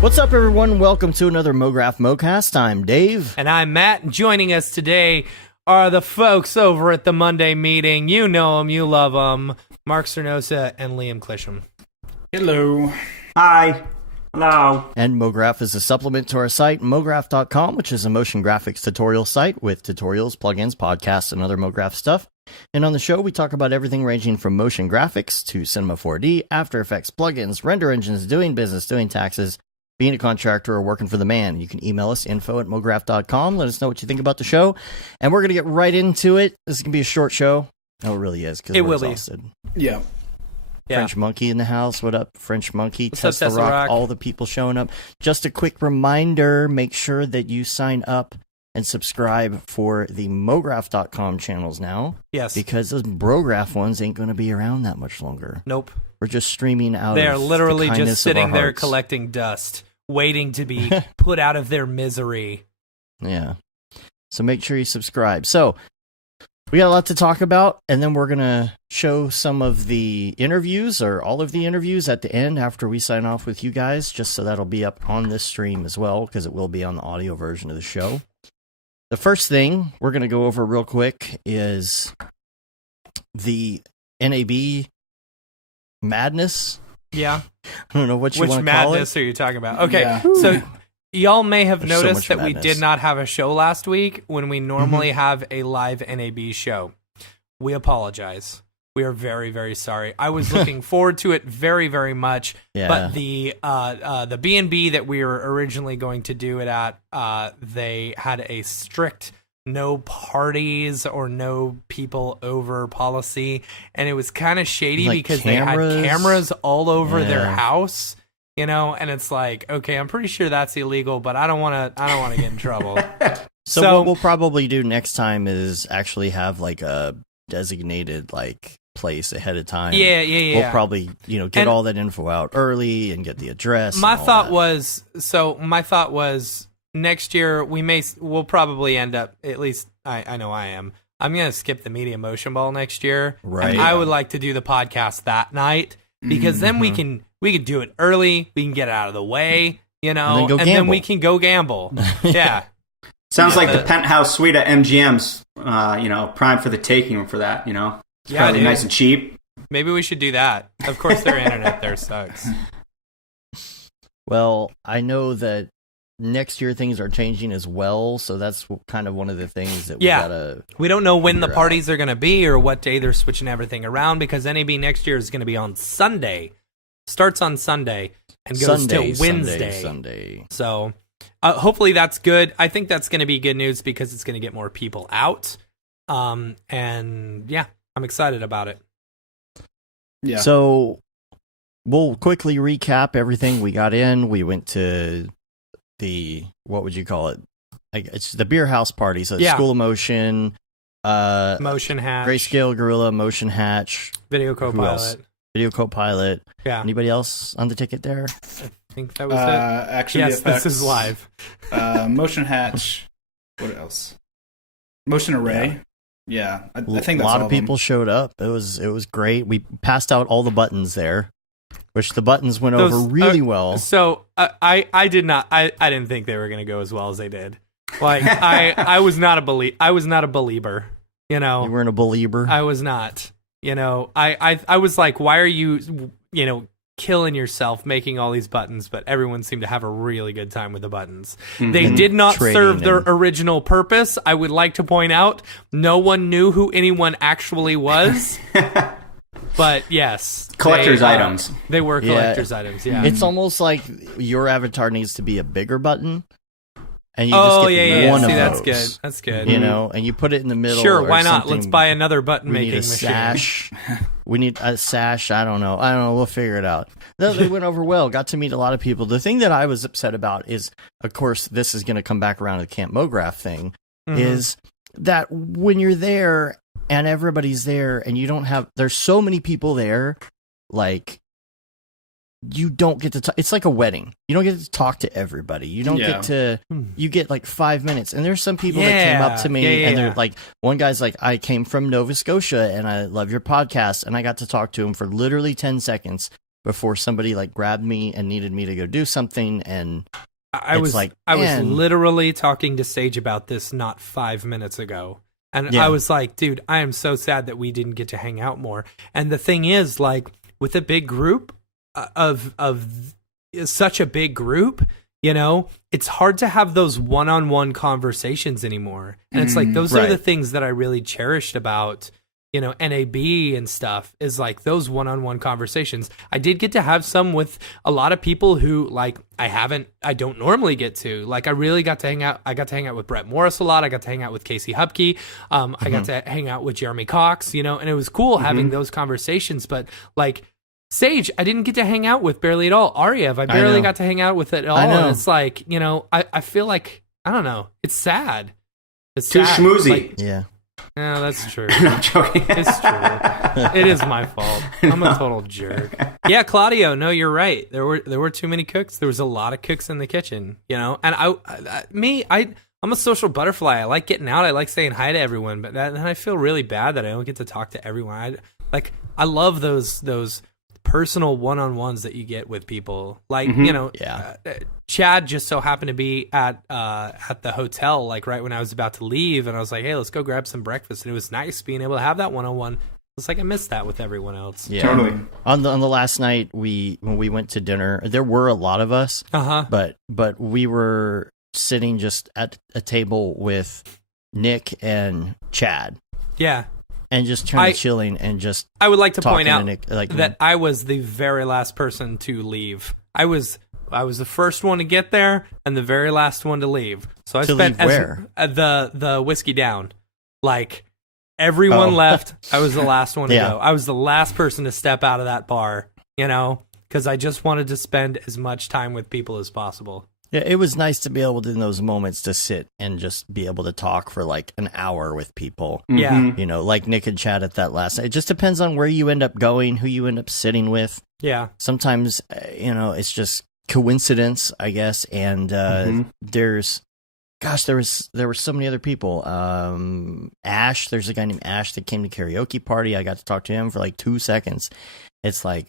What's up, everyone? Welcome to another Mograph Mocast. I'm Dave. And I'm Matt. And joining us today are the folks over at the Monday meeting. You know them, you love them. Mark Cernosia and Liam Clisham. Hello. Hi. Hello. And Mograph is a supplement to our site, mograph.com, which is a motion graphics tutorial site with tutorials, plugins, podcasts, and other Mograph stuff. And on the show, we talk about everything ranging from motion graphics to Cinema 4D, After Effects, plugins, render engines, doing business, doing taxes, being a contractor, or working for the man. You can email us, info@mograph.com. Let us know what you think about the show. And we're going to get right into it. This is going to be a short show. No, it really is, because we're exhausted. Yeah. French Monkey in the house. What up, French Monkey? What's up, Tesla Rock, all the people showing up. Just a quick reminder, make sure that you sign up and subscribe for the mograph.com channels now. Yes. Because those Brograph ones ain't going to be around that much longer. Nope. We're just streaming out They're of literally the just sitting there hearts. collecting dust, waiting to be put out of their misery. Yeah. So make sure you subscribe. So we got a lot to talk about, and then we're going to show some of the interviews, or all of the interviews at the end after we sign off with you guys, just so that'll be up on this stream as well, because it will be on the audio version of the show. The first thing we're going to go over real quick is the NAB madness. Yeah. I don't know what you Which want to call it. madness are you talking about? Okay, Yeah. so y'all may have There's so noticed much that we madness. did not have a show last week when we normally have a live NAB show. We apologize. We are very, very sorry. I was looking forward to it very, very much, Yeah. but the B&B that we were originally going to do it at, they had a strict no parties or no people over policy, and it was kind of shady Like because cameras? they had cameras all over their Yeah. house, you know, and it's like, okay, I'm pretty sure that's illegal, but I don't want to get in trouble. So what we'll probably do next time is actually have like a designated like place ahead of time. Yeah. We'll probably, get And all that info out early and get the address. My and all thought that. was next year we'll probably end up, at least I know I am. I'm going to skip the media motion ball next year. Right. And I would like to do the podcast that night, because then we can do it early. We can get it out of the way, And then go then gamble. we can go gamble. Yeah. Sounds like the penthouse suite at MGM's, prime for the taking for that, It's Yeah, probably dude. nice and cheap. Maybe we should do that. Of course, their internet there sucks. Well, I know that next year things are changing as well, so that's kind of one of the things that we gotta. We don't know when the figure parties are going to be or what day they're switching everything around, because NAB next year is going to be on Sunday. Starts on Sunday and goes till Wednesday. Sunday. So hopefully that's good. I think that's going to be good news because it's going to get more people out. And yeah, I'm excited about it. Yeah. So we'll quickly recap everything we got in. We went to the, what would you call it? It's the beer house party. So it's Yeah. School of Motion, Motion Hatch, Grayscale Gorilla, Motion Hatch, Video who else? Copilot. Video Copilot. Yeah, Anybody else on the ticket there? I think that was it. Action Yes, effects. this is live. Motion Hatch. What else? Motion Array. Yeah, I think that's a lot all of people showed up. It was great. We passed out all the buttons there, which the buttons went over really well. So I didn't think they were going to go as well as they did. Like I was not a believer. You weren't a believer. I was not. I was like, why are you killing yourself making all these buttons? But everyone seemed to have a really good time with the buttons. They did not serve their original purpose. I would like to point out, no one knew who anyone actually was. But yes, Collector's items. They were collector's items. Yeah, It's almost like your avatar needs to be a bigger button, and you just get one See, of that's those. good. That's good. And you put it in the middle. Sure, or why not? something. Let's buy another button We need making a machine. sash. We need a sash. I don't know. We'll figure it out. They went over well. Got to meet a lot of people. The thing that I was upset about is, of course, this is going to come back around to the Camp Mograph thing, is that when you're there and everybody's there and you don't have, there's so many people there, like, you don't get to talk. It's like a wedding. You don't get to talk to everybody. You don't get to, you get like 5 minutes. And there's some people that came up to me and they're like, one guy's like, I came from Nova Scotia and I love your podcast. And I got to talk to him for literally 10 seconds. before somebody like grabbed me and needed me to go do something, and I was literally talking to Sage about this not 5 minutes ago. And I was like, dude, I am so sad that we didn't get to hang out more. And the thing is, like, with a big group of such a big group, you know, it's hard to have those one-on-one conversations anymore. And it's like, those are the things that I really cherished about, you know, NAB and stuff, is like those one-on-one conversations. I did get to have some with a lot of people who, like, I don't normally get to. Like, I really got to hang out. I got to hang out with Brett Morris a lot. I got to hang out with Casey Hupke. I got to hang out with Jeremy Cox, you know, and it was cool having those conversations. But like Sage, I didn't get to hang out with barely at all. Ariev, I barely got to hang out with at all. And it's like, you know, I feel like, I don't know. It's sad. It's too sad. schmoozy. Like, Yeah. Yeah, that's true. No, I'm joking. It's true. It is my fault. I'm a total jerk. Yeah, Claudio, no, you're right. There were too many cooks. There was a lot of cooks in the kitchen, you know. And I'm a social butterfly. I like getting out. I like saying hi to everyone, but then I feel really bad that I don't get to talk to everyone. I love those personal one-on-ones that you get with people. Like, you know, Chad just so happened to be at the hotel, like right when I was about to leave, and I was like, hey, let's go grab some breakfast. And it was nice being able to have that one-on-one. It's like I missed that with everyone else. Yeah. Totally. On the last night when we went to dinner, there were a lot of us. But we were sitting just at a table with Nick and Chad. Yeah. And just chilling and just I would like to point out Nick, like, that I was the very last person to leave. I was the first one to get there and the very last one to leave. So I spent the Whiskey Down. Like, everyone left. I was the last one to go. I was the last person to step out of that bar, you know, because I just wanted to spend as much time with people as possible. Yeah, it was nice to be able to, in those moments, to sit and just be able to talk for like an hour with people. Yeah. You know, like Nick and Chad at that last night. It just depends on where you end up going, who you end up sitting with. Yeah. Sometimes, you know, it's just coincidence, I guess. And there were so many other people. Ash, there's a guy named Ash that came to karaoke party. I got to talk to him for like 2 seconds. It's like,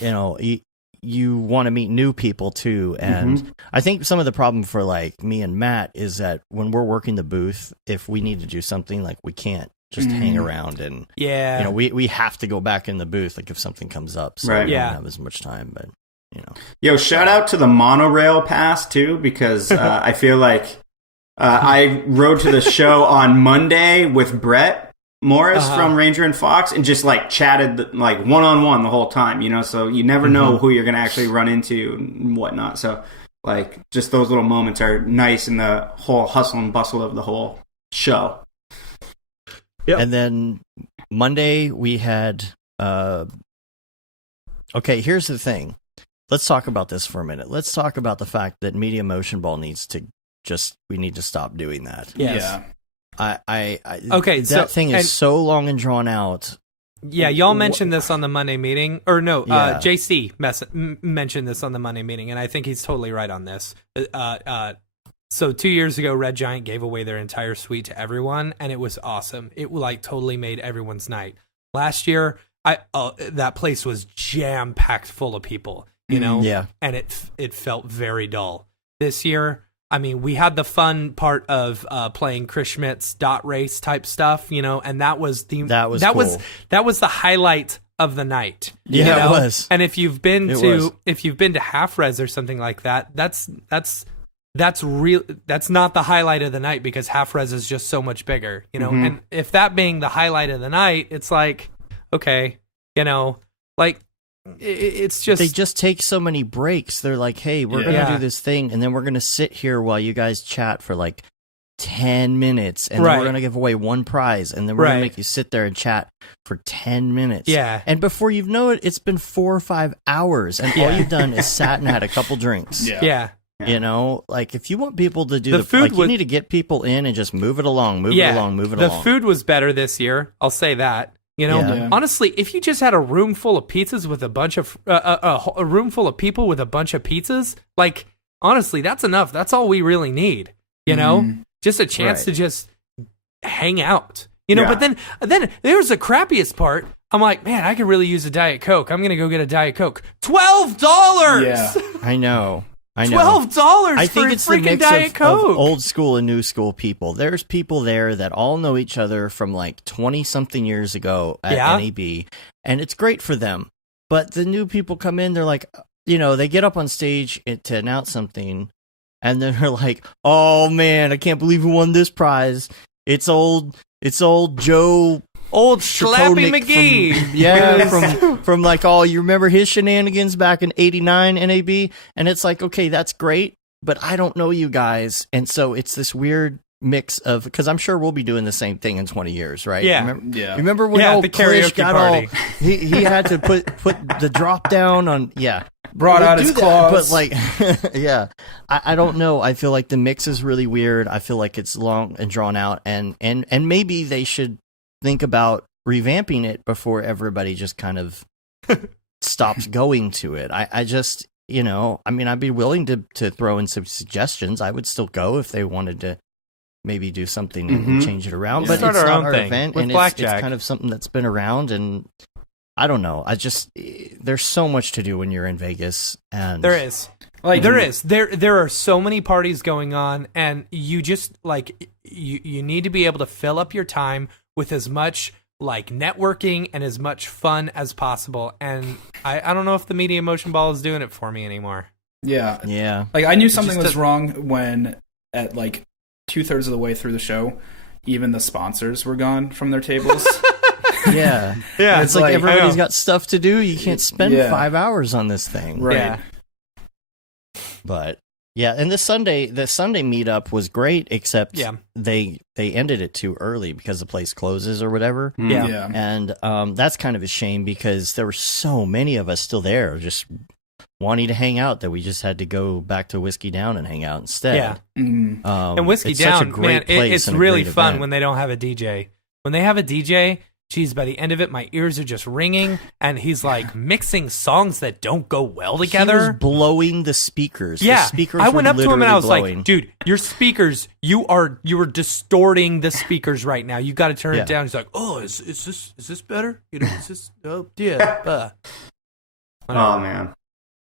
you know, you want to meet new people too. And I think some of the problem for like me and Matt is that when we're working the booth, if we need to do something, like, we can't just hang around and, you know, we have to go back in the booth, like, if something comes up. So we don't have as much time, but, you know. Yo, shout out to the monorail pass too, because I feel like I rode to the show on Monday with Brett Morris from Ranger and Fox, and just like chatted like one-on-one the whole time, you know, so you never know who you're going to actually run into and whatnot. So like, just those little moments are nice in the whole hustle and bustle of the whole show. Yep. And then Monday we had, okay, here's the thing. Let's talk about this for a minute. Let's talk about the fact that Media Motion Ball we need to stop doing that. Yes. Yeah. Okay, that thing is so long and drawn out. Yeah, y'all mentioned this on the Monday meeting, or no, JC mentioned this on the Monday meeting, and I think he's totally right on this. So 2 years ago, Red Giant gave away their entire suite to everyone, and it was awesome. It like totally made everyone's night. Last year, that place was jam packed full of people, you know, and it felt very dull. This year, I mean, we had the fun part of playing Chris Schmidt's dot race type stuff, you know, and that was the highlight of the night. Yeah, you know? It was. And if you've been to Half Res or something like that, that's real. That's not the highlight of the night, because Half Res is just so much bigger, you know. And if that being the highlight of the night, it's like, okay, you know, like. It's just they just take so many breaks. They're like, hey, we're gonna do this thing, and then we're gonna sit here while you guys chat for like 10 minutes, and then we're gonna give away one prize, and then we're gonna make you sit there and chat for 10 minutes. Yeah, and before you know it, it's been 4 or 5 hours, and all you've done is sat and had a couple drinks. Yeah. You know, like, if you want people to do the food, you need to get people in and just move it along. The food was better this year. I'll say that. You know, honestly, if you just had a room full of pizzas with a bunch of a room full of people with a bunch of pizzas, like, honestly, that's enough. That's all we really need. You know, just a chance to just hang out. You know, but then there's the crappiest part. I'm like, man, I could really use a Diet Coke. I'm gonna go get a Diet Coke. $12. Yeah. I know. $12 I for think a it's the freaking mix Diet of Coke. old school and new school people. There's people there that all know each other from like 20-something years ago at NAB, and it's great for them. But the new people come in, they're like, they get up on stage to announce something, and then they're like, "Oh man, I can't believe we won this prize. It's old Joe." Old Slappy McGee. From like, oh, you remember his shenanigans back in '89 NAB? And it's like, okay, that's great, but I don't know you guys. And so it's this weird mix of, because I'm sure we'll be doing the same thing in 20 years, right? Yeah. Remember when old the Clish karaoke got party. he had to put the drop down on, brought out his claws. But like, I don't know. I feel like the mix is really weird. I feel like it's long and drawn out, and maybe they should think about revamping it before everybody just kind of stops going to it. I just, I'd be willing to throw in some suggestions. I would still go if they wanted to maybe do something and change it around. We'll but start it's our not own our thing event, with and blackjack. it's kind of something that's been around, and I don't know. There's so much to do when you're in Vegas, and there is. There are so many parties going on, and you just like you need to be able to fill up your time with as much like networking and as much fun as possible. And I don't know if the media motion ball is doing it for me anymore. Yeah. Like I knew something was wrong when at like 2/3 of the way through the show, even the sponsors were gone from their tables. Yeah. It's like everybody's got stuff to do. You can't spend 5 hours on this thing. Right. Yeah. But and the Sunday meetup was great, except they ended it too early because the place closes or whatever. Yeah. And that's kind of a shame because there were so many of us still there just wanting to hang out that we just had to go back to Whiskey Down and hang out instead. Yeah. And Whiskey it's Down, such a great man, place it's and a really great fun event. when they don't have a DJ. When they have a DJ, geez, by the end of it, my ears are just ringing, and he's like mixing songs that don't go well together. He was blowing the speakers. Yeah, the speakers I went were up to him and I was blowing. like, "Dude, your speakers, you are distorting the speakers right now. You got to turn it down." He's like, "Oh, is this better? Is this? Oh, yeah." Oh man.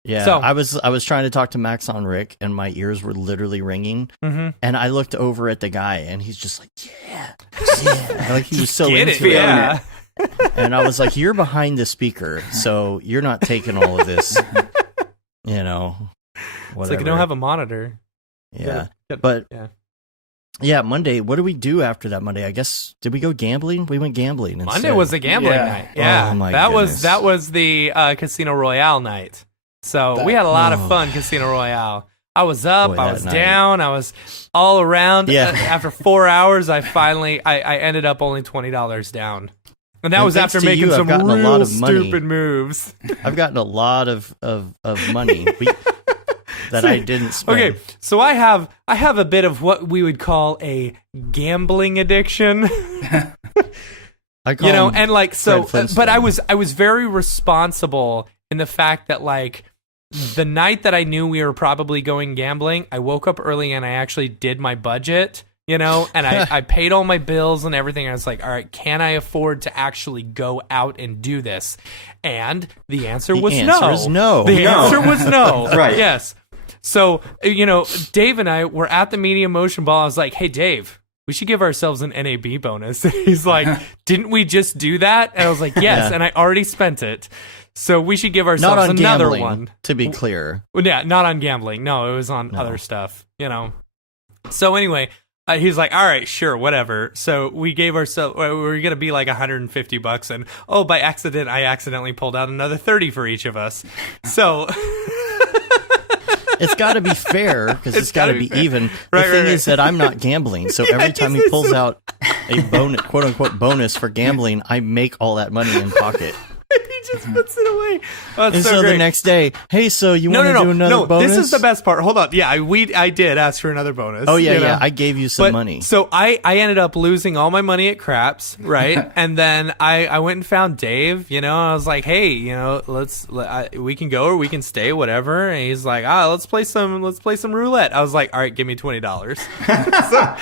Yeah, so, I was trying to talk to Max on Rick, and my ears were literally ringing. Mm-hmm. And I looked over at the guy, and he's just like, "Yeah," like he was so get into it. Yeah. And I was like, "You're behind the speaker, so you're not taking all of this." Whatever. It's like I don't have a monitor. Yeah, but Monday. What do we do after that Monday? I guess did we go gambling? We went gambling. Monday was a gambling night. Yeah, oh, my goodness. that was the Casino Royale night. So we had a lot of fun Casino Royale. I was up, I was down, I was all around. Yeah. After 4 hours, I ended up only $20 down. And that was after making some real stupid moves. I've gotten a lot of money that I didn't spend. Okay, so I have a bit of what we would call a gambling addiction. And like so, but I was very responsible in the fact that like the night that I knew we were probably going gambling, I woke up early and I actually did my budget. And I paid all my bills and everything. I was like, all right, can I afford to actually go out and do this? And the answer was no. The answer was no. Right. Yes. So, Dave and I were at the Media Motion Ball. I was like, hey, Dave, we should give ourselves an NAB bonus. He's like, didn't we just do that? And I was like, yes, and I already spent it. So we should give ourselves not on another gambling, one. To be clear. Yeah, not on gambling. No, it was on other stuff, So anyway, he's like, all right, sure, whatever. So we gave ourselves, we were going to be like $150. And by accident, I accidentally pulled out another 30 for each of us. So... It's got to be fair because it's got to be even. The Right, thing is that I'm not gambling, so every time he pulls out a bonus, quote unquote bonus for gambling, I make all that money in pocket. He just puts it away. Oh, it's and so so great. the next day, hey, so you want to do another bonus? This is the best part. Hold on. Yeah, I did ask for another bonus. Oh, yeah. I gave you some money. So I ended up losing all my money at craps, right? And then I went and found Dave, I was like, hey, we can go or we can stay, whatever. And he's like, let's play some roulette. I was like, all right, give me $20. So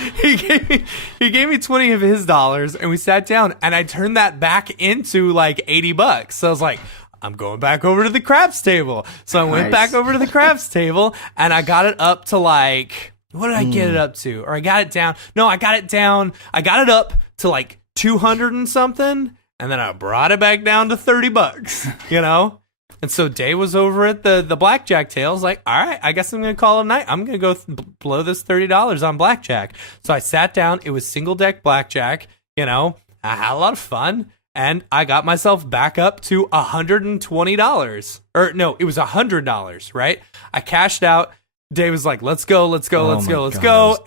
he gave me 20 of his dollars, and we sat down, and I turned that back into like $80. So I was like, I'm going back over to the craps table. So I went back over to the craps table, and I got it up to like, what did I get it up to? Or I got it down. No, I got it up to like 200 and something, and then I brought it back down to $30, And so Dave was over at the blackjack table. Like, all right, I guess I'm going to call it a night. I'm going to go blow this $30 on blackjack. So I sat down. It was single deck blackjack. I had a lot of fun. And I got myself back up to $120. Or no, it was $100, right? I cashed out. Dave was like, let's go. And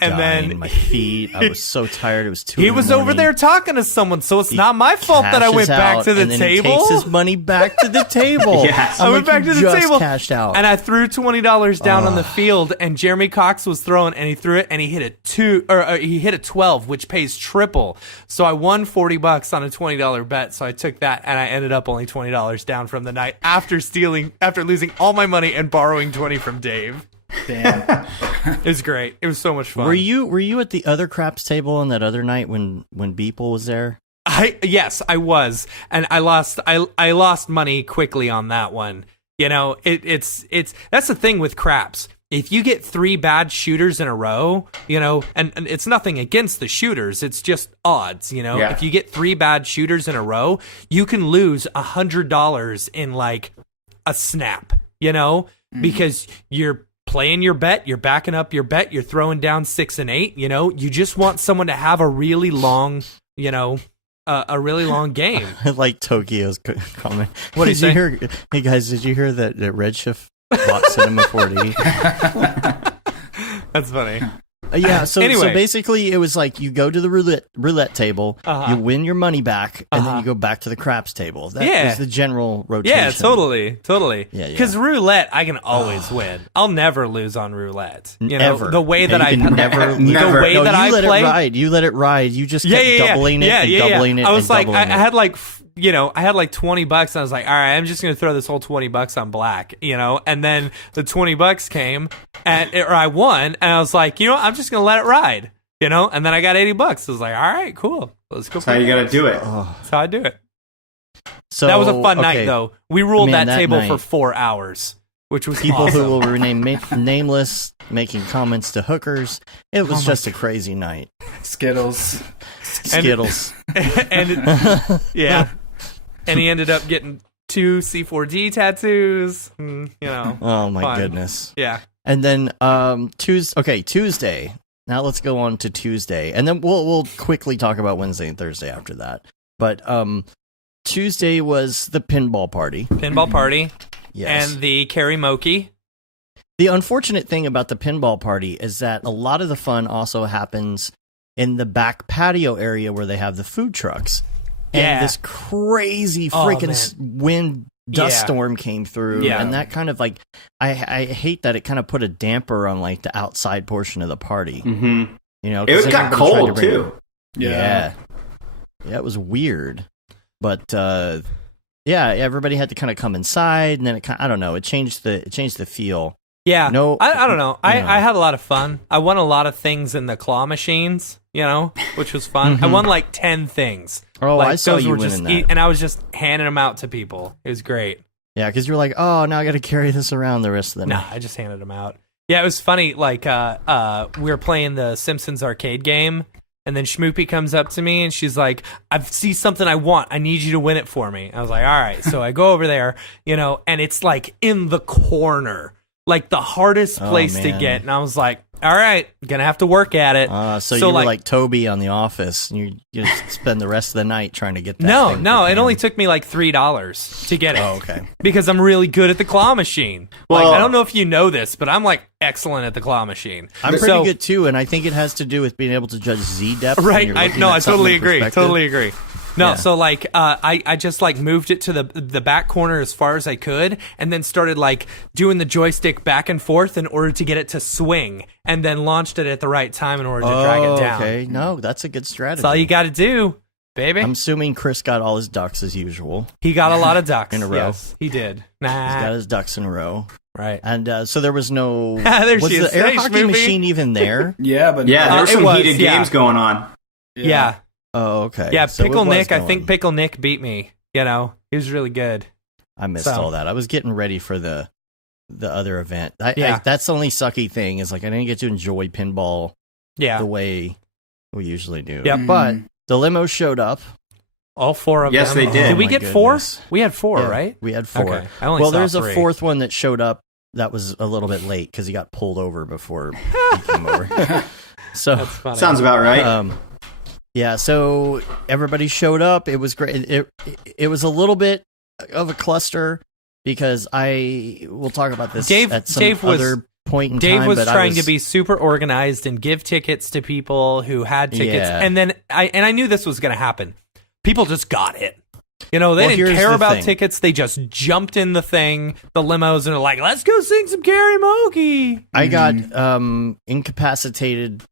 then my feet. I was so tired. It was 2 He was over there talking to someone, so it's not my fault that I went back to the table. He takes his money back to the table. Yes. I went back to the table, cashed out, and I threw $20 down on the field. And Jeremy Cox was throwing, and he threw it, and he hit he hit a 12, which pays triple. So I won $40 on a $20 bet. So I took that, and I ended up only $20 down from the night after losing all my money and borrowing 20 from Dave. Damn. It was great. It was so much fun. Were you at the other craps table on that other night when Beeple was there? Yes, I was, and I lost money quickly on that one. It's that's the thing with craps. If you get 3 bad shooters in a row, and it's nothing against the shooters, it's just odds, Yeah. If you get 3 bad shooters in a row, you can lose $100 in like a snap, because you're playing your bet, you're backing up your bet, you're throwing down 6 and 8, you just want someone to have a really long, a really long game. I like Tokyo's comment. What did you hear? Hey guys, did you hear that Redshift bought Cinema 4D? That's funny. Yeah, so Anyway. basically it was like you go to the roulette table, you win your money back, and then you go back to the craps table. That is the general rotation. Yeah, totally. Yeah. Because roulette, I can always win. I'll never lose on roulette. Ever. The way that I never the way that I play. You let it ride. You just kept doubling it and doubling it. I was like, I had had like $20, and I was like, all right, I'm just gonna throw this whole $20 on black, and then the $20 came, or I won, and I was like, I'm just gonna let it ride, and then I got $80. I was like, all right, cool, let's go. That's how you gotta do it. That's how I do it. So That was a fun night, though. We ruled that table night, for 4 hours, which was people awesome. who will remain nameless making comments to hookers. It was just a crazy night. Skittles. and yeah. And he ended up getting 2 C4D tattoos. Oh my fun. goodness. Yeah. And then Tuesday. Now let's go on to Tuesday, and then we'll quickly talk about Wednesday and Thursday after that. But Tuesday was the pinball party. Yes. And the karaoke. The unfortunate thing about the pinball party is that a lot of the fun also happens in the back patio area where they have the food trucks. And this crazy freaking dust storm came through, and that kind of like I hate that it kind of put a damper on like the outside portion of the party. Mm-hmm. It got cold too. Yeah, it was weird, but everybody had to kind of come inside, and then I don't know, it changed the feel. Yeah, no, I don't know. I had a lot of fun. I won a lot of things in the claw machines, which was fun. I won like 10 things. Oh, like, I saw you winning that. And I was just handing them out to people. It was great. Yeah, because you're like, oh, now I got to carry this around the rest of the night. Nah, I just handed them out. Yeah, it was funny. Like, we were playing the Simpsons arcade game, and then Schmoopy comes up to me, and she's like, I see something I want. I need you to win it for me. I was like, all right. So I go over there, and it's like in the corner. Like the hardest place to get. And I was like, all right, gonna have to work at it. So you were like Toby on The Office, and you spend the rest of the night trying to get that. No, it only took me like $3 to get it. Oh, okay. Because I'm really good at the claw machine. Well, I don't know if you know this, but I'm like excellent at the claw machine. I'm pretty good too, and I think it has to do with being able to judge Z depth. Right. I totally agree. No, so like I just like moved it to the back corner as far as I could, and then started like doing the joystick back and forth in order to get it to swing, and then launched it at the right time in order to drag it down. Okay, no, that's a good strategy. That's all you got to do, baby. I'm assuming Chris got all his ducks as usual. He got a lot of ducks in a row. Yes, he did. He's got his ducks in a row. Right. And so there was no... was the air hockey machine even there? Yeah, but... Yeah, there's some heated games going on. Yeah. Oh, okay. Yeah, so Pickle Nick, I think Pickle Nick beat me. You know, he was really good. I missed all that. I was getting ready for the other event. That's the only sucky thing is like I didn't get to enjoy pinball the way we usually do. Yeah. But the limo showed up. All 4 of them. Yes, they did. Did we get 4? We had 4, right? We had 4. Okay. I only saw there's 3. a 4th one that showed up that was a little bit late because he got pulled over before he came over. So that's funny. Sounds about right. Yeah, so everybody showed up. It was great. It was a little bit of a cluster because we'll talk about this at some other point in time. Dave was trying to be super organized and give tickets to people who had tickets, and then I knew this was going to happen. People just got it. You know, they didn't care about tickets. They just jumped in the thing, the limos, and are like, let's go sing some karaoke. I got incapacitated,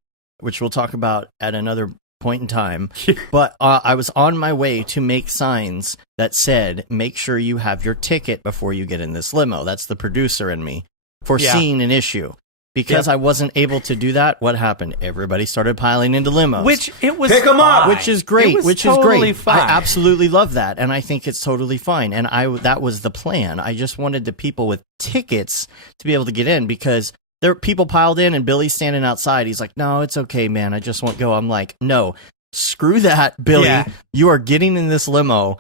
which we'll talk about at another point in time. But I was on my way to make signs that said, make sure you have your ticket before you get in this limo. That's the producer in me, foreseeing an issue. Because I wasn't able to do that, what happened? Everybody started piling into limos. Which it was Pick 'em up! Which is great. Which is totally great. Fine. I absolutely love that, and I think it's totally fine. And that was the plan. I just wanted the people with tickets to be able to get in because there people piled in, and Billy's standing outside. He's like, "No, it's okay, man. I just won't go." I'm like, "No, screw that, Billy. Yeah. You are getting in this limo."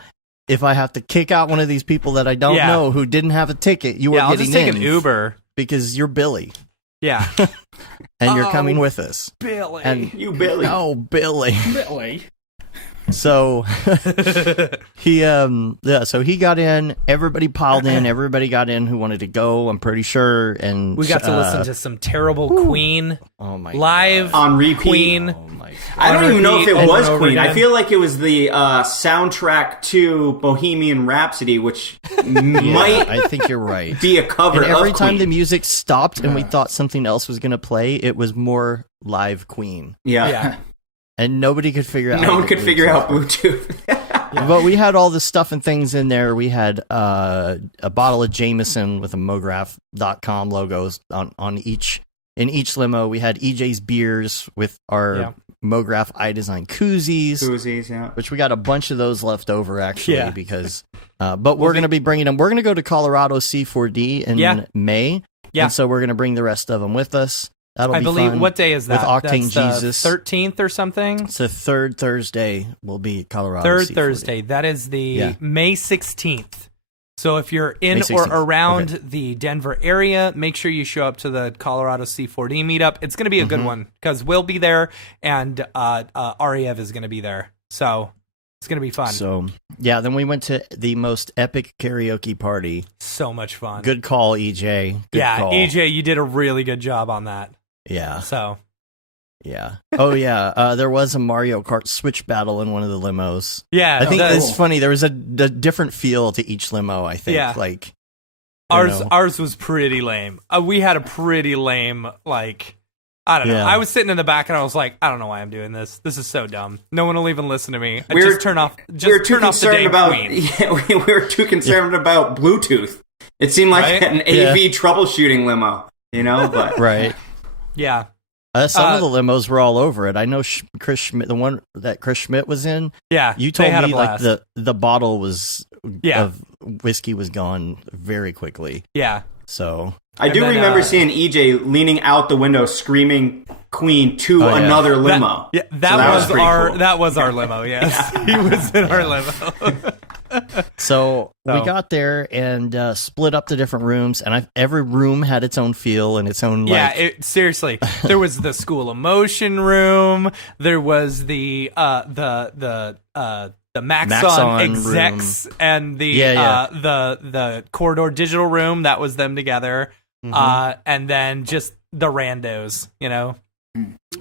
If I have to kick out one of these people that I don't know who didn't have a ticket, you are getting in. I'll just take an Uber because you're Billy. Yeah. And you're coming with us. Billy. And you, Billy. Oh, Billy. Billy. So so he got in, everybody piled in, everybody got in who wanted to go, I'm pretty sure, and we got to listen to some terrible Queen live God. On repeat. Queen. Oh my God. I don't even know if it was Queen. Again. I feel like it was the soundtrack to Bohemian Rhapsody, which might I think you're right. be a cover and every of time Queen. the music stopped and we thought something else was going to play, it was more live Queen. Yeah. And nobody could figure out. No one could figure out Bluetooth. But we had all the stuff and things in there. We had a bottle of Jameson with a Mograph.com logos on each limo. We had EJ's beers with our Mograph iDesign koozies. Which we got a bunch of those left over actually because. But we're going to be bringing them. We're going to go to Colorado C4D in May. Yeah. And so we're going to bring the rest of them with us. That'll be believe fun. What day is that? With Octane That's Jesus. 13th or something? It's the third Thursday will be Colorado. Third C40. Thursday. That is the May 16th. So if you're in or around the Denver area, make sure you show up to the Colorado C4D meetup. It's going to be a good one because we'll be there and Ariev is going to be there. So it's going to be fun. So, then we went to the most epic karaoke party. So much fun. Good call, EJ. Good call. EJ, you did a really good job on that. Yeah. So. Yeah. Oh, yeah. There was a Mario Kart Switch battle in one of the limos. Yeah. I think it's funny. There was a different feel to each limo, I think. Yeah. Like, ours was pretty lame. We had a pretty lame, like, I don't know. I was sitting in the back and I was like, I don't know why I'm doing this. This is so dumb. No one will even listen to me. Just turn off the damn Queen. We were too concerned about Bluetooth. It seemed like an AV troubleshooting limo, but right. Yeah. Some of the limos were all over it. I know Chris Schmidt, the one that Chris Schmidt was in. Yeah, you told me like the bottle was of whiskey was gone very quickly. Yeah. So I do remember seeing EJ leaning out the window screaming Queen to another limo. That was our limo. Yes, he was in our limo. So we got there and split up the different rooms, and every room had its own feel and its own. Seriously, there was the School of Motion room. There was the Maxon execs room. And the Corridor Digital room. That was them together, and then just the randos.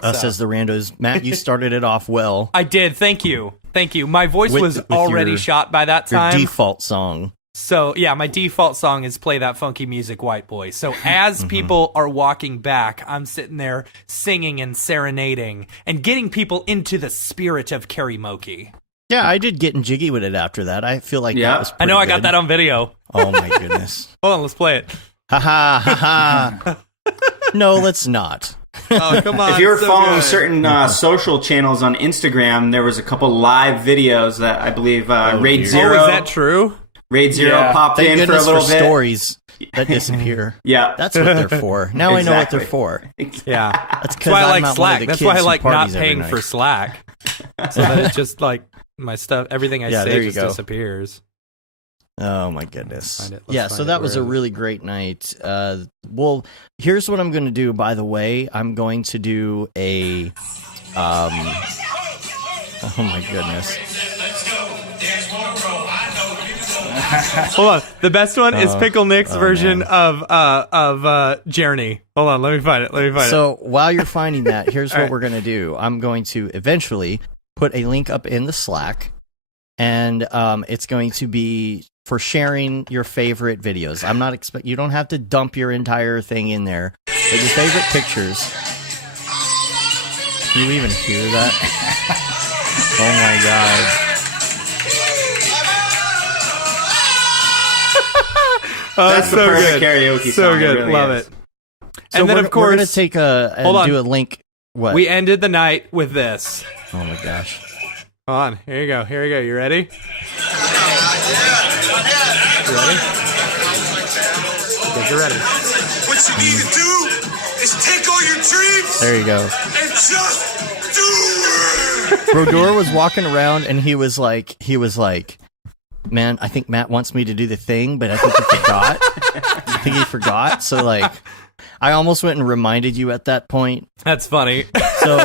Us as the randos. Matt, you started it off well. I did. Thank you. Thank you. My voice was already shot by that time. Your default song. So, yeah, my default song is Play That Funky Music, White Boy. So as people are walking back, I'm sitting there singing and serenading and getting people into the spirit of karaoke. Yeah, I did Getting Jiggy with it after that. I feel like that was pretty I know, good. I got that on video. Oh, my goodness. Hold on, let's play it. Ha ha, ha ha. No, let's not. Oh, come on. If you were following certain social channels on Instagram, there was a couple live videos that I believe Raid Zero. Oh, is that true? Raid Zero popped Thank in for a goodness little for bit. Stories that disappear. Yeah. That's what they're for. Now I know what they're Exactly. for. Yeah. That's That's why I I'm like not one of Slack. the That's kids why I who like not parties every paying night. for Slack. So that it's just like my stuff, everything I Yeah, there say you just go. disappears. Oh my goodness. Let's Yeah, find so it. that was a Where is it? really great night. Well, here's what I'm going to do, by the way. I'm going to do a oh my goodness. Hold on. The best one is Pickle Nick's version man. of Journey. Hold on, let me find it. So while you're finding that, here's what we're going to do. I'm going to eventually put a link up in the Slack, and it's going to be for sharing your favorite videos. I'm not you don't have to dump your entire thing in there, but your favorite pictures. Can you even hear that? Oh my god. That's the so perfect good. karaoke song. So good. It really Love is. it. So And then, of we're going course, to take do a link. What? we ended the night with this. Oh my gosh. Hold on. Here you go. You ready? You ready? Get you ready. What you need to do is take all your dreams There you go. and just do it. Brodor was walking around and he was like, man, I think Matt wants me to do the thing, but I think he forgot. I think he forgot. So like, I almost went and reminded you at that point. That's funny. So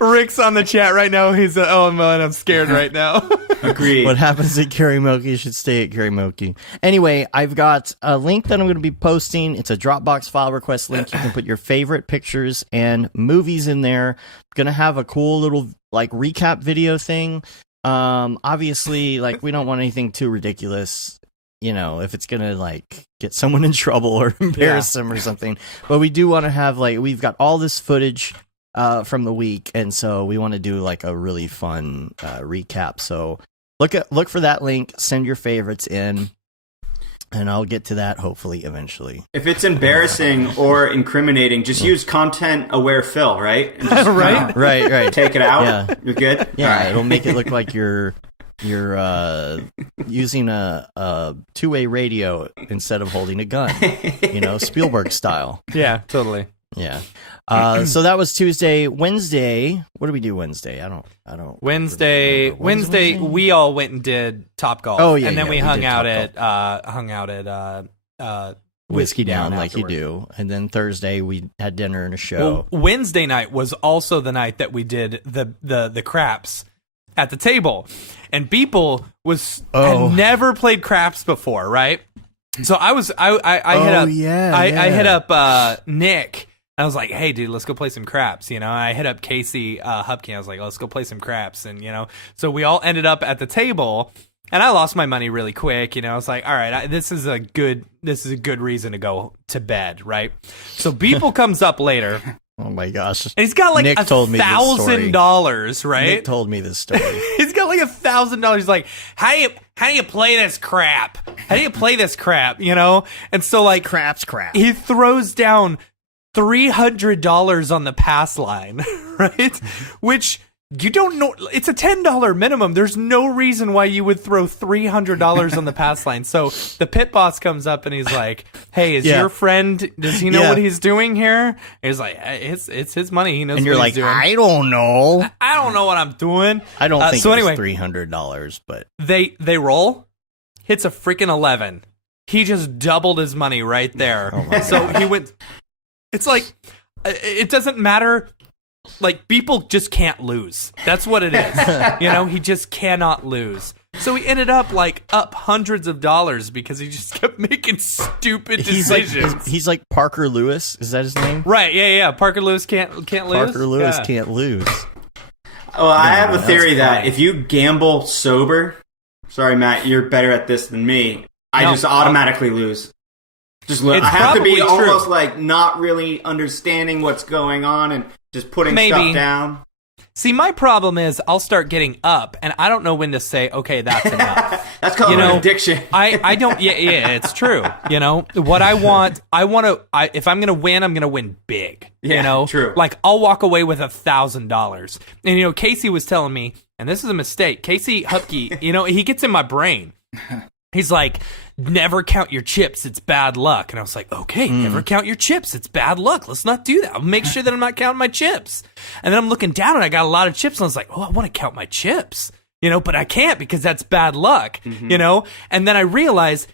Rick's on the chat right now. He's oh man, I'm scared right now. Agreed. what happens at karaoke should stay at karaoke. Anyway, I've got a link that I'm going to be posting. It's a Dropbox file request link. You can put your favorite pictures and movies in there. Going to have a cool little like recap video thing. Obviously, like we don't want anything too ridiculous, you know, if it's gonna like get someone in trouble or embarrass them or something. But we do want to have like we've got all this footage from the week, and so we want to do like a really fun recap. So look for that link, send your favorites in, and I'll get to that hopefully eventually. If it's embarrassing or incriminating, just use content-aware fill, right? And just, Right? Right. take it out. Yeah. You're good? Yeah, All right. it'll make it look like you're using a two-way radio instead of holding a gun, you know, Spielberg style. Yeah, totally. Yeah. So that was Tuesday. Wednesday, what did we do Wednesday? I don't. Wednesday, remember. What was Wednesday, we all went and did Top Golf. Oh, yeah, and then yeah, we we hung did out at Whiskey Down like you afterwards. do, and then Thursday we had dinner and a show. Well, Wednesday night was also the night that we did the craps at the table, and people had never played craps before, right? So I hit up Nick. I was like, hey, dude, let's go play some craps. You know, I hit up Casey Hupkins. I was like, let's go play some craps. And, you know, so we all ended up at the table, and I lost my money really quick. You know, I was like, all right, this is a good reason to go to bed, right? So Beeple comes up later, Oh my gosh! and he's got like Nick told me this story. $1,000, right? Nick told me this story. He's got like $1,000. He's like, how do you play this crap? How do you play this crap? You know? And so like Craps crap. he throws down $300 on the pass line, right? Which you don't know. It's a $10 minimum. There's no reason why you would throw $300 on the pass line. So the pit boss comes up and he's like, hey, is your friend, does he know what he's doing here? He's like, it's his money. He knows And what you're he's like, doing. I don't know. I don't know what I'm doing. I don't think so it was anyway, $300, but they roll, hits a freaking 11. He just doubled his money right there. Oh my So he went. It's like it doesn't matter. Like people just can't lose. That's what it is. You know, he just cannot lose. So he ended up like up hundreds of dollars because he just kept making stupid decisions. he's like Parker Lewis. Is that his name? Right? Yeah. Parker Lewis can't lose. Parker Lewis Yeah. can't lose. Well, I have a theory that if you gamble sober, sorry, Matt, you're better at this than me. I just automatically lose. I have to be almost like not really understanding what's going on and just putting stuff down. See, my problem is I'll start getting up, and I don't know when to say, okay, that's enough. That's called an addiction. I don't. Yeah, it's true. What I want to. If I'm gonna win, I'm gonna win big. Yeah, true. Like I'll walk away with $1,000. And Casey was telling me, and this is a mistake. Casey Hupke, he gets in my brain. He's like, never count your chips. It's bad luck. And I was like, okay, never count your chips. It's bad luck. Let's not do that. I'll make sure that I'm not counting my chips. And then I'm looking down and I got a lot of chips. And I was like, oh, I want to count my chips, but I can't because that's bad luck, And then I realized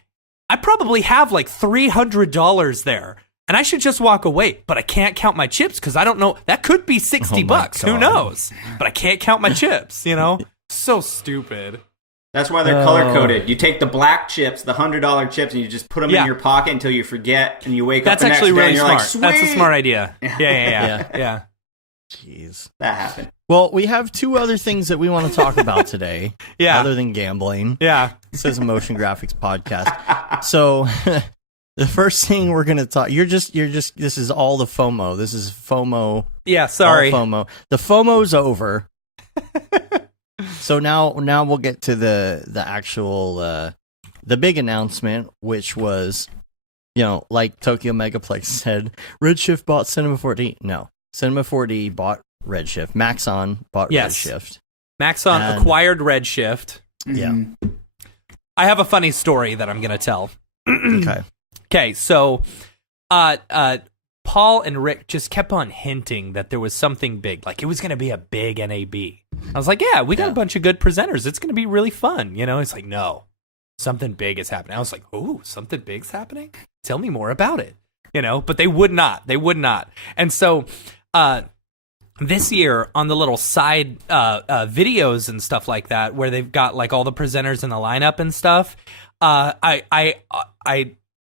I probably have like $300 there. And I should just walk away, but I can't count my chips because I don't know. That could be $60. Who knows? But I can't count my chips, So stupid. That's why they're color-coded. You take the black chips, the $100 chips, and you just put them in your pocket until you forget, and you wake up the next day and you're like, sweet! That's a smart idea. Yeah. Jeez. That happened. Well, we have two other things that we want to talk about today. Other than gambling. Yeah. This is a motion graphics podcast. So, the first thing we're going to talk, this is all the FOMO. This is FOMO. Yeah, sorry. All FOMO. The FOMO's over. So now we'll get to the actual the big announcement, which was, like Tokyo Megaplex said, Redshift bought Cinema 4D. No, Cinema 4D bought Redshift. Maxon bought Redshift. Maxon acquired Redshift. Yeah. I have a funny story that I'm going to tell. Okay, so Paul and Rick just kept on hinting that there was something big, like it was going to be a big NAB. I was like, yeah, we got a bunch of good presenters. It's going to be really fun. It's like, no, something big is happening. I was like, oh, something big's happening? Tell me more about it. But they would not. And so this year on the little side videos and stuff like that, where they've got like all the presenters in the lineup and stuff, I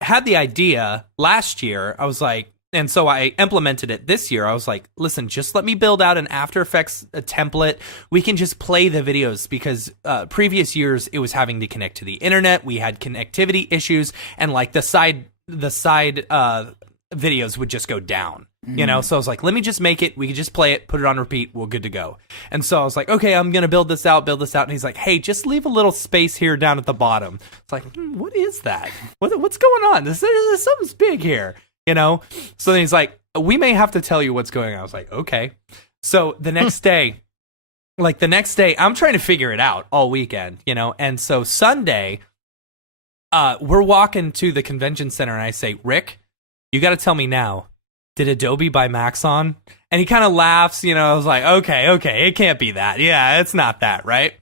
had the idea last year. I was like, and so I implemented it this year. I was like, listen, just let me build out an After Effects template. We can just play the videos because previous years it was having to connect to the internet. We had connectivity issues, and like the side videos would just go down. So I was like, let me just make it. We can just play it, put it on repeat. We're good to go. And so I was like, okay, I'm going to build this out. And he's like, hey, just leave a little space here down at the bottom. It's like, what is that? What's going on? There's something's big here. So then he's like, we may have to tell you what's going on. I was like, okay. So the next day, I'm trying to figure it out all weekend, and so Sunday, we're walking to the convention center and I say, Rick, you got to tell me now, did Adobe buy Maxon? And he kind of laughs, I was like, okay, it can't be that. Yeah, it's not that, right?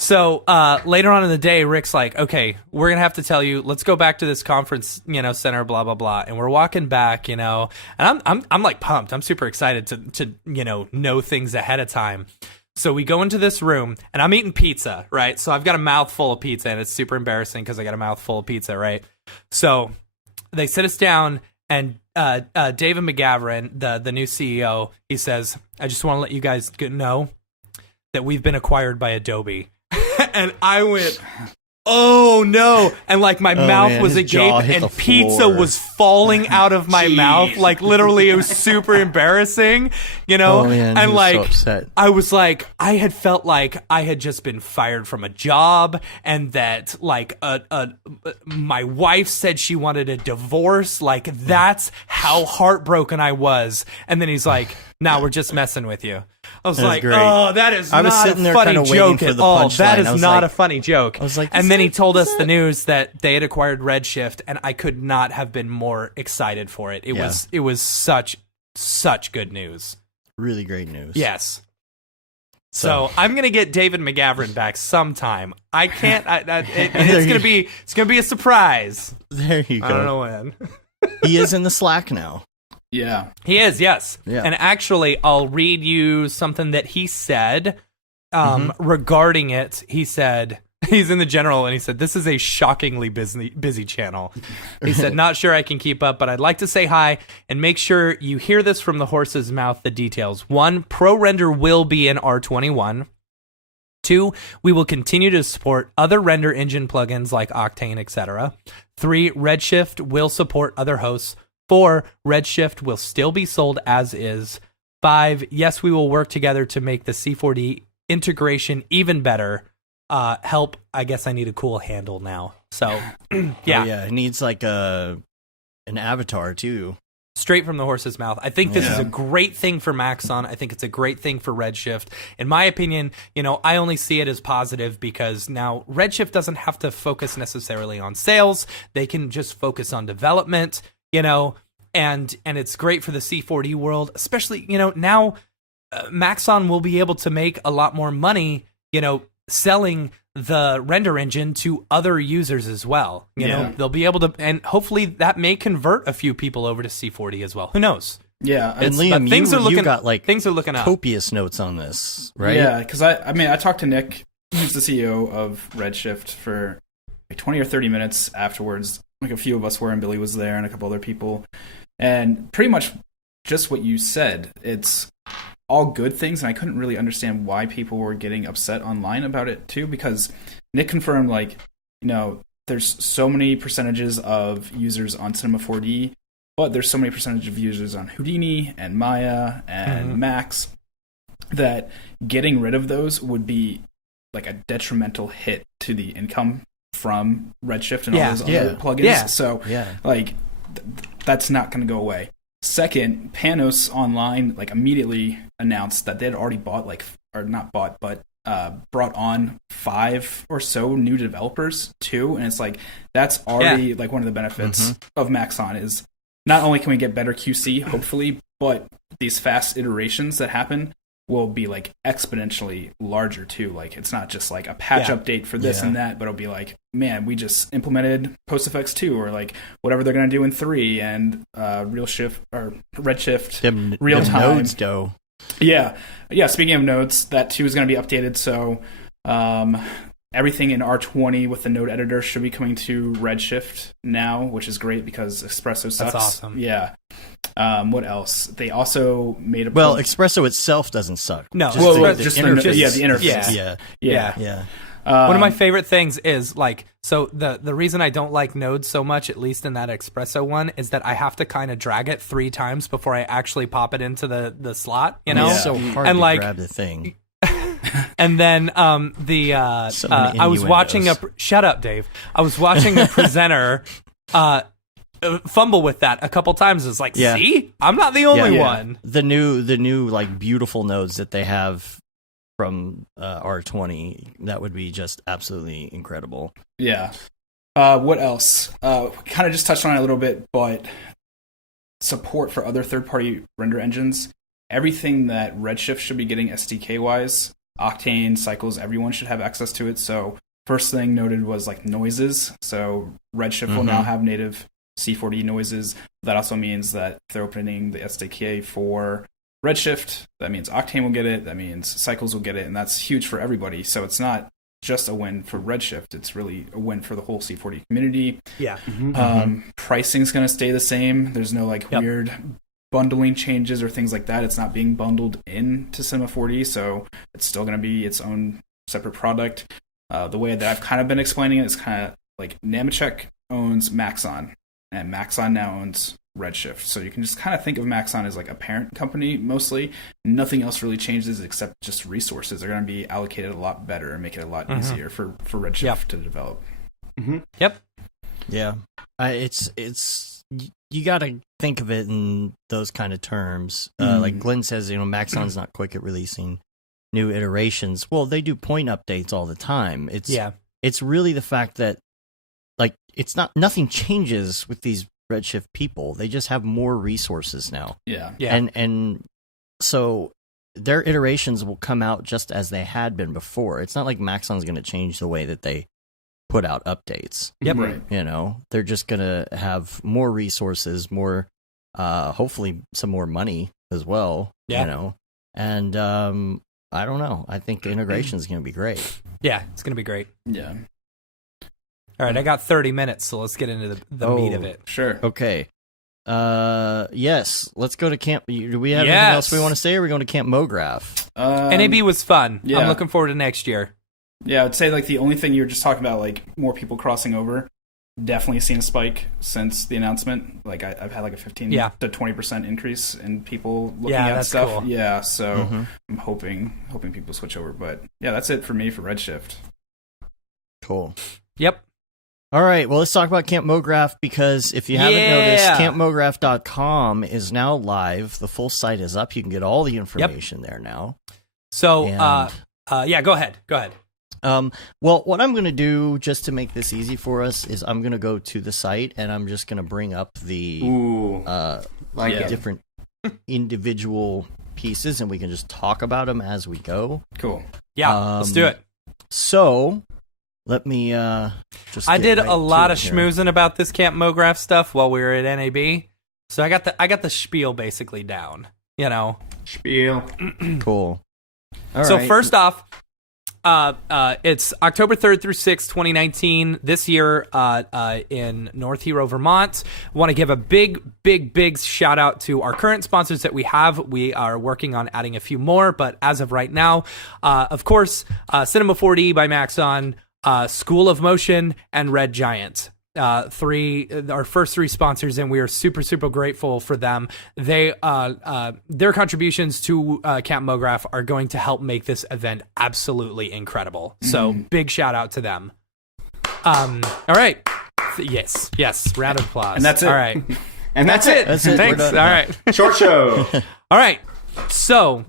So later on in the day, Rick's like, okay, we're going to have to tell you, let's go back to this conference, center, blah, blah, blah. And we're walking back, and I'm like pumped. I'm super excited to know things ahead of time. So we go into this room, and I'm eating pizza, right? So I've got a mouthful of pizza, and it's super embarrassing because I got a mouthful of pizza, right? So they sit us down, and David McGavran, the new CEO, he says, I just want to let you guys know that we've been acquired by Adobe. And I went, oh no. And like my mouth was agape and pizza was falling out of my mouth. Like literally it was super embarrassing, and like, so upset. I was like, I had felt like I had just been fired from a job, and that like my wife said she wanted a divorce. Like that's how heartbroken I was. And then he's like, nah, we're just messing with you. I was like, great. Oh, that is not a funny joke at all. That is not a funny joke. I was like, and then he told us the news that they had acquired Redshift, and I could not have been more excited for it. It was such good news. Really great news. Yes. So I'm gonna get David McGavran back sometime. I can't. It's gonna be a surprise. There you go. I don't know when. He is in the Slack now. Yeah. He is, yes. Yeah. And actually, I'll read you something that he said regarding it. He said, He's in the general, and he said, "This is a shockingly busy channel." He said, "Not sure I can keep up, but I'd like to say hi and make sure you hear this from the horse's mouth, the details. 1, Pro Render will be in R21. 2, we will continue to support other render engine plugins like Octane, etc. 3, Redshift will support other hosts. 4, Redshift will still be sold as is. 5, yes, we will work together to make the C4D integration even better. Help, I guess I need a cool handle now." So, yeah. Oh, yeah, it needs like an avatar too. Straight from the horse's mouth. I think this is a great thing for Maxon. I think it's a great thing for Redshift. In my opinion, I only see it as positive because now Redshift doesn't have to focus necessarily on sales. They can just focus on development, and it's great for the C4D world, especially, now Maxon will be able to make a lot more money, selling the render engine to other users as well. They'll be able to, and hopefully that may convert a few people over to C4D as well. Who knows? Yeah. And Liam, you got like things are looking up. Copious notes on this, right? Yeah, because I talked to Nick, who's the CEO of Redshift, for like 20 or 30 minutes afterwards. Like a few of us were, and Billy was there, and a couple other people. And pretty much just what you said. It's all good things, and I couldn't really understand why people were getting upset online about it too, because Nick confirmed, there's so many percentages of users on Cinema 4D, but there's so many percentage of users on Houdini and Maya and Max that getting rid of those would be like a detrimental hit to the income from Redshift and all those other plugins. Yeah. So that's not going to go away. Second, Panos Online immediately announced that they had already brought on 5 or so new developers too, and it's that's already one of the benefits of Maxon is not only can we get better QC hopefully, but these fast iterations that happen will be exponentially larger too. It's not just a patch update for this and that, but it'll be man, we just implemented PostFX 2 or whatever they're going to do in 3 and Redshift real time nodes dough. Yeah. Speaking of nodes, that too is going to be updated. So everything in R20 with the node editor should be coming to Redshift now, which is great because Espresso sucks. That's awesome. Yeah. What else? They also made a Espresso itself doesn't suck. No, the interface. The interface. Yeah. One of my favorite things is so the reason I don't like nodes so much, at least in that Espresso one, is that I have to kind of drag it 3 times before I actually pop it into the slot. It's so hard to grab the thing. And then I was watching shut up, Dave. I was watching a presenter fumble with that a couple times. It's see, I'm not the only one. The new beautiful nodes that they have from R20, that would be just absolutely incredible. Yeah. What else? Kind of just touched on it a little bit, but support for other third-party render engines. Everything that Redshift should be getting SDK-wise, Octane, Cycles, everyone should have access to it. So first thing noted was noises. So Redshift will now have native C4D noises. That also means that if they're opening the SDK for Redshift, that means Octane will get it, that means Cycles will get it, and that's huge for everybody. So it's not just a win for Redshift, it's really a win for the whole C4D community. Yeah. Pricing's going to stay the same. There's no weird bundling changes or things like that. It's not being bundled into Cinema 4D, so it's still going to be its own separate product. The way that I've kind of been explaining it is kind of Nemetschek owns Maxon, and Maxon now owns Redshift. So you can just kind of think of Maxon as a parent company mostly. Nothing else really changes except just resources are going to be allocated a lot better and make it a lot easier for Redshift to develop. Yep. Yeah. It's you got to think of it in those kind of terms. Like Glenn says, Maxon's not quick at releasing new iterations. Well, they do point updates all the time. It's really the fact that it's nothing changes with these Redshift people. They just have more resources now. Yeah. And so their iterations will come out just as they had been before. It's not like Maxon's going to change the way that they put out updates. Yep. Right. They're just going to have more resources, more, hopefully some more money as well. Yeah. And I don't know. I think the integration is going to be great. Yeah, it's going to be great. Yeah. All right, I got 30 minutes, so let's get into the meat of it. Sure. Okay. Yes, let's go to Camp. Do we have anything else we want to say, or are we going to Camp Mograph? NAB was fun. Yeah. I'm looking forward to next year. Yeah, I'd say like the only thing you were just talking about, like more people crossing over, definitely seen a spike since the announcement. Like I've had like a 15 to 20% increase in people looking at stuff. Cool. Yeah, so I'm hoping people switch over. But yeah, that's it for me for Redshift. Cool. Yep. All right, well, let's talk about Camp Mograph, because if you haven't noticed, campmograph.com is now live. The full site is up. You can get all the information there now. So, go ahead. Well, what I'm going to do, just to make this easy for us, is I'm going to go to the site, and I'm just going to bring up the different individual pieces, and we can just talk about them as we go. Cool. Yeah, let's do it. So... let me just. I did a lot of schmoozing about this Camp Mograph stuff while we were at NAB, so I got the spiel basically down. You know, spiel. Cool. All so right. First off, it's October 3rd through 6th, 2019. This year, in North Hero, Vermont. Want to give a big shout out to our current sponsors that we have. We are working on adding a few more, but as of right now, of course, Cinema 4D by Maxon. School of Motion and Red Giant, our first three sponsors, and we are super grateful for them. They their contributions to Camp Mograph are going to help make this event absolutely incredible. So big shout out to them. All right, yes, round of applause, and that's it. All right, and that's it. Thanks. All right, short show. All right, so.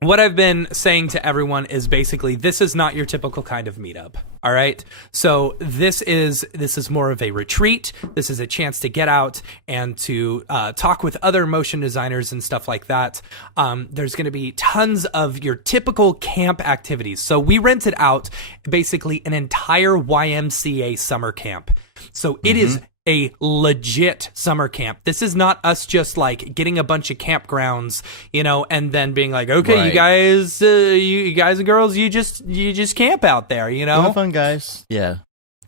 What I've been saying to everyone is basically this is not your typical kind of meetup. All right. So this is more of a retreat. This is a chance to get out and to talk with other motion designers and stuff like that. There's going to be tons of your typical camp activities. So we rented out basically an entire YMCA summer camp. So it is a legit summer camp. This is not us just like getting a bunch of campgrounds, and then being like, okay, right. you guys and girls, you just camp out there, Go have fun, guys. Yeah.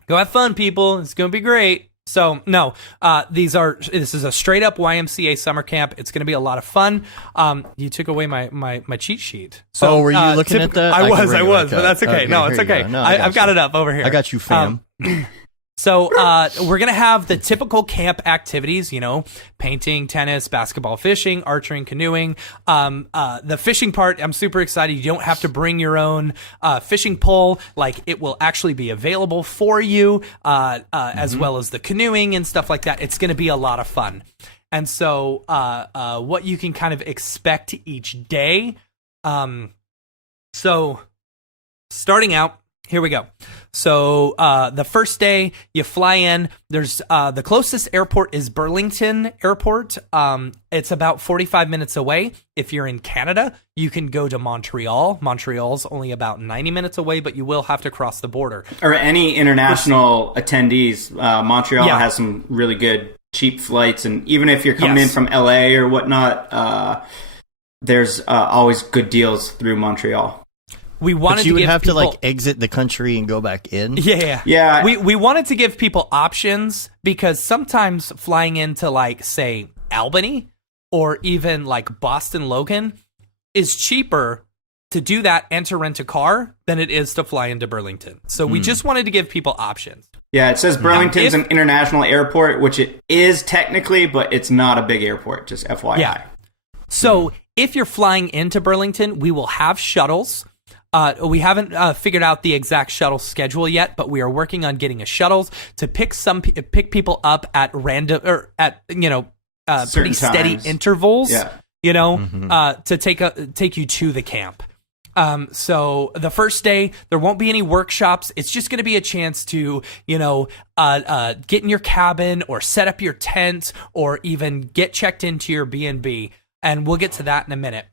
Go have fun, people. It's going to be great. So no, this is a straight up YMCA summer camp. It's going to be a lot of fun. You took away my cheat sheet. So were you looking at that? I was, but that's okay. No, it's okay. No, I've got it up over here. I got you, fam. So we're going to have the typical camp activities, painting, tennis, basketball, fishing, archery, canoeing. The fishing part, I'm super excited. You don't have to bring your own fishing pole. Like, it will actually be available for you, as well as the canoeing and stuff like that. It's going to be a lot of fun. And so what you can kind of expect each day. So starting out, here we go. So the first day you fly in, there's the closest airport is Burlington Airport. It's about 45 minutes away. If you're in Canada, you can go to Montreal. Montreal's only about 90 minutes away, but you will have to cross the border. Or any international attendees, Montreal has some really good cheap flights, and even if you're coming in from LA or whatnot, there's always good deals through Montreal. We wanted but you to would give have people... to like exit the country and go back in. Yeah. We wanted to give people options because sometimes flying into like say Albany or even like Boston Logan is cheaper to do that and to rent a car than it is to fly into Burlington. So we just wanted to give people options. Yeah, it says Burlington's an international airport, which it is technically, but it's not a big airport, just FYI. Yeah. So if you're flying into Burlington, we will have shuttles. We haven't figured out the exact shuttle schedule yet, but we are working on getting a shuttles to pick people up at random or at pretty steady intervals. Yeah. To take you to the camp. So the first day there won't be any workshops. It's just going to be a chance to get in your cabin or set up your tent or even get checked into your B&B, and we'll get to that in a minute.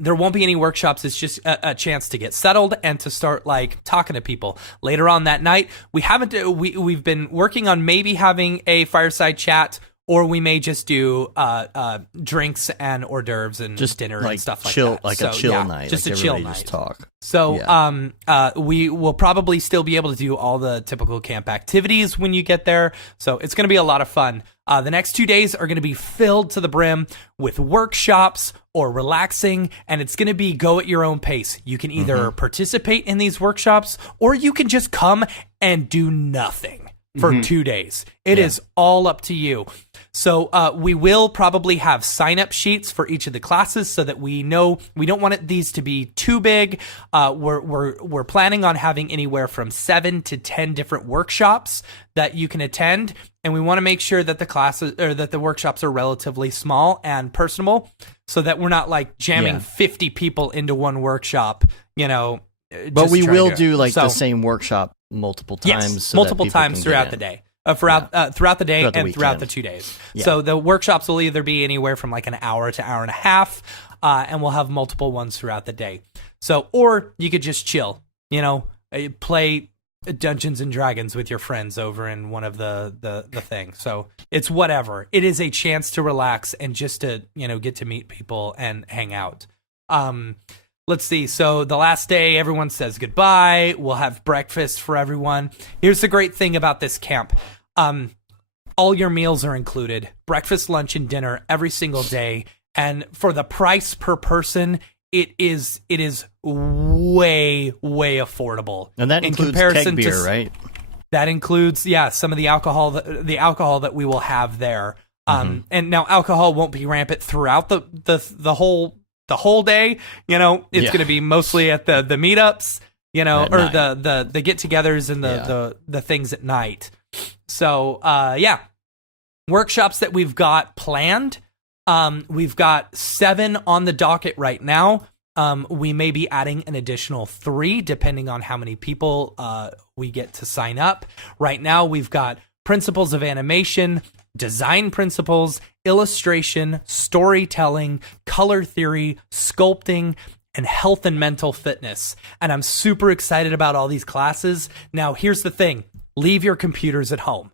There won't be any workshops. It's just a chance to get settled and to start like talking to people. Later on that night, we've been working on maybe having a fireside chat or we may just do drinks and hors d'oeuvres and just dinner and stuff like that. Like a chill night. Just like a chill night. Just talk. So we will probably still be able to do all the typical camp activities when you get there. So it's going to be a lot of fun. The next 2 days are going to be filled to the brim with workshops or relaxing, and it's going to be go at your own pace. You can either participate in these workshops or you can just come and do nothing for 2 days. It is all up to you. So we will probably have sign-up sheets for each of the classes so that we know we don't want these to be too big. We're planning on having anywhere from 7 to 10 different workshops that you can attend, and we want to make sure that the classes or that the workshops are relatively small and personable, so that we're not like jamming 50 people into one workshop. But we will do the same workshop multiple times. Yes, multiple times throughout the day. Throughout the day and throughout the 2 days. Yeah. So the workshops will either be anywhere from like an hour to hour and a half, and we'll have multiple ones throughout the day. So, or you could just chill, play Dungeons and Dragons with your friends over in one of the things. So it's whatever. It is a chance to relax and just to, get to meet people and hang out. Let's see. So the last day, everyone says goodbye. We'll have breakfast for everyone. Here's the great thing about this camp. All your meals are included. Breakfast, lunch, and dinner every single day. And for the price per person, it is way, way affordable. And that includes keg beer, right? That includes, some of the alcohol that we will have there. And now alcohol won't be rampant throughout the whole day. It's going to be mostly at the meetups, the get-togethers and the things at night. So, workshops that we've got planned. We've got 7 on the docket right now. We may be adding an additional 3 depending on how many people we get to sign up. Right now, we've got principles of animation, design principles, illustration, storytelling, color theory, sculpting, and health and mental fitness. And I'm super excited about all these classes. Now, here's the thing. Leave your computers at home.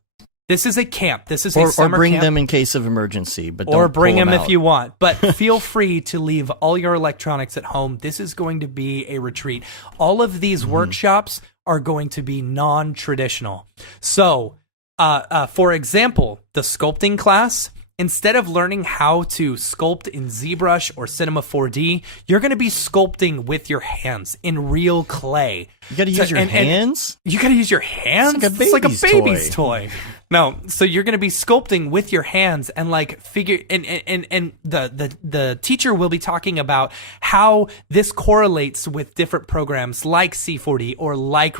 This is a camp. This is a summer camp. Or bring them in case of emergency, but don't bring pull them out if you want. But feel free to leave all your electronics at home. This is going to be a retreat. All of these workshops are going to be non-traditional. So, for example, the sculpting class, instead of learning how to sculpt in ZBrush or Cinema 4D, you're going to be sculpting with your hands in real clay. You got to use your hands? You got to use your hands? It's like a baby's toy. No, so you're going to be sculpting with your hands and figure and the teacher will be talking about how this correlates with different programs like C4D or like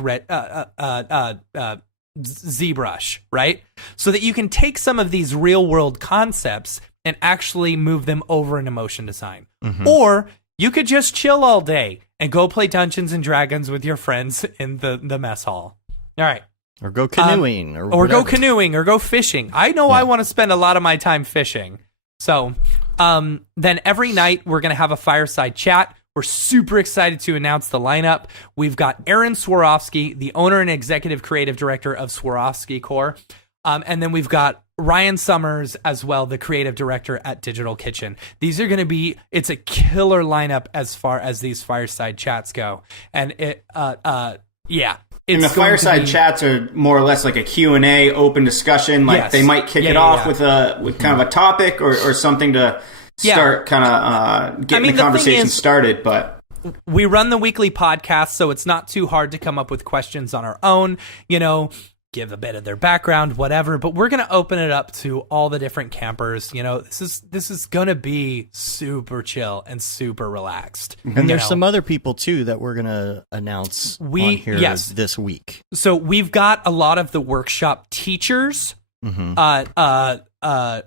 ZBrush, right? So that you can take some of these real world concepts and actually move them over into motion design. Or you could just chill all day and go play Dungeons and Dragons with your friends in the mess hall. All right. Or go canoeing. Or go canoeing or go fishing. I know I want to spend a lot of my time fishing. So then every night we're going to have a fireside chat. We're super excited to announce the lineup. We've got Aaron Swarovski, the owner and executive creative director of Swarovski Core. And then we've got Ryan Summers as well, the creative director at Digital Kitchen. These are going to be, it's a killer lineup as far as these fireside chats go. And and the fireside chats are more or less like a Q&A, open discussion. They might kick it off with kind of a topic or something to start kind of getting the conversation started. But we run the weekly podcast, so it's not too hard to come up with questions on our own, give a bit of their background, whatever. But we're going to open it up to all the different campers. This is going to be super chill and super relaxed. And there's some other people too that we're going to announce on here this week. So we've got a lot of the workshop teachers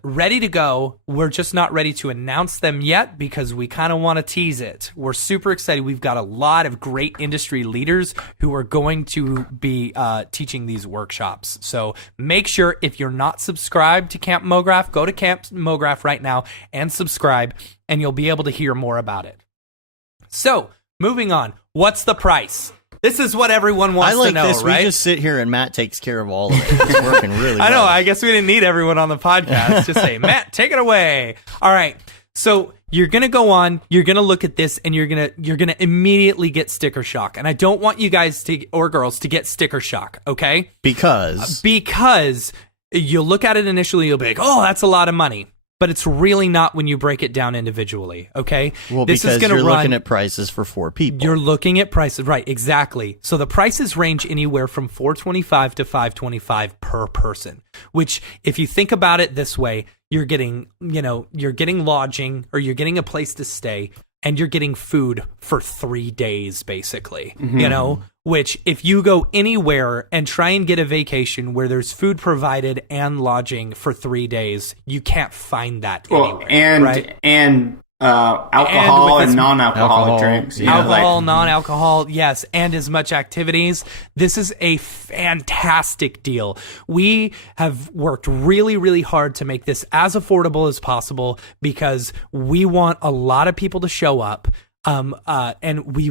ready to go. We're just not ready to announce them yet because we kind of want to tease it. We're super excited. We've got a lot of great industry leaders who are going to be teaching these workshops. So make sure if you're not subscribed to Camp Mograph, go to Camp Mograph right now and subscribe, and you'll be able to hear more about it. So moving on, what's the price? This is what everyone wants to know, this. right? We just sit here and Matt takes care of all of it. It's working really well. I know. I guess we didn't need everyone on the podcast. Just say, Matt, take it away. All right. So you're going to go on, you're going to look at this, and you're going to immediately get sticker shock. And I don't want you guys or girls to get sticker shock, okay? Because you'll look at it initially, you'll be like, oh, that's a lot of money. But it's really not when you break it down individually, okay? Well, this because you're looking at prices for 4 people. You're looking at prices, right, exactly. So the prices range anywhere from $425 to $525 per person, which if you think about it this way, you're getting lodging, or you're getting a place to stay, and you're getting food for 3 days, basically, which if you go anywhere and try and get a vacation where there's food provided and lodging for 3 days, you can't find that anywhere. And alcohol and non-alcoholic drinks. Alcohol, non-alcohol, yes, and as much activities. This is a fantastic deal. We have worked really, really hard to make this as affordable as possible because we want a lot of people to show up. And we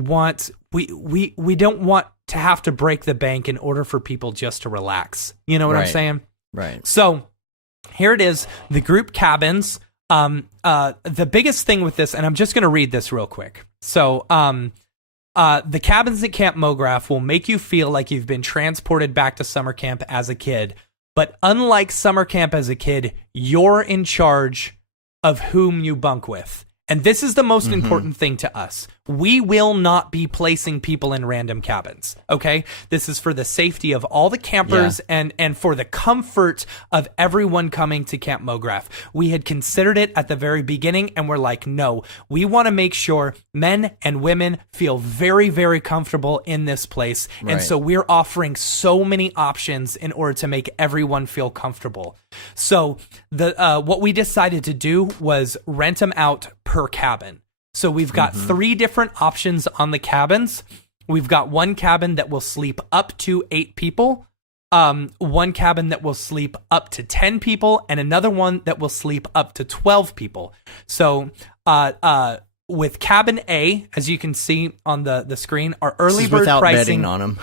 don't want to have to break the bank in order for people just to relax. You know what I'm saying? Right. So here it is, the group cabins. The biggest thing with this, and I'm just going to read this real quick. So, the cabins at Camp Mograph will make you feel like you've been transported back to summer camp as a kid. But unlike summer camp as a kid, you're in charge of whom you bunk with. And this is the most important thing to us. We will not be placing people in random cabins, okay? This is for the safety of all the campers and for the comfort of everyone coming to Camp Mograph. We had considered it at the very beginning, and we're like, no, we want to make sure men and women feel very, very comfortable in this place. Right. And so we're offering so many options in order to make everyone feel comfortable. So what we decided to do was rent them out per cabin. So we've got 3 different options on the cabins. We've got one cabin that will sleep up to 8 people, one cabin that will sleep up to 10 people, and another one that will sleep up to 12 people. So with cabin A, as you can see on the screen, our early bird without pricing betting on them.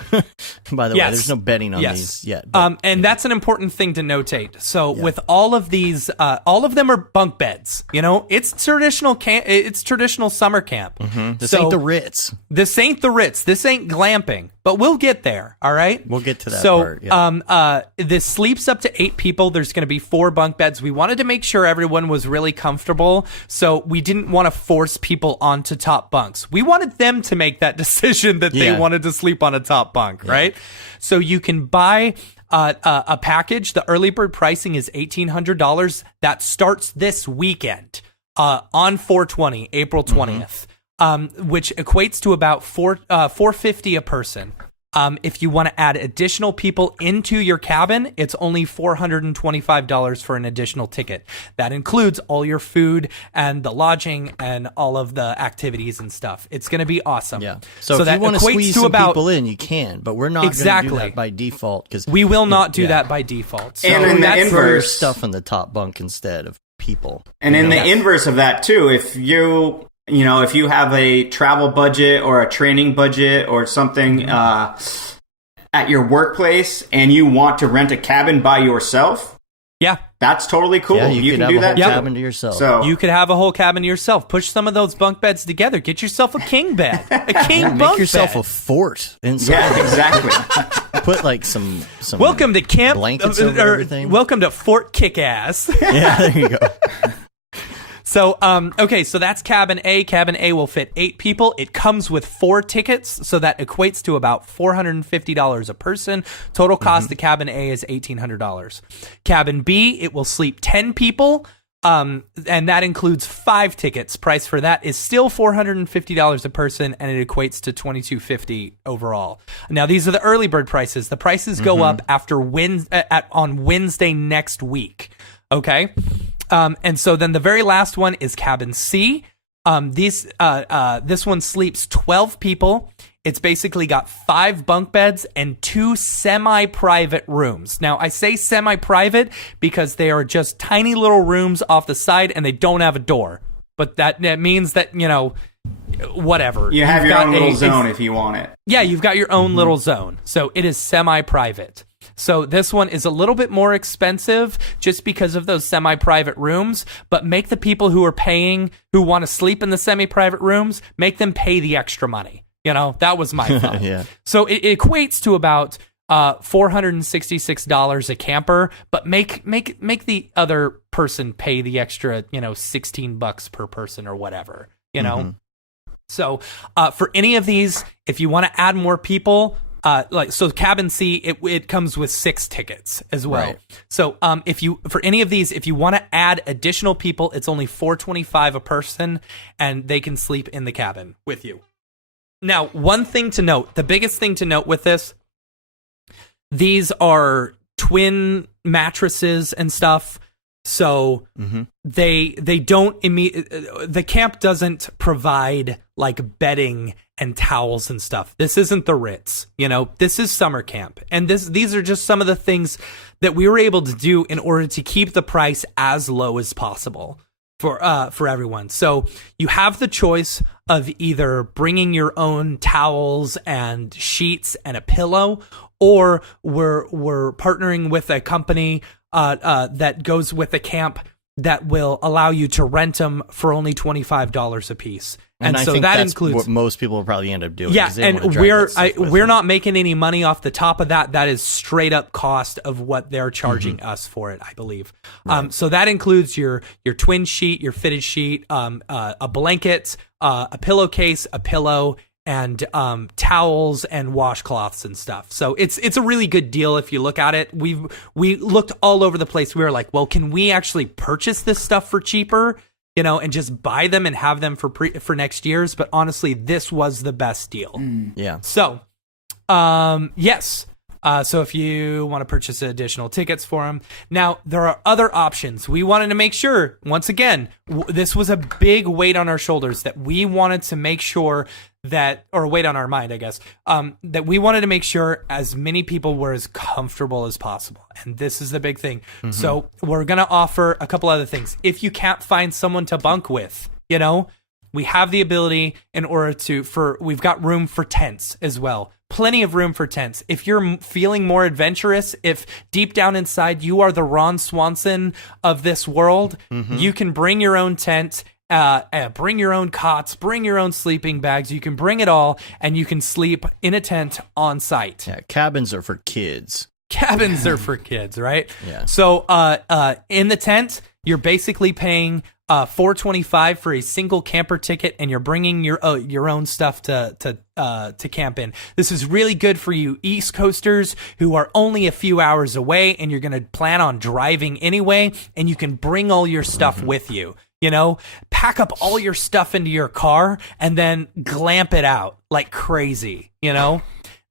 By the way, there's no betting on these yet. But, and that's an important thing to notate. So with all of these, all of them are bunk beds. You know, it's traditional it's traditional summer camp. This ain't the Ritz. This ain't the Ritz. This ain't glamping. But we'll get there, all right? We'll get to that part. So, this sleeps up to 8 people. There's going to be 4 bunk beds. We wanted to make sure everyone was really comfortable, so we didn't want to force people onto top bunks. We wanted them to make that decision that they wanted to sleep on a top bunk, right? So you can buy a package. The early bird pricing is $1,800. That starts this weekend on 4/20, April 20th. Which equates to about $450 a person. If you want to add additional people into your cabin, it's only $425 for an additional ticket. That includes all your food and the lodging and all of the activities and stuff. It's going to be awesome. Yeah. So if that you want to squeeze some people in, you can, but we're not going to do that by default because we will not do that by default. So and in the inverse, stuff in the top bunk instead of people. And in the inverse of that too, if you have a travel budget or a training budget or something at your workplace and you want to rent a cabin by yourself, that's totally cool. Yeah, you can do that. Cabin to yourself. So you could have a whole cabin to yourself. Push some of those bunk beds together. Get yourself a king bed, a king bunk bed. Make yourself a fort inside. Yeah, exactly. Put like some welcome to camp blankets over everything. Welcome to Fort Kickass. Yeah, there you go. So, okay, so that's cabin A. Cabin A will fit 8 people. It comes with 4 tickets, so that equates to about $450 a person. Total cost of cabin A is $1,800. Cabin B, it will sleep 10 people, and that includes 5 tickets. Price for that is still $450 a person, and it equates to $2,250 overall. Now, these are the early bird prices. The prices go up after on Wednesday next week. Okay. And so then the very last one is cabin C. This one sleeps 12 people. It's basically got 5 bunk beds and 2 semi-private rooms. Now, I say semi-private because they are just tiny little rooms off the side and they don't have a door. But that means that, whatever. You have your own little zone if you want it. Yeah, you've got your own little zone. So it is semi-private. So this one is a little bit more expensive just because of those semi-private rooms, but make the people who are paying, who want to sleep in the semi-private rooms, make them pay the extra money. That was my thought. Yeah. So it equates to about $466 a camper, but make the other person pay the extra, $16 per person or whatever, So for any of these, if you want to add more people, Cabin C, it comes with 6 tickets as well. Right. So for any of these, if you want to add additional people, it's only $425 a person, and they can sleep in the cabin with you. Now, one thing to note, the biggest thing to note with this, these are twin mattresses and stuff. So they don't the camp doesn't provide like bedding and towels and stuff. This isn't the Ritz, this is summer camp. And these are just some of the things that we were able to do in order to keep the price as low as possible for everyone. So you have the choice of either bringing your own towels and sheets and a pillow, or we're partnering with a company that goes with the camp that will allow you to rent them for only $25 a piece. And I so think that that's includes what most people will probably end up doing. Yeah, and we're not making any money off the top of that. That is straight up cost of what they're charging us for it, I believe. Right. So that includes your twin sheet, your fitted sheet, a blanket, a pillowcase, a pillow, and towels and washcloths and stuff. So it's a really good deal if you look at it. We looked all over the place. We were like, well, can we actually purchase this stuff for cheaper? And just buy them and have them for next year's. But honestly, this was the best deal. Yeah. So, yes. So if you want to purchase additional tickets for them. Now, there are other options. We wanted to make sure, once again, this was a big weight on our shoulders that we wanted to make sure or weight on our mind, I guess, that we wanted to make sure as many people were as comfortable as possible. And this is the big thing. So we're going to offer a couple other things. If you can't find someone to bunk with, we have the ability in order we've got room for tents as well. Plenty of room for tents. If you're feeling more adventurous, if deep down inside you are the Ron Swanson of this world, you can bring your own tent, bring your own cots, bring your own sleeping bags. You can bring it all, and you can sleep in a tent on site. Yeah, cabins are for kids. Cabins are for kids, right? Yeah. So in the tent, you're basically paying $425 for a single camper ticket, and you're bringing your own stuff to camp in. This is really good for you East Coasters who are only a few hours away, and you're going to plan on driving anyway, and you can bring all your stuff with you. Pack up all your stuff into your car and then glamp it out like crazy.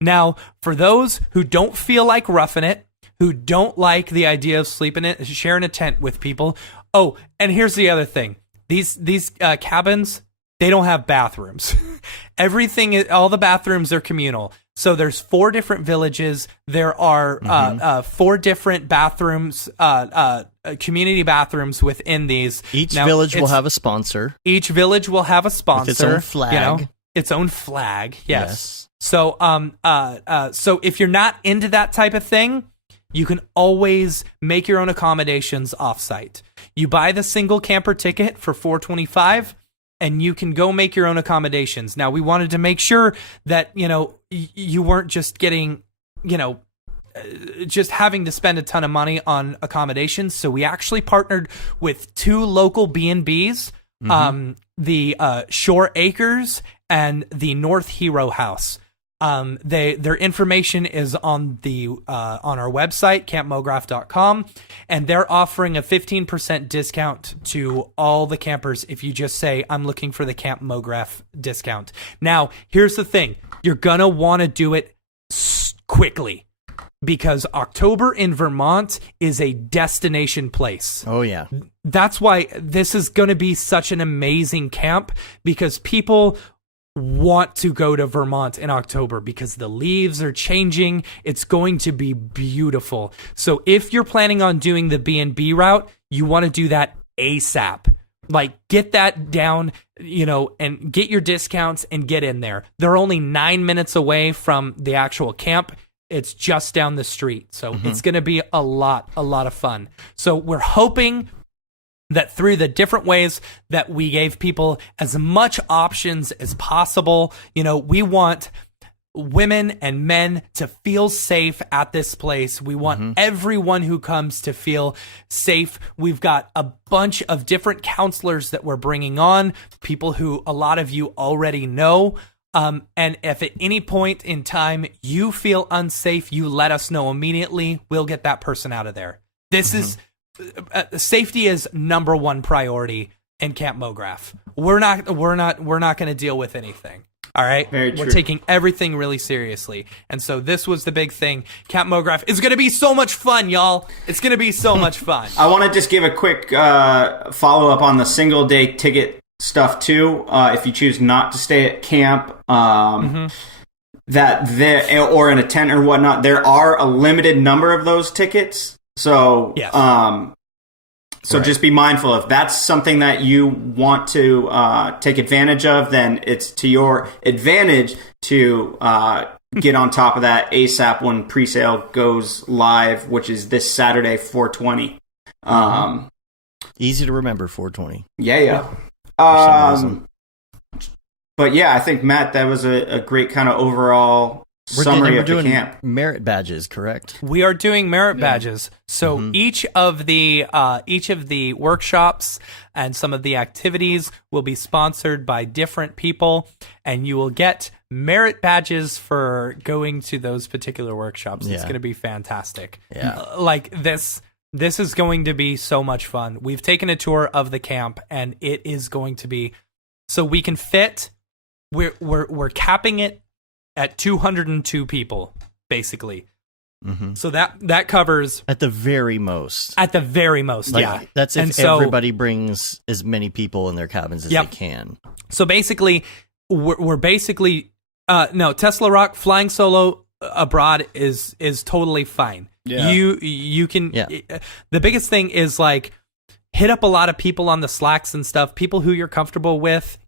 Now, for those who don't feel like roughing it, who don't like the idea of sharing a tent with people. Oh, and here's the other thing. These cabins, they don't have bathrooms. All the bathrooms are communal. So there's 4 different villages. There are 4 different bathrooms, community bathrooms within these. Each village will have a sponsor. Each village will have a sponsor. With its own flag. Its own flag, yes. So, so if you're not into that type of thing, you can always make your own accommodations offsite. You buy the single camper ticket for $425, and you can go make your own accommodations. Now, we wanted to make sure that, you weren't just getting, just having to spend a ton of money on accommodations. So we actually partnered with 2 local B&Bs, the Shore Acres and the North Hero House. Their information is on on our website, campmograph.com, and they're offering a 15% discount to all the campers if you just say, I'm looking for the Camp Mograph discount. Now, here's the thing. You're going to want to do it quickly, because October in Vermont is a destination place. Oh, yeah. That's why this is going to be such an amazing camp, because people want to go to Vermont in October because the leaves are changing. It's going to be beautiful. So if you're planning on doing the B&B route, you want to do that ASAP. Like, get that down, and get your discounts and get in there. They're only 9 minutes away from the actual camp. It's just down the street. So it's going to be a lot of fun. So we're hoping that through the different ways that we gave people as much options as possible, we want women and men to feel safe at this place. We want everyone who comes to feel safe. We've got a bunch of different counselors that we're bringing on, people who a lot of you already know. And if at any point in time you feel unsafe, you let us know immediately. We'll get that person out of there. This is safety is number one priority in Camp Mograph. We're not going to deal with anything. All right. Very true. We're taking everything really seriously. And so this was the big thing. Camp Mograph is going to be so much fun, y'all. It's going to be so much fun. I want to just give a quick follow up on the single day ticket stuff too. If you choose not to stay at camp, that there or in a tent or whatnot, there are a limited number of those tickets. So, yes. So just be mindful. If that's something that you want to take advantage of, then it's to your advantage to get on top of that ASAP when pre-sale goes live, which is this Saturday, 4/20. Easy to remember, 4/20. Yeah. But yeah, I think, Matt, that was a great kind of overall summary of the camp. Merit badges, correct? We are doing merit badges. So each of the workshops and some of the activities will be sponsored by different people, and you will get merit badges for going to those particular workshops. It's going to be fantastic. Yeah. Like this is going to be so much fun. We've taken a tour of the camp, and it is going to be so we can fit. We're capping it at 202 people, basically. So that covers at the very most. Like, that's if everybody brings as many people in their cabins as they can. So basically, we're basically no, Tesla Rock flying solo abroad is totally fine. Yeah. You can. Yeah. The biggest thing is like hit up a lot of people on the Slacks and stuff, people who you're comfortable with.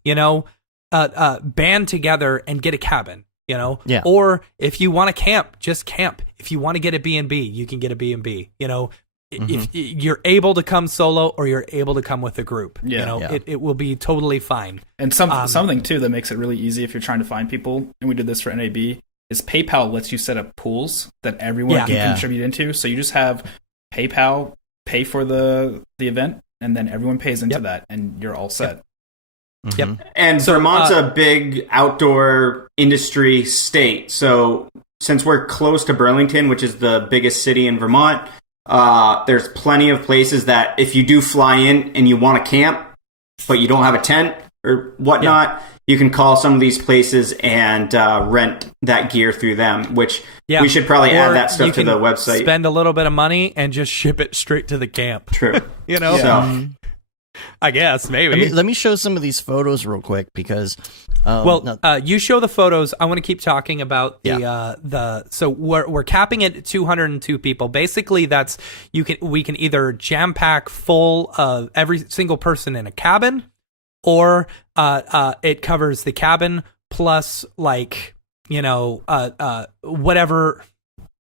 Band together and get a cabin. Yeah. Or if you want to camp, just camp. If you want to get a B&B, you can get a B&B. If you're able to come solo or you're able to come with a group, it will be totally fine. And something too that makes it really easy if you're trying to find people, and we did this for NAB, is PayPal lets you set up pools that everyone can contribute into. So you just have PayPal pay for the event, and then everyone pays into that, and you're all set. Yep. And so, Vermont's a big outdoor industry state. So since we're close to Burlington, which is the biggest city in Vermont, there's plenty of places that if you do fly in and you want to camp, but you don't have a tent or whatnot, you can call some of these places and rent that gear through them, which we should probably add that stuff to the website. Spend a little bit of money and just ship it straight to the camp. True. So I guess maybe. Let me show some of these photos real quick because. You show the photos. I want to keep talking about the. So we're capping it at 202 people. Basically, that's we can either jam pack full of every single person in a cabin, or it covers the cabin plus whatever.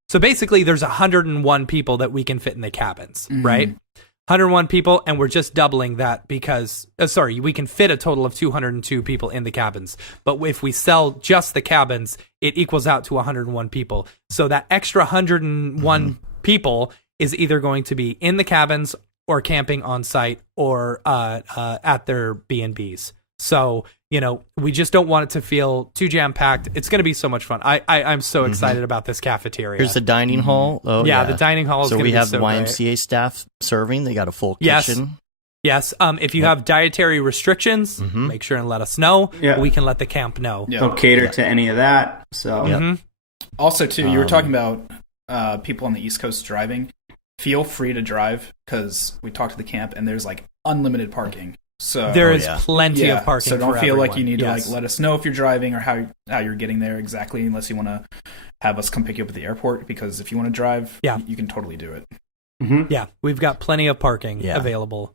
So basically, there's 101 people that we can fit in the cabins, right? 101 people, and we're just doubling that because, we can fit a total of 202 people in the cabins. But if we sell just the cabins, it equals out to 101 people. So that extra 101 people is either going to be in the cabins or camping on site or at their B&Bs. So, we just don't want it to feel too jam-packed. It's going to be so much fun. I'm so excited about this cafeteria. Here's the dining hall. Oh, the dining hall is going to be so we have YMCA staff serving. They got a full kitchen. Yes. If you have dietary restrictions, make sure and let us know. Yeah. We can let the camp know. They'll cater to any of that. So, Also, too, you were talking about people on the East Coast driving. Feel free to drive because we talked to the camp and there's unlimited parking. So there is plenty of parking. So don't feel everyone. like you need to let us know if you're driving or how you're getting there exactly, unless you want to have us come pick you up at the airport. Because if you want to drive, you can totally do it. Yeah, we've got plenty of parking available.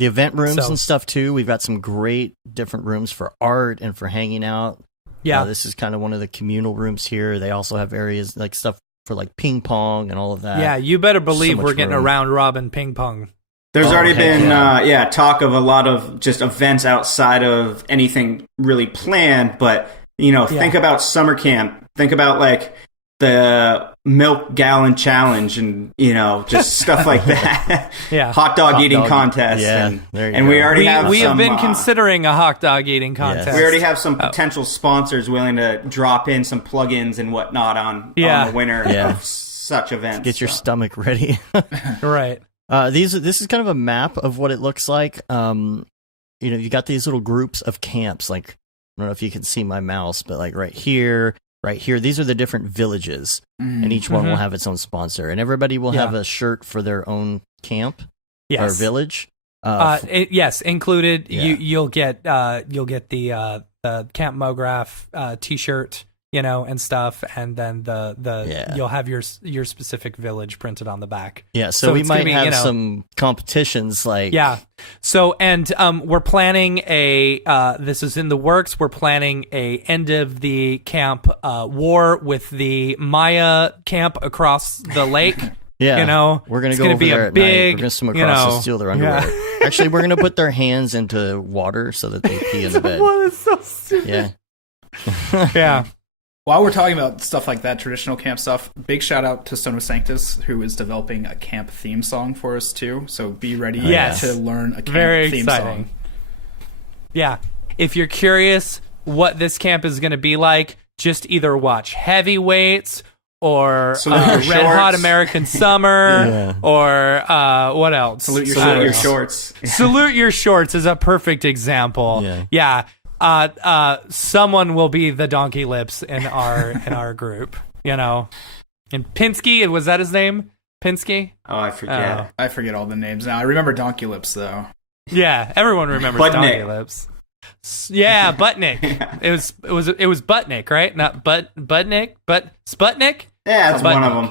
The event rooms and stuff too. We've got some great different rooms for art and for hanging out. Yeah, this is kind of one of the communal rooms here. They also have areas like stuff for like ping pong and all of that. Yeah, you better believe we're getting a round robin ping pong. There's already been talk of a lot of just events outside of anything really planned. But think about summer camp. Think about like the milk gallon challenge and just stuff like that. Hot dog eating contest. Yeah, and we already have been considering a hot dog eating contest. Yes. We already have some potential sponsors willing to drop in some plugins and whatnot on the winner of such events. Get your stomach ready. Right. This is kind of a map of what it looks like. You got these little groups of camps. Like, I don't know if you can see my mouse, but like right here, these are the different villages, and each one will have its own sponsor, and everybody will have a shirt for their own camp or village. Yes, included. Yeah. You'll get the Camp Mograph T-shirt, and stuff, and then you'll have your specific village printed on the back. Yeah, so we might have some competitions like So we're planning this is in the works. We're planning a end of the camp war with the Maya camp across the lake. Yeah, we're gonna go over there at night. We're gonna swim across and steal their underwear. Yeah. Actually, we're gonna put their hands into water so that they pee in the bed. What is so stupid? Yeah, yeah. While we're talking about stuff like that, traditional camp stuff, big shout out to Sono Sanctus, who is developing a camp theme song for us too. So be ready to learn a camp theme song. Yeah. If you're curious what this camp is going to be like, just either watch Heavyweights or Red Hot American Summer or what else? Salute your shorts. Salute Your Shorts is a perfect example. Yeah. Someone will be the Donkey Lips in our group, And Pinsky, was that his name? Pinsky? Oh, I forget. I forget all the names now. I remember Donkey Lips though. Yeah, everyone remembers Donkey Lips. Yeah, Buttnick. It was Buttnick, right? Not Buttnick, but Sputnik. Yeah, that's one of them.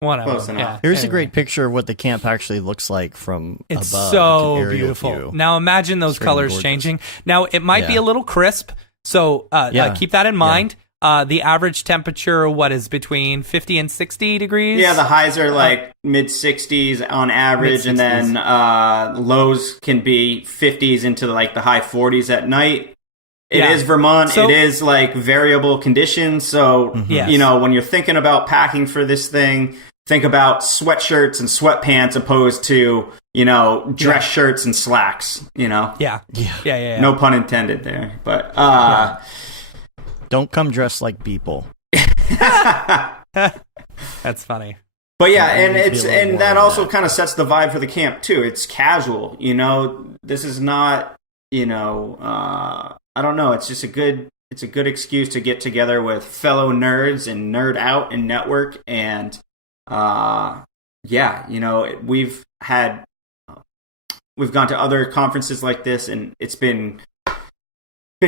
Close enough. Yeah. Here's a great picture of what the camp actually looks like from above. It's so beautiful. View. Now imagine those colors changing. Now it might be a little crisp, so keep that in mind. The average temperature, is between 50 and 60 degrees? Yeah, the highs are like mid-60s on average, and then lows can be 50s into like the high 40s at night. It is Vermont. So, it is like variable conditions. So, when you're thinking about packing for this thing, think about sweatshirts and sweatpants opposed to, dress shirts and slacks, Yeah. No pun intended there. But, don't come dressed like people. That's funny. But and that also kind of sets the vibe for the camp too. It's casual, this is not, I don't know. It's just a good excuse to get together with fellow nerds and nerd out and network. And we've gone to other conferences like this, and it's been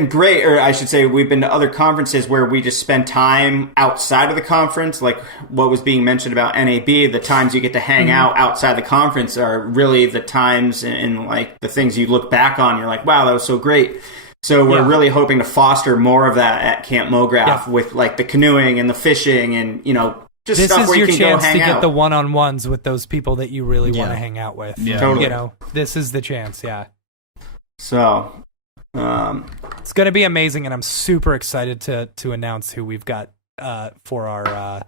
great. Or I should say, we've been to other conferences where we just spend time outside of the conference, like what was being mentioned about NAB. The times you get to hang out outside the conference are really the times and like the things you look back on. You're like, wow, that was so great. So we're really hoping to foster more of that at Camp Mograph with like the canoeing and the fishing and, just this stuff where you can go hang out. This is your chance to get the one-on-ones with those people that you really want to hang out with. Yeah. Totally. This is the chance, So, it's going to be amazing, and I'm super excited to announce who we've got for our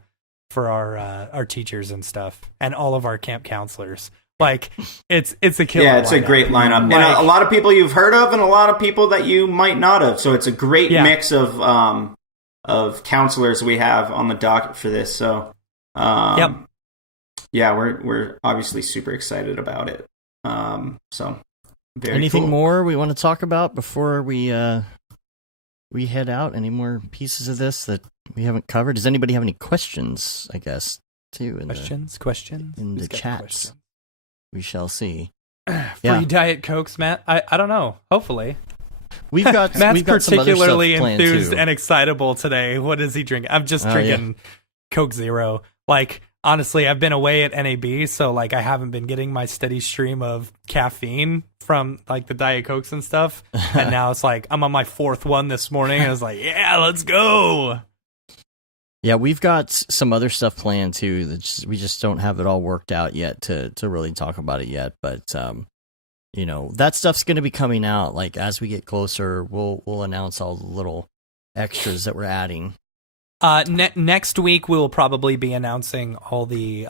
teachers and stuff, and all of our camp counselors. Like, it's a killer. Yeah, it's a great lineup, and a lot of people you've heard of, and a lot of people that you might not have. So it's a great mix of counselors we have on the docket for this. So, we're obviously super excited about it. So, very anything cool. more we want to talk about before we head out? Any more pieces of this that we haven't covered? Does anybody have any questions? I guess too. Questions in the chats. We shall see. Free Diet Cokes, Matt. I don't know. Hopefully. We've got Matt's particularly enthused and excitable today. What is he drinking? I'm just drinking Coke Zero. Like, honestly, I've been away at NAB, so like I haven't been getting my steady stream of caffeine from like the Diet Cokes and stuff. And now it's like I'm on my 4th one this morning. I was like, yeah, let's go. Yeah, we've got some other stuff planned too. We just don't have it all worked out yet to really talk about it yet. But that stuff's going to be coming out. Like as we get closer, we'll announce all the little extras that we're adding. Next week we will probably be announcing all the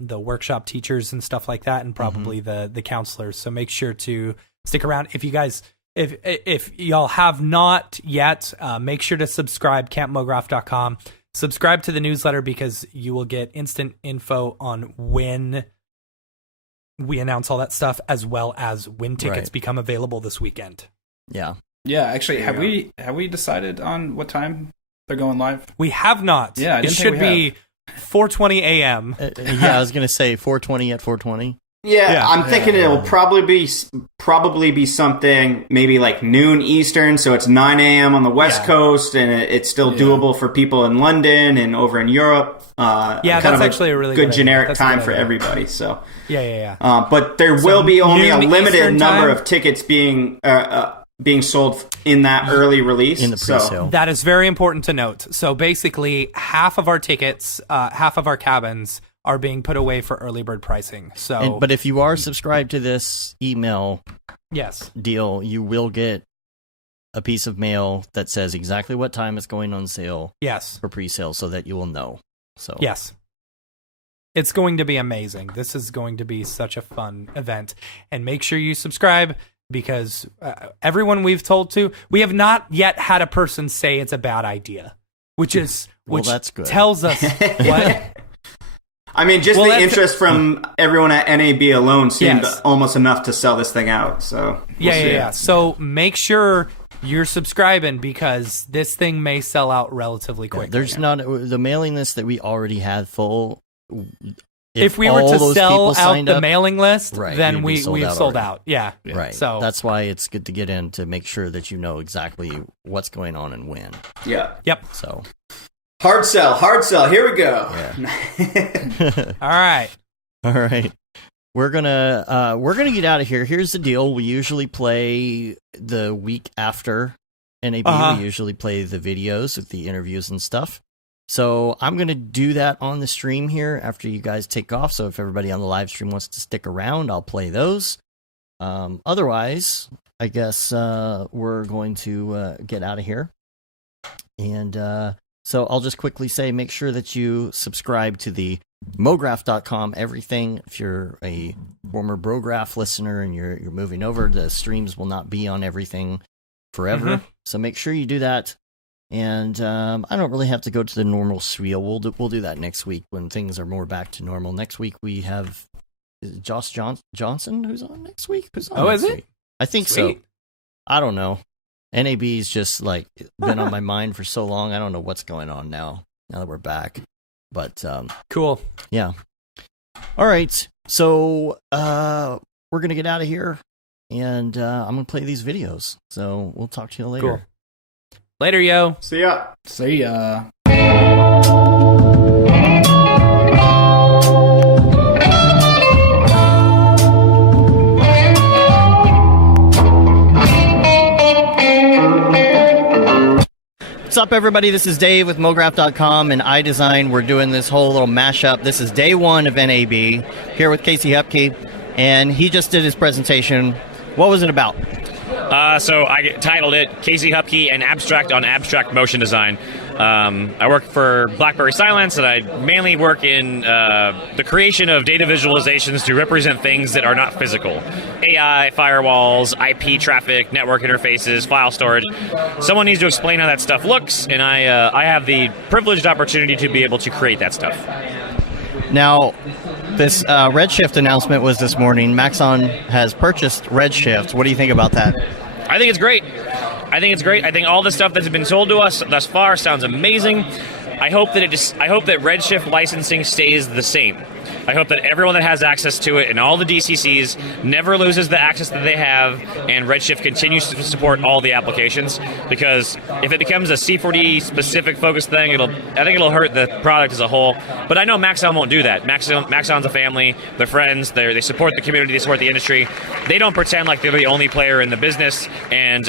workshop teachers and stuff like that, and probably the counselors. So make sure to stick around. If you guys, if y'all have not yet, make sure to subscribe. CampMograph.com. Subscribe to the newsletter because you will get instant info on when we announce all that stuff, as well as when tickets become available this weekend. Yeah. Yeah. Actually, have we decided on what time they're going live? We have not. Yeah, it should be 4:20 a.m. Yeah, I was gonna say 4:20 at 4:20. Yeah, I'm thinking it'll probably be something maybe like noon Eastern, so it's 9 a.m. on the West Coast, and it's still doable for people in London and over in Europe. That's actually a really good generic time for everybody. So yeah. But there will be only a limited number of tickets being sold in that early release. In the pre-sale. So that is very important to note. So basically, half of our tickets, half of our cabins are being put away for early bird pricing. So, but if you are subscribed to this email deal, you will get a piece of mail that says exactly what time it's going on sale for pre-sale, so that you will know. So yes. It's going to be amazing. This is going to be such a fun event. And make sure you subscribe, because everyone we've told to, we have not yet had a person say it's a bad idea, which that's good. Tells us what. I mean, just the interest from everyone at NAB alone seemed almost enough to sell this thing out. So we'll see. So make sure you're subscribing, because this thing may sell out relatively quickly. There's not the mailing list that we already had full. If we were to sell out the mailing list, then we've sold out. Yeah. Right. So that's why it's good to get in to make sure that you know exactly what's going on and when. Yeah. Yep. So hard sell. Here we go. Yeah. All right. We're gonna get out of here. Here's the deal. We usually play the week after NAB. We usually play the videos with the interviews and stuff. So I'm going to do that on the stream here after you guys take off. So if everybody on the live stream wants to stick around, I'll play those. Otherwise, I guess we're going to get out of here. And so I'll just quickly say, make sure that you subscribe to the Mograph.com everything. If you're a former Brograph listener and you're moving over, the streams will not be on everything forever. So make sure you do that. And I don't really have to go to the normal spiel. We'll do that next week when things are more back to normal. Next week we have Josh Johnson who's on next week. Who's on next week? I think so. I don't know. NAB's just like been on my mind for so long. I don't know what's going on now that we're back. But cool. Yeah. All right. So we're gonna get out of here, and I'm gonna play these videos. So we'll talk to you later. Cool. Later, yo. See ya. What's up, everybody? This is Dave with Mograph.com and iDesign. We're doing this whole little mashup. This is day one of NAB, here with Casey Hupke, and he just did his presentation. What was it about? So I titled it Casey Hupke and Abstract on Abstract Motion Design. I work for BlackBerry Silence, and I mainly work in the creation of data visualizations to represent things that are not physical. AI, firewalls, IP traffic, network interfaces, file storage. Someone needs to explain how that stuff looks, and I have the privileged opportunity to be able to create that stuff. Now, this Redshift announcement was this morning. Maxon has purchased Redshift. What do you think about that? I think it's great. I think all the stuff that's been sold to us thus far sounds amazing. I hope that Redshift licensing stays the same. I hope that everyone that has access to it and all the DCCs never loses the access that they have, and Redshift continues to support all the applications, because if it becomes a C4D specific focused thing, I think it'll hurt the product as a whole. But I know Maxon won't do that. Maxon's a family, they're friends, they support the community, they support the industry. They don't pretend like they're the only player in the business, and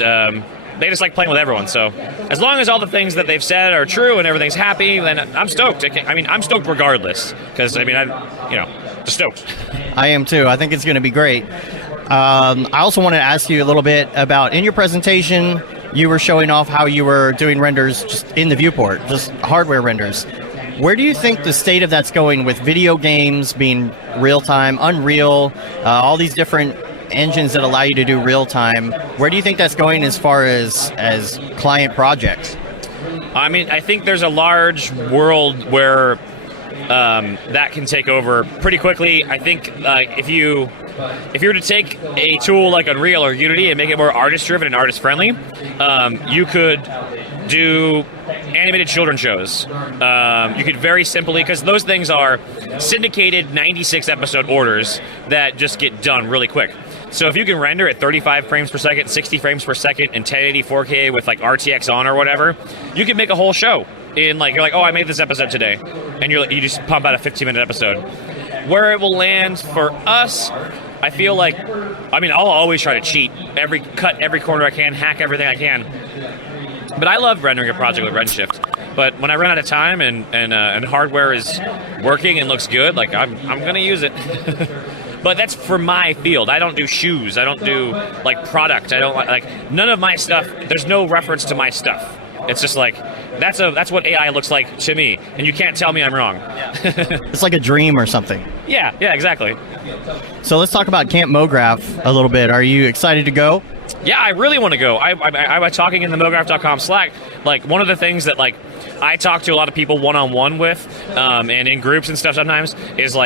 they just like playing with everyone. So as long as all the things that they've said are true and everything's happy, then I'm stoked. I'm stoked regardless, because just stoked. I am too. I think it's going to be great. I also want to ask you a little bit about, in your presentation, you were showing off how you were doing renders just in the viewport, just hardware renders. Where do you think the state of that's going with video games being real-time, Unreal, all these different engines that allow you to do real-time? Where do you think that's going as far as client projects? I think there's a large world where that can take over pretty quickly. I think if you were to take a tool like Unreal or Unity and make it more artist-driven and artist-friendly, you could do animated children's shows. You could very simply, because those things are syndicated 96-episode orders that just get done really quick. So if you can render at 35 frames per second, 60 frames per second, and 1080 4K with like RTX on or whatever, you can make a whole show in you're like, oh, I made this episode today, and you just pump out a 15-minute episode. Where it will land for us, I feel like, I'll always try to cheat, cut every corner I can, hack everything I can. But I love rendering a project with Redshift. But when I run out of time and hardware is working and looks good, I'm going to use it. But that's for my field. I don't do shoes. I don't do product. I don't none of my stuff. There's no reference to my stuff. It's just that's what AI looks like to me, and you can't tell me I'm wrong. It's like a dream or something. Yeah, exactly. So let's talk about Camp Mograph a little bit. Are you excited to go? Yeah, I really want to go. I was talking in the Mograph.com Slack. One of the things that I talk to a lot of people one-on-one with, and in groups and stuff sometimes, is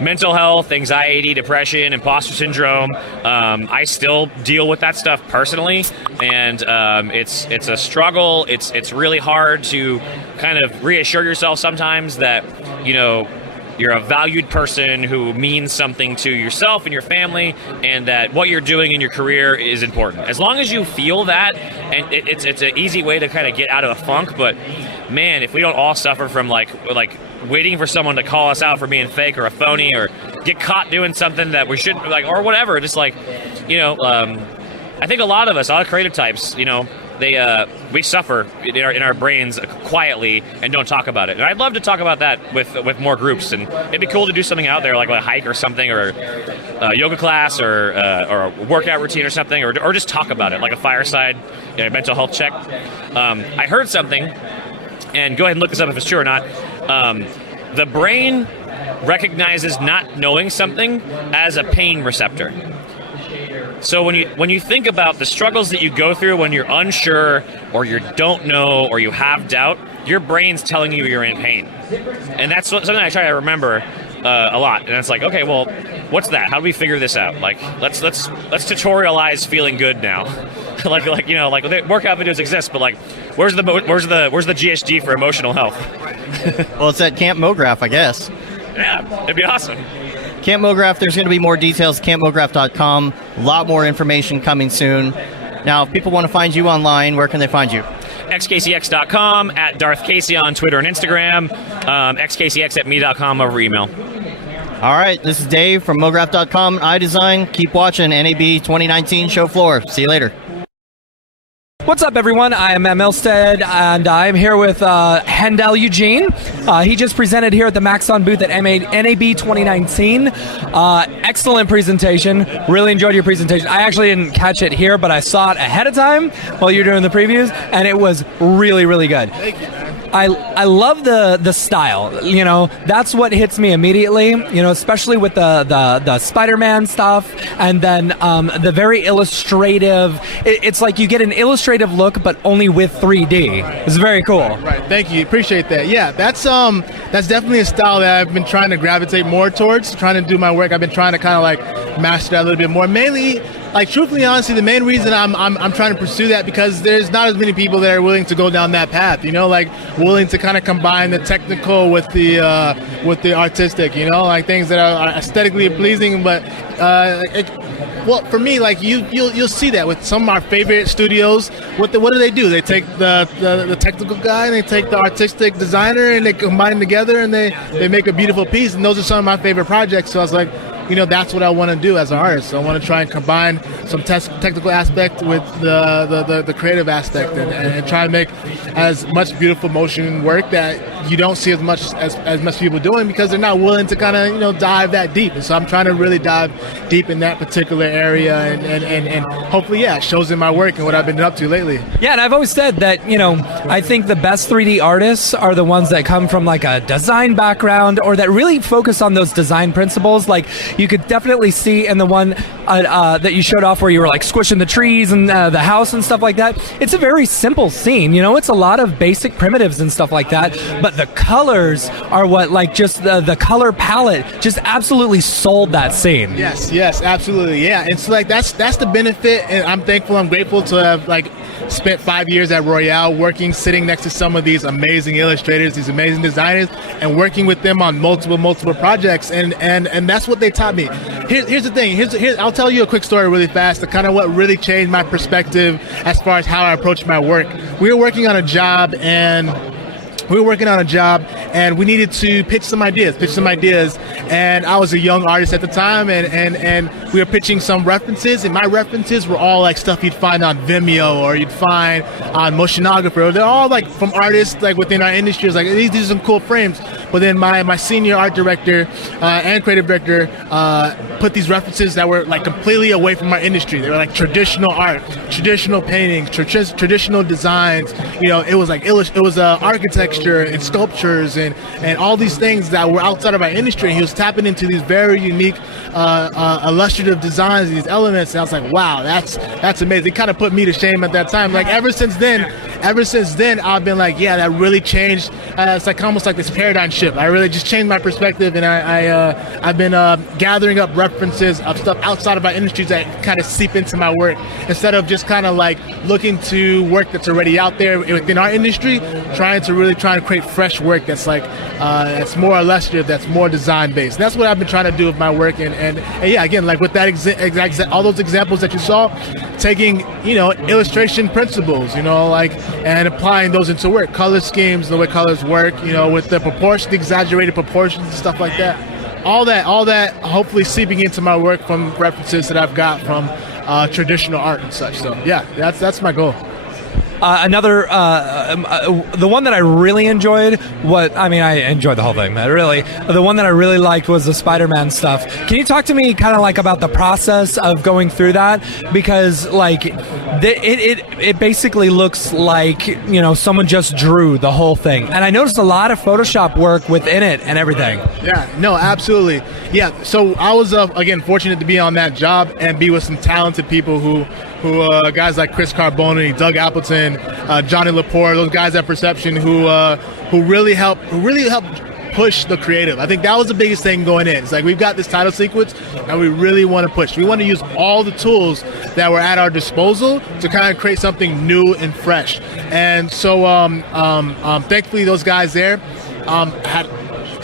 mental health, anxiety, depression, imposter syndrome. I still deal with that stuff personally, and it's a struggle. It's really hard to kind of reassure yourself sometimes that you're a valued person who means something to yourself and your family, and that what you're doing in your career is important. As long as you feel that, and it's an easy way to kind of get out of a funk. But man, if we don't all suffer from waiting for someone to call us out for being fake or a phony, or get caught doing something that we shouldn't, or whatever, just I think a lot of us, a lot of creative types, we suffer in our brains quietly and don't talk about it. And I'd love to talk about that with more groups, and it'd be cool to do something out there, like a hike or something, or a yoga class, or a workout routine or something, or just talk about it, like a fireside mental health check. I heard something, and go ahead and look this up if it's true or not. The brain recognizes not knowing something as a pain receptor. So when you think about the struggles that you go through when you're unsure, or you don't know, or you have doubt, your brain's telling you you're in pain. And that's something I try to remember a lot. And it's okay, well, what's that? How do we figure this out? Let's tutorialize feeling good now. Workout videos exist, but where's the GSG for emotional health? Well, it's at Camp Mograph, I guess. Yeah, it'd be awesome. Camp Mograph, there's going to be more details, campmograph.com. A lot more information coming soon. Now, if people want to find you online, where can they find you? xkcx.com, at Darth Casey on Twitter and Instagram, xkcx@me.com over email. All right, this is Dave from Mograph.com, iDesign. Keep watching NAB 2019 show floor. See you later. What's up, everyone? I am Elstead, and I'm here with Hendel Eugene. He just presented here at the Maxon booth at NAB 2019. Excellent presentation. Really enjoyed your presentation. I actually didn't catch it here, but I saw it ahead of time while you were doing the previews, and it was really, really good. Thank you, man. I love the style. That's what hits me immediately. Especially with the Spider-Man stuff, and then the very illustrative. It's like you get an illustrative look, but only with 3D. It's very cool. Right. Thank you. Appreciate that. Yeah, that's definitely a style that I've been trying to gravitate more towards. Trying to do my work, I've been trying to kind of master that a little bit more. Mainly like truthfully, honestly, the main reason I'm trying to pursue that because there's not as many people that are willing to go down that path. You know, like willing to kind of combine the technical with the artistic. You know, like things that are aesthetically pleasing, but well, for me, like you'll see that with some of our favorite studios. What do they do? They take the technical guy and they take the artistic designer and they combine them together and they make a beautiful piece. And those are some of my favorite projects. So I was like, you know, that's what I want to do as an artist. So I want to try and combine some technical aspect with the creative aspect and try and make as much beautiful motion work that you don't see as much people doing because they're not willing to kind of, you know, dive that deep. And so I'm trying to really dive deep in that particular area and hopefully, yeah, it shows in my work and what I've been up to lately. Yeah, and I've always said that, you know, I think the best 3D artists are the ones that come from like a design background or that really focus on those design principles. Like you could definitely see in the one that you showed off where you were like squishing the trees and the house and stuff like that. It's a very simple scene, you know, it's a lot of basic primitives and stuff like that, but the colors are what, like, just the color palette just absolutely sold that scene. Yes, absolutely, yeah. And so like that's the benefit, and I'm thankful, I'm grateful to have like spent 5 years at Royale working, sitting next to some of these amazing illustrators, these amazing designers, and working with them on multiple projects, and that's what they taught me. Here's the thing. Here's I'll tell you a quick story really fast. The kind of what really changed my perspective as far as how I approach my work. We were working on a job and we needed to pitch some ideas. And I was a young artist at the time, and we were pitching some references, and my references were all like stuff you'd find on Vimeo or you'd find on Motionographer. They're all like from artists like within our industry. It's like these are some cool frames. But then my senior art director and creative director put these references that were like completely away from our industry. They were like traditional art, traditional paintings, traditional designs. You know, it was like architecture and sculptures and all these things that were outside of our industry. And he was tapping into these very unique illustrative designs, these elements. And I was like, wow, that's amazing. It kind of put me to shame at that time. Like ever since then, I've been like, yeah, that really changed. It's like almost like this paradigm shift. I really just changed my perspective, and I've been gathering up references of stuff outside of our industries that kind of seep into my work instead of just kind of like looking to work that's already out there within our industry, trying to create fresh work that's like that's more illustrative, that's more design based. And that's what I've been trying to do with my work, and yeah, again, like with that all those examples that you saw, taking, you know, illustration principles, you know, like, and applying those into work, color schemes, the way colors work, you know, with the exaggerated proportions and stuff like that. All that hopefully seeping into my work from references that I've got from traditional art and such. So yeah, that's my goal. The one that I really enjoyed, I enjoyed the whole thing, but really, the one that I really liked was the Spider-Man stuff. Can you talk to me kind of like about the process of going through that? Because like, it basically looks like, you know, someone just drew the whole thing. And I noticed a lot of Photoshop work within it and everything. Yeah, no, absolutely. Yeah, so I was, again, fortunate to be on that job and be with some talented people who guys like Chris Carboni, Doug Appleton, Johnny Lepore, those guys at Perception who really helped push the creative. I think that was the biggest thing going in. It's like we've got this title sequence and we really want to push. We want to use all the tools that were at our disposal to kind of create something new and fresh. And so thankfully those guys there had,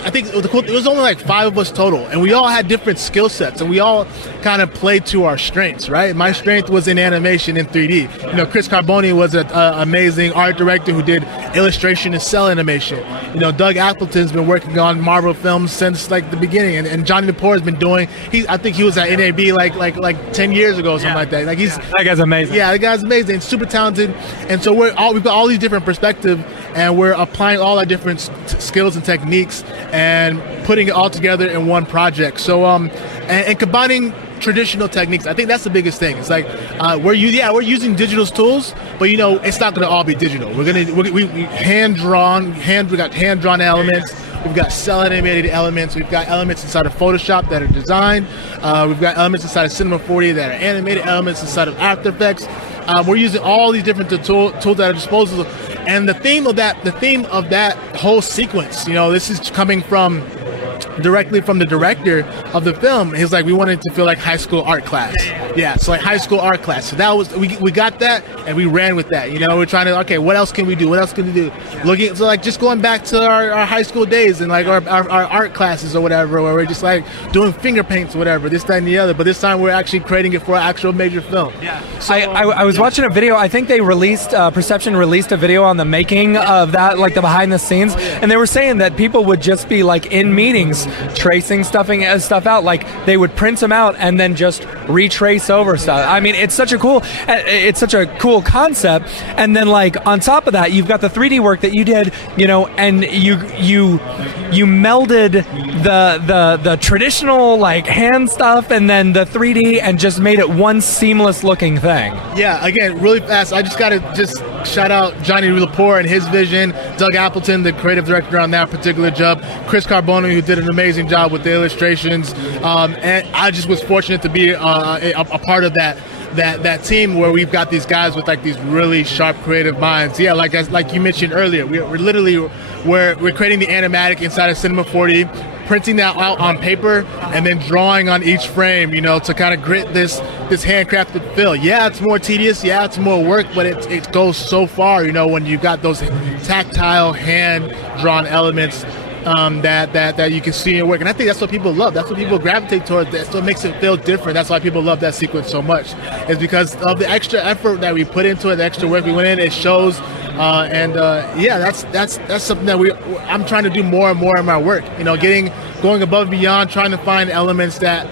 I think it was only like 5 of us total, and we all had different skill sets, and we all kind of played to our strengths, right? My strength was in animation in 3D. You know, Chris Carboni was an amazing art director who did illustration and cell animation. You know, Doug Appleton's been working on Marvel films since like the beginning, and Johnny Lepore has been doing. I think he was at NAB like 10 years ago or something like that. Like that guy's amazing. Yeah, the guy's amazing, super talented, and so we've got all these different perspectives, and we're applying all our different skills and techniques and putting it all together in one project. So and combining traditional techniques, I think that's the biggest thing. It's like we're using digital tools, but you know, it's not going to all be digital. We got hand drawn elements. We've got cell animated elements. We've got elements inside of Photoshop that are designed. We've got elements inside of Cinema 4D that are animated elements inside of After Effects. We're using all these different tools at our disposal. And the theme of that whole sequence, you know, this is coming directly from the director, of the film. He was like, we wanted it to feel like high school art class. Yeah, so like high school art class. So that was we got that and we ran with that. You know, we're trying to what else can we do? What else can we do? Looking so like just going back to our high school days and like our art classes or whatever, where we're just like doing finger paints or whatever, this, that, and the other. But this time we're actually creating it for an actual major film. Yeah. So I was watching a video. I think they released Perception released a video on the making of that, like the behind the scenes, and they were saying that people would just be like in meetings tracing stuff out, like they would print them out and then just retrace over stuff. I mean, it's such a cool concept. And then like on top of that, you've got the 3D work that you did, you know, and you melded the traditional like hand stuff and then the 3D and just made it one seamless looking thing. Yeah, again, really fast. I just got to shout out Johnny Lepore and his vision, Doug Appleton, the creative director on that particular job, Chris Carbone, who did an amazing job with the illustrations, and I just was fortunate to be a part of that team where we've got these guys with like these really sharp creative minds. Yeah, like you mentioned earlier, we're creating the animatic inside of Cinema 4D, printing that out on paper, and then drawing on each frame, you know, to kind of grit this handcrafted feel. Yeah, it's more tedious. Yeah, it's more work, but it goes so far, you know, when you've got those tactile, hand-drawn elements that you can see in your work. And I think that's what people love. That's what people gravitate towards. That's what makes it feel different. That's why people love that sequence so much. Is because of the extra effort that we put into it, the extra work we went in. It shows. That's something that I'm trying to do more and more in my work. You know, going above and beyond, trying to find elements that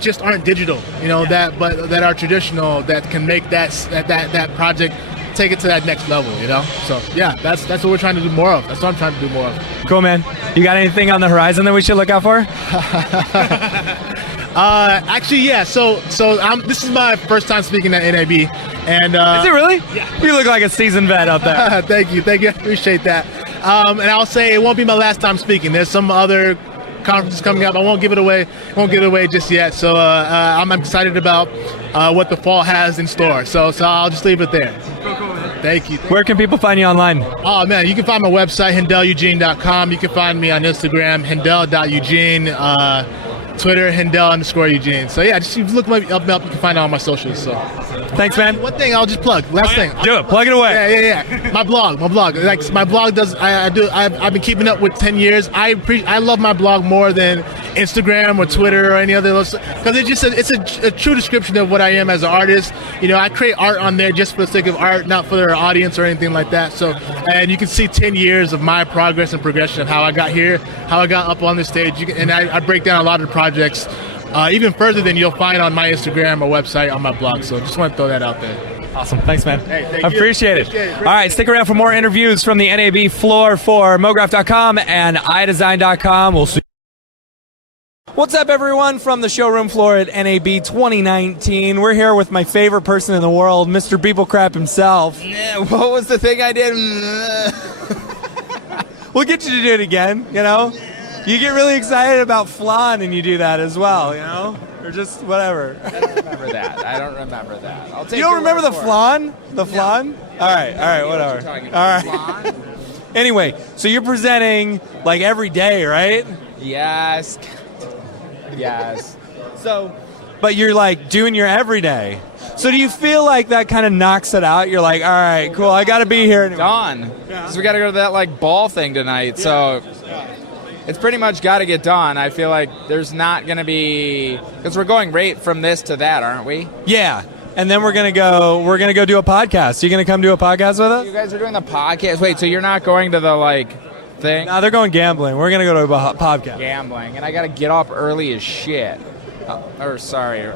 just aren't digital. You know, that are traditional, that can make that project take it to that next level, you know? So yeah, that's what we're trying to do more of. That's what I'm trying to do more of. Cool, man. You got anything on the horizon that we should look out for? Actually, yeah. So this is my first time speaking at NAB, and is it really? Yeah. You look like a seasoned vet up there. Thank you. I appreciate that. And I'll say it won't be my last time speaking. There's some other conferences coming up. I won't give it away just yet. So I'm excited about what the fall has in store. So I'll just leave it there. Cool, man. Thank you. Where can people find you online? Oh man, you can find my website hendelEugene.com. You can find me on Instagram hendel.eugene. Twitter, Hendel_Eugene. So yeah, just look me up. You can find all my socials. So thanks, man. One thing I'll just plug. Last thing. Do it. Plug it away. Yeah. My blog. Like my blog does. I've been keeping up with 10 years. I love my blog more than Instagram or Twitter or any other of those, because it's a true description of what I am as an artist. You know, I create art on there just for the sake of art, not for their audience or anything like that. So, and you can see 10 years of my progress and progression of how I got here, how I got up on the stage. And I break down a lot of the projects even further than you'll find on my Instagram or website on my blog. So just want to throw that out there. Awesome. Thanks, man. Hey, I appreciate it. All right, stick around for more interviews from the NAB floor for Mograph.com and iDesign.com. We'll see. What's up, everyone, from the showroom floor at NAB 2019. We're here with my favorite person in the world, Mr. Beeple himself. Yeah, what was the thing I did? We'll get you to do it again, you know? You get really excited about flan and you do that as well, you know? Or just whatever. I don't remember that. I'll take you don't remember the flan? No. Flan? All right, whatever. All right. Anyway, so you're presenting like every day, right? Yes. So, but you're like doing your everyday. So do you feel like that kind of knocks it out? You're like, all right, cool, I got to be here. Done. Because we got to go to that like ball thing tonight. So it's pretty much got to get done. I feel like there's not going to be, because we're going right from this to that, aren't we? Yeah. And then we're gonna go do a podcast. You gonna come do a podcast with us? You guys are doing the podcast. Wait, so you're not going to the like thing? No, they're going gambling. We're gonna go to a podcast. Gambling, and I gotta get up early as shit. Sorry.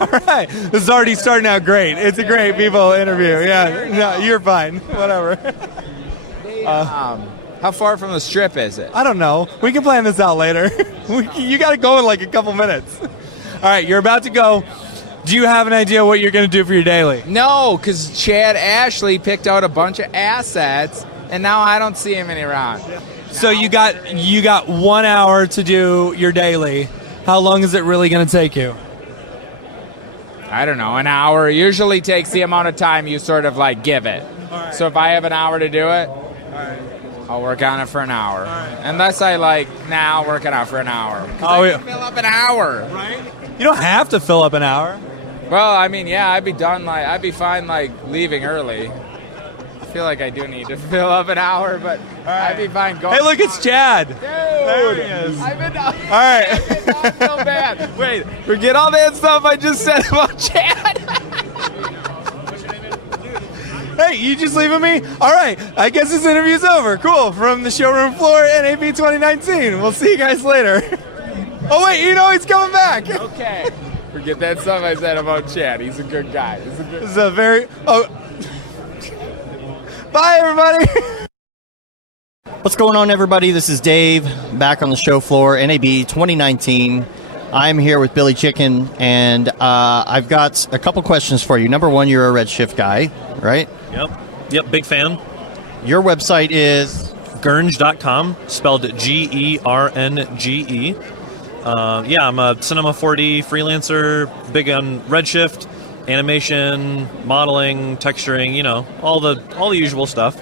All right, this is already starting out great. It's a great people interview. Yeah, no, you're fine. Whatever. How far from the strip is it? I don't know. We can plan this out later. You got to go in like a couple minutes. All right, you're about to go. Do you have an idea what you're going to do for your daily? No, because Chad Ashley picked out a bunch of assets, and now I don't see him any around. So you got 1 hour to do your daily. How long is it really going to take you? I don't know, an hour. Usually takes the amount of time you sort of like give it. Right. So if I have an hour to do it, I'll work on it for an hour. Unless I I'll work it out for an hour. Oh, yeah. Fill up an hour. Right? You don't have to fill up an hour. Well, I mean, yeah, I'd be done. I'd be fine leaving early. I feel like I do need to fill up an hour, but I'd be fine going. Hey, look, it's Chad. Dude, There he is. I've been All right. not feel bad. Wait, forget all that stuff I just said about Chad. Hey, you just leaving me? All right, I guess this interview's over. Cool. From the showroom floor, NAB 2019. We'll see you guys later. Oh, wait, he's coming back. Okay. Forget that stuff I said about Chad. He's a good guy. This is a very... Oh. Bye, everybody. What's going on, everybody? This is Dave, back on the show floor, NAB 2019. I'm here with Billy Chicken, and I've got a couple questions for you. Number one, you're a Redshift guy, right? Yep, big fan. Your website is? Gernge.com, spelled Gernge. I'm a Cinema 4D freelancer, big on Redshift, animation, modeling, texturing, all the usual stuff.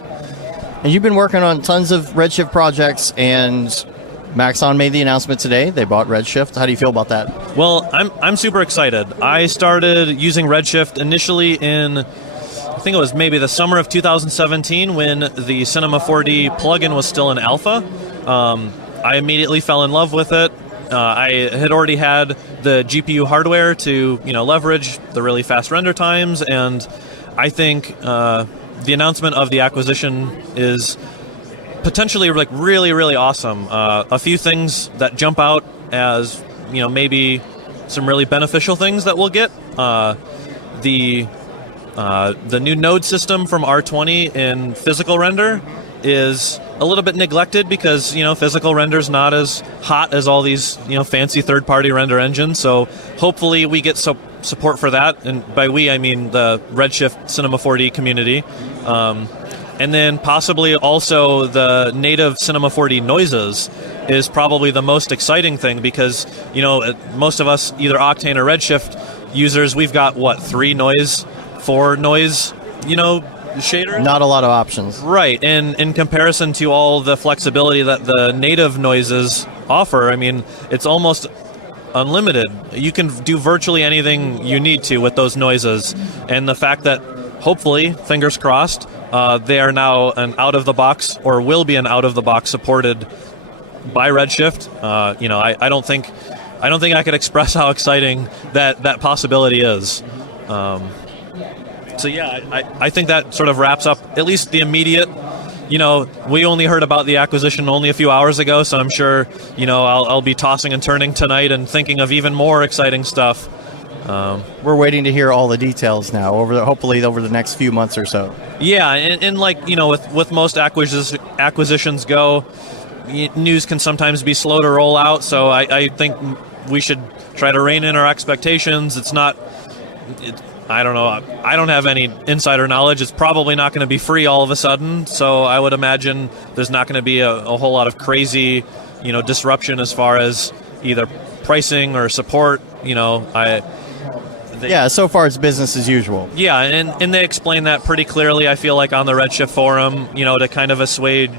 And you've been working on tons of Redshift projects, and Maxon made the announcement today. They bought Redshift. How do you feel about that? Well, I'm super excited. I started using Redshift initially in, I think it was maybe the summer of 2017 when the Cinema 4D plugin was still in alpha. I immediately fell in love with it. I had already had the GPU hardware to, leverage the really fast render times, and I think the announcement of the acquisition is potentially really, really awesome. A few things that jump out as, maybe some really beneficial things that we'll get. The new node system from R20 in physical render is a little bit neglected because, physical render's not as hot as all these, fancy third-party render engines. So hopefully we get support for that. And by we, I mean the Redshift Cinema 4D community. And then possibly also the native Cinema 4D noises is probably the most exciting thing because, most of us, either Octane or Redshift users, we've got, 4 noise, shaders? Not a lot of options. Right, and in comparison to all the flexibility that the native noises offer, I mean, it's almost unlimited. You can do virtually anything you need to with those noises, and the fact that, hopefully, fingers crossed, they are now an out-of-the-box, or will be an out-of-the-box supported by Redshift. I don't think I could express how exciting that possibility is. So yeah, I think that sort of wraps up at least the immediate. We only heard about the acquisition only a few hours ago, so I'm sure, I'll be tossing and turning tonight and thinking of even more exciting stuff. We're waiting to hear all the details now, hopefully over the next few months or so. Yeah, and with most acquisitions go, news can sometimes be slow to roll out, so I think we should try to rein in our expectations. I don't know. I don't have any insider knowledge. It's probably not going to be free all of a sudden, so I would imagine there's not going to be a whole lot of crazy, disruption as far as either pricing or support. Yeah, so far it's business as usual. Yeah, and they explain that pretty clearly, I feel like, on the Redshift forum, to kind of assuage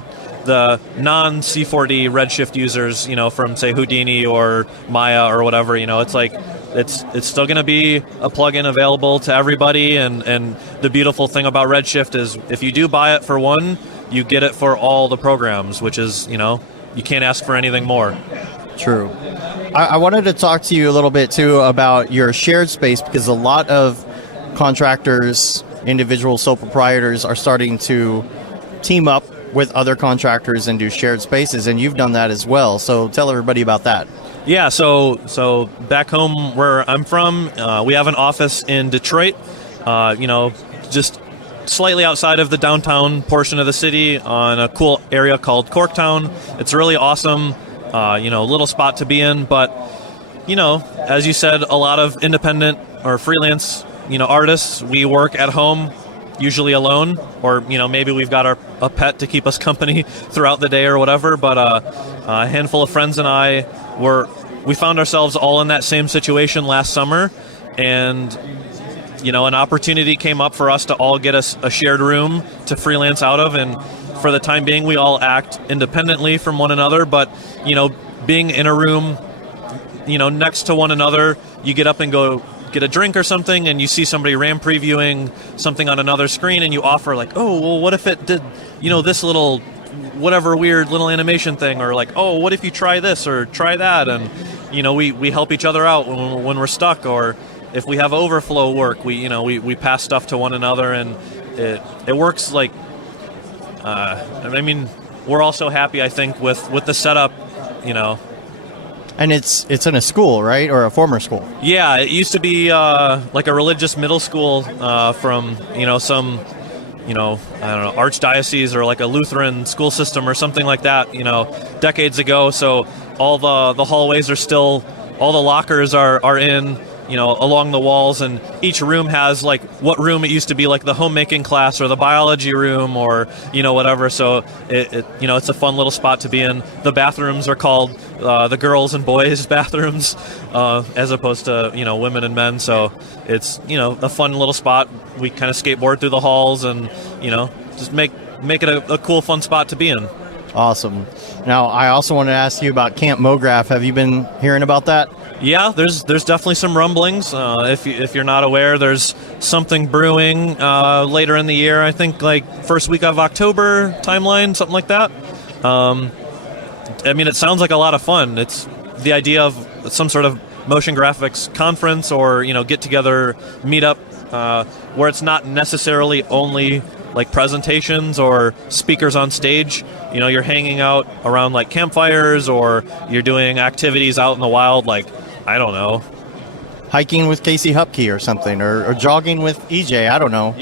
the non-C4D Redshift users, from, say, Houdini or Maya or whatever. It's like it's still going to be a plugin available to everybody, and the beautiful thing about Redshift is if you do buy it for one, you get it for all the programs, which is, you can't ask for anything more. True. I wanted to talk to you a little bit, too, about your shared space, because a lot of contractors, individual sole proprietors are starting to team up with other contractors and do shared spaces, and you've done that as well. So tell everybody about that. Yeah, so back home where I'm from, we have an office in Detroit, just slightly outside of the downtown portion of the city on a cool area called Corktown. It's really awesome. Little spot to be in, but, as you said, a lot of independent or freelance, artists, we work at home, usually alone, or, maybe we've got a pet to keep us company throughout the day or whatever, but a handful of friends and I we found ourselves all in that same situation last summer, and, an opportunity came up for us to all get a shared room to freelance out of, and for the time being, we all act independently from one another, but, being in a room, next to one another, you get up and go get a drink or something, and you see somebody RAM previewing something on another screen, and you offer like, oh, well, what if it did, this little whatever weird little animation thing, or like, oh, what if you try this or try that, and we help each other out when we're stuck, or if we have overflow work, we pass stuff to one another, and it works like. We're also happy, I think, with the setup, And it's in a school, right, or a former school? Yeah, it used to be like a religious middle school from some I don't know, archdiocese or like a Lutheran school system or something like that, decades ago. So all the hallways are still, all the lockers are in, along the walls, and each room has like what room it used to be, like the homemaking class or the biology room or whatever. So it's a fun little spot to be in. The bathrooms are called the girls and boys bathrooms as opposed to women and men. So it's a fun little spot. We kind of skateboard through the halls and just make it a cool, fun spot to be in. Awesome. Now I also want to ask you about Camp Mograph. Have you been hearing about that? Yeah, there's definitely some rumblings. If you're not aware, there's something brewing later in the year. I think like first week of October timeline, something like that. It sounds like a lot of fun. It's the idea of some sort of motion graphics conference or get together meetup where it's not necessarily only like presentations or speakers on stage. You're hanging out around like campfires, or you're doing activities out in the wild, like, I don't know, hiking with Casey Hupke or something, or jogging with EJ. I don't know.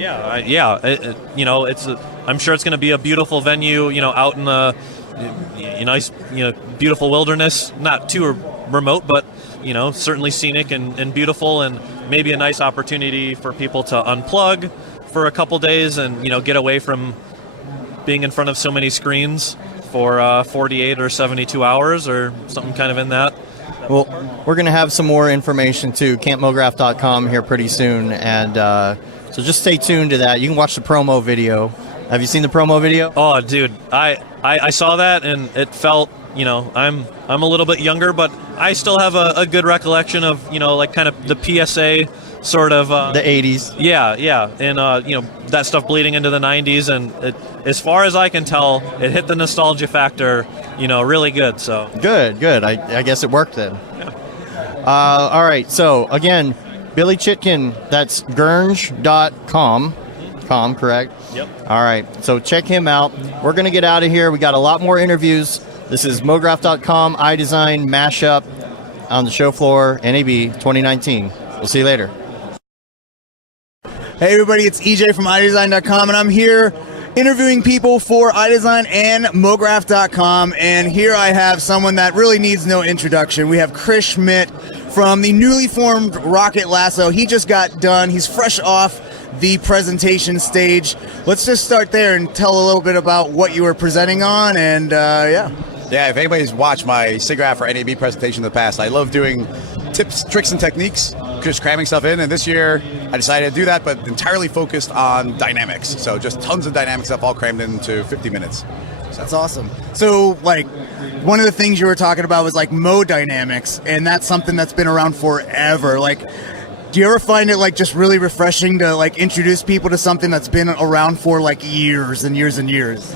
I'm sure it's going to be a beautiful venue, out in the nice, beautiful wilderness, not too remote, but certainly scenic and beautiful, and maybe a nice opportunity for people to unplug for a couple days and get away from being in front of so many screens for 48 or 72 hours or something kind of in that. Well, we're going to have some more information to campmograph.com here pretty soon, and so just stay tuned to that. You can watch the promo video. Have you seen the promo video? Oh, dude, I saw that, and it felt, I'm a little bit younger, but I still have a good recollection of, like kind of the PSA sort of the 80s. Yeah, and that stuff bleeding into the 90s, and as far as I can tell, it hit the nostalgia factor, really good. So good. I guess it worked then. Yeah. All right. So again, Billy Chitkin. That's Gurge.com. Correct? Yep. All right. So check him out. We're gonna get out of here. We got a lot more interviews. This is Mograph.com iDesign mashup on the show floor, NAB 2019. We'll see you later. Hey everybody, it's EJ from iDesign.com, and I'm here interviewing people for iDesign and Mograph.com, and here I have someone that really needs no introduction. We have Chris Schmidt from the newly formed Rocket Lasso. He just got done. He's fresh off the presentation stage. Let's just start there and tell a little bit about what you were presenting on, and yeah, if anybody's watched my SIGGRAPH or NAB presentation in the past, I love doing tips, tricks, and techniques, just cramming stuff in, and this year I decided to do that, but entirely focused on dynamics. So just tons of dynamic stuff all crammed into 50 minutes. That's awesome. So, like, one of the things you were talking about was, like, mode dynamics, and that's something that's been around forever. Like, do you ever find it, like, just really refreshing to, like, introduce people to something that's been around for, like, years and years and years?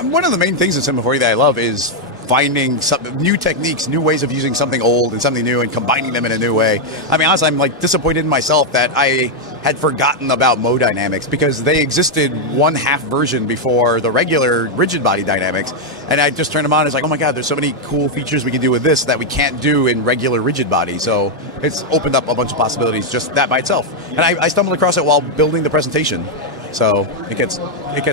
One of the main things in Cinema 4D that I love is finding some new techniques, new ways of using something old and something new and combining them in a new way. I mean, honestly, I'm like disappointed in myself that I had forgotten about mode dynamics, because they existed one half version before the regular rigid body dynamics, and I just turned them on and it's like, oh my god, there's so many cool features we can do with this that we can't do in regular rigid body. So it's opened up a bunch of possibilities just that by itself, and I stumbled across it while building the presentation. So it gets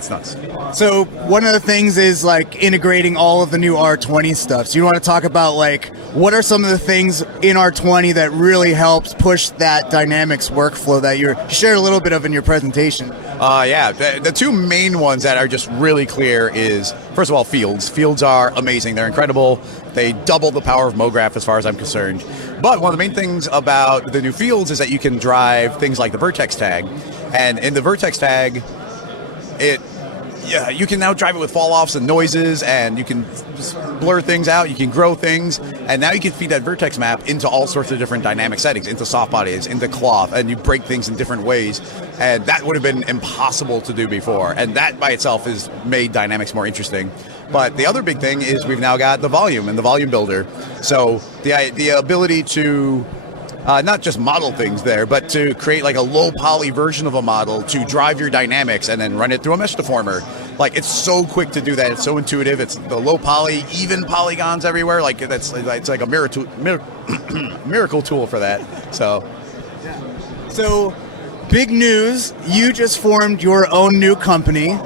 nuts. So one of the things is like integrating all of the new R20 stuff. So you want to talk about like what are some of the things in R20 that really helps push that dynamics workflow that you shared a little bit of in your presentation? The two main ones that are just really clear is, first of all, fields. Fields are amazing. They're incredible. They double the power of Mograph as far as I'm concerned. But one of the main things about the new fields is that you can drive things like the vertex tag. And in the vertex tag, yeah, you can now drive it with fall-offs and noises, and you can blur things out, you can grow things, and now you can feed that vertex map into all sorts of different dynamic settings, into soft bodies, into cloth, and you break things in different ways, and that would have been impossible to do before, and that by itself has made dynamics more interesting. But the other big thing is we've now got the volume and the volume builder, so the ability to not just model things there, but to create like a low poly version of a model to drive your dynamics and then run it through a mesh deformer. Like, it's so quick to do that. It's so intuitive. It's the low poly, even polygons everywhere. Like, it's like a miracle tool for that. So big news. You just formed your own new company.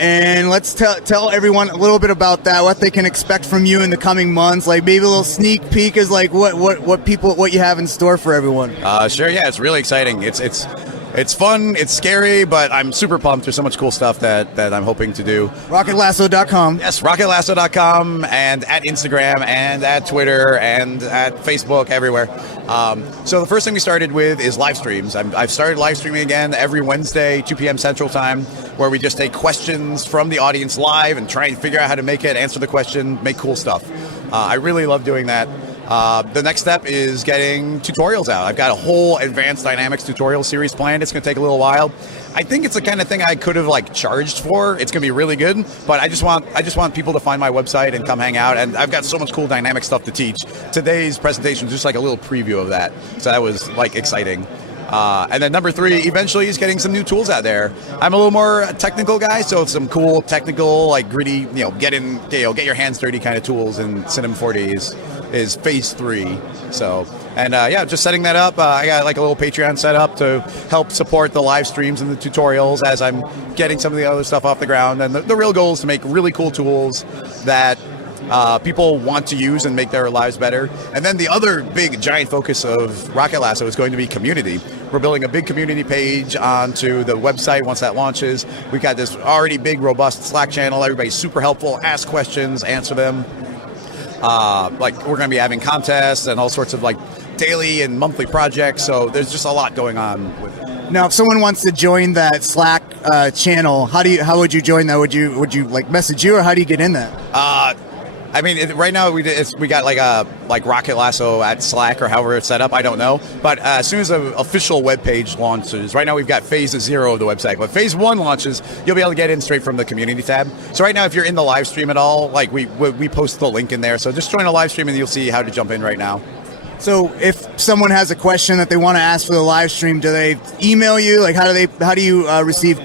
And let's tell everyone a little bit about that, what they can expect from you in the coming months, like maybe a little sneak peek is like what you have in store for everyone. Sure, yeah, it's really exciting. It's fun, it's scary, but I'm super pumped. There's so much cool stuff that I'm hoping to do. RocketLasso.com. Yes, RocketLasso.com, and at Instagram, and at Twitter, and at Facebook, everywhere. So the first thing we started with is live streams. I've started live streaming again every Wednesday, 2 p.m. Central Time, where we just take questions from the audience live and try and figure out how to make it, answer the question, make cool stuff. I really love doing that. The next step is getting tutorials out. I've got a whole advanced dynamics tutorial series planned. It's going to take a little while. I think it's the kind of thing I could have like charged for. It's going to be really good, but I just want people to find my website and come hang out. And I've got so much cool dynamic stuff to teach. Today's presentation was just like a little preview of that, so that was like exciting. And then number 3, eventually, is getting some new tools out there. I'm a little more technical guy, so some cool technical, like gritty, get your hands dirty kind of tools in Cinema 4D is phase 3. So, and just setting that up. I got like a little Patreon set up to help support the live streams and the tutorials as I'm getting some of the other stuff off the ground. And the real goal is to make really cool tools that people want to use and make their lives better. And then the other big giant focus of Rocket Lasso is going to be community. We're building a big community page onto the website once that launches. We've got this already big, robust Slack channel. Everybody's super helpful. Ask questions, answer them. We're going to be having contests and all sorts of like daily and monthly projects. So there's just a lot going on with it. Now, if someone wants to join that Slack channel, how would you join that? Would you like message you, or how do you get in that? Right now we got like Rocket Lasso at Slack or however it's set up. I don't know. But as soon as the official web page launches, right now we've got phase 0 of the website. But phase 1 launches, you'll be able to get in straight from the community tab. So right now, if you're in the live stream at all, like we post the link in there. So just join a live stream and you'll see how to jump in right now. So if someone has a question that they want to ask for the live stream, do they email you? Like how do you receive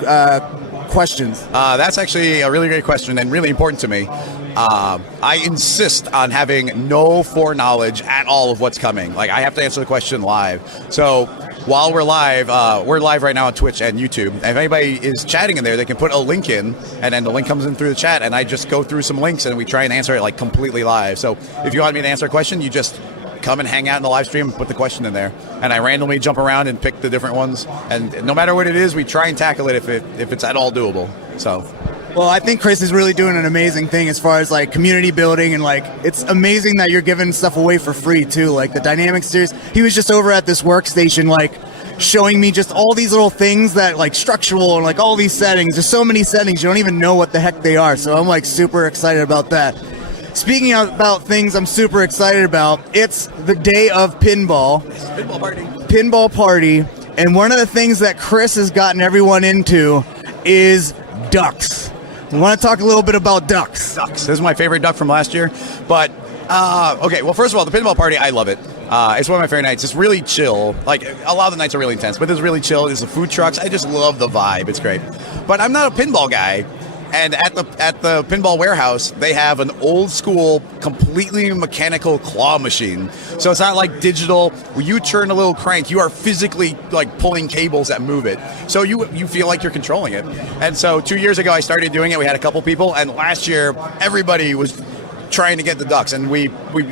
questions? That's actually a really great question and really important to me. I insist on having no foreknowledge at all of what's coming. Like, I have to answer the question live. So while we're live right now on Twitch and YouTube. If anybody is chatting in there, they can put a link in, and then the link comes in through the chat, and I just go through some links, and we try and answer it like completely live. So if you want me to answer a question, you just come and hang out in the live stream and put the question in there. And I randomly jump around and pick the different ones. And no matter what it is, we try and tackle it if it's at all doable. So... Well, I think Chris is really doing an amazing thing as far as like community building, and like it's amazing that you're giving stuff away for free too. Like the Dynamics series, he was just over at this workstation, like showing me just all these little things that like structural and like all these settings. There's so many settings you don't even know what the heck they are. So I'm like super excited about that. Speaking about things I'm super excited about, it's the day of pinball. Pinball party, and one of the things that Chris has gotten everyone into is ducks. We want to talk a little bit about ducks. This is my favorite duck from last year. But, okay, well, first of all, the pinball party, I love it. It's one of my favorite nights. It's really chill. Like, a lot of the nights are really intense, but it's really chill. There's the food trucks. I just love the vibe. It's great. But I'm not a pinball guy. And at the pinball warehouse, they have an old school, completely mechanical claw machine. So it's not like digital. When you turn a little crank, you are physically like pulling cables that move it. So you feel like you're controlling it. And so 2 years ago, I started doing it. We had a couple people, and last year, everybody was trying to get the ducks, and we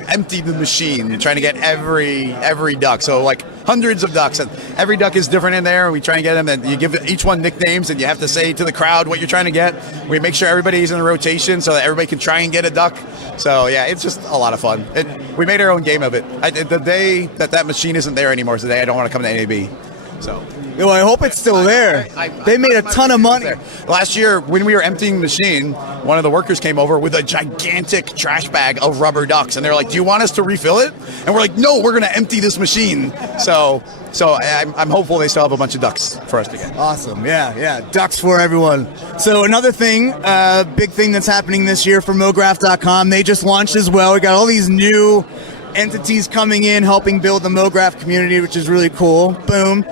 emptied the machine trying to get every duck. So like hundreds of ducks, and every duck is different in there. We try and get them, and you give each one nicknames, and you have to say to the crowd what you're trying to get. We make sure everybody's in a rotation so that everybody can try and get a duck. So yeah, it's just a lot of fun. We made our own game of it. The day that machine isn't there anymore is the day I don't want to come to NAB. So. Well, I hope it's still there. They made a ton of money. Last year, when we were emptying the machine, one of the workers came over with a gigantic trash bag of rubber ducks, and they're like, "Do you want us to refill it?" And we're like, "No, we're going to empty this machine." So I'm hopeful they still have a bunch of ducks for us to get. Awesome. Yeah. Ducks for everyone. So another thing, big thing that's happening this year for Mograph.com, they just launched as well. We got all these new entities coming in, helping build the Mograph community, which is really cool. Boom.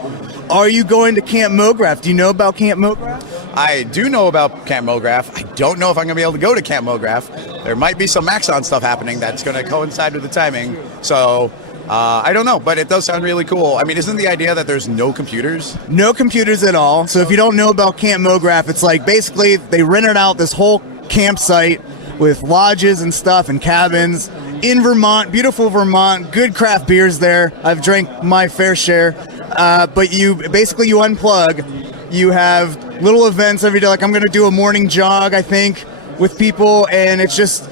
Are you going to Camp Mograph? Do you know about Camp Mograph? I do know about Camp Mograph. I don't know if I'm going to be able to go to Camp Mograph. There might be some Maxon stuff happening that's going to coincide with the timing. So I don't know, but it does sound really cool. I mean, isn't the idea that there's no computers? No computers at all. So if you don't know about Camp Mograph, it's like basically they rented out this whole campsite with lodges and stuff and cabins in Vermont, beautiful Vermont, good craft beers there. I've drank my fair share. But you unplug. You have little events every day. Like I'm going to do a morning jog, I think, with people, and it's just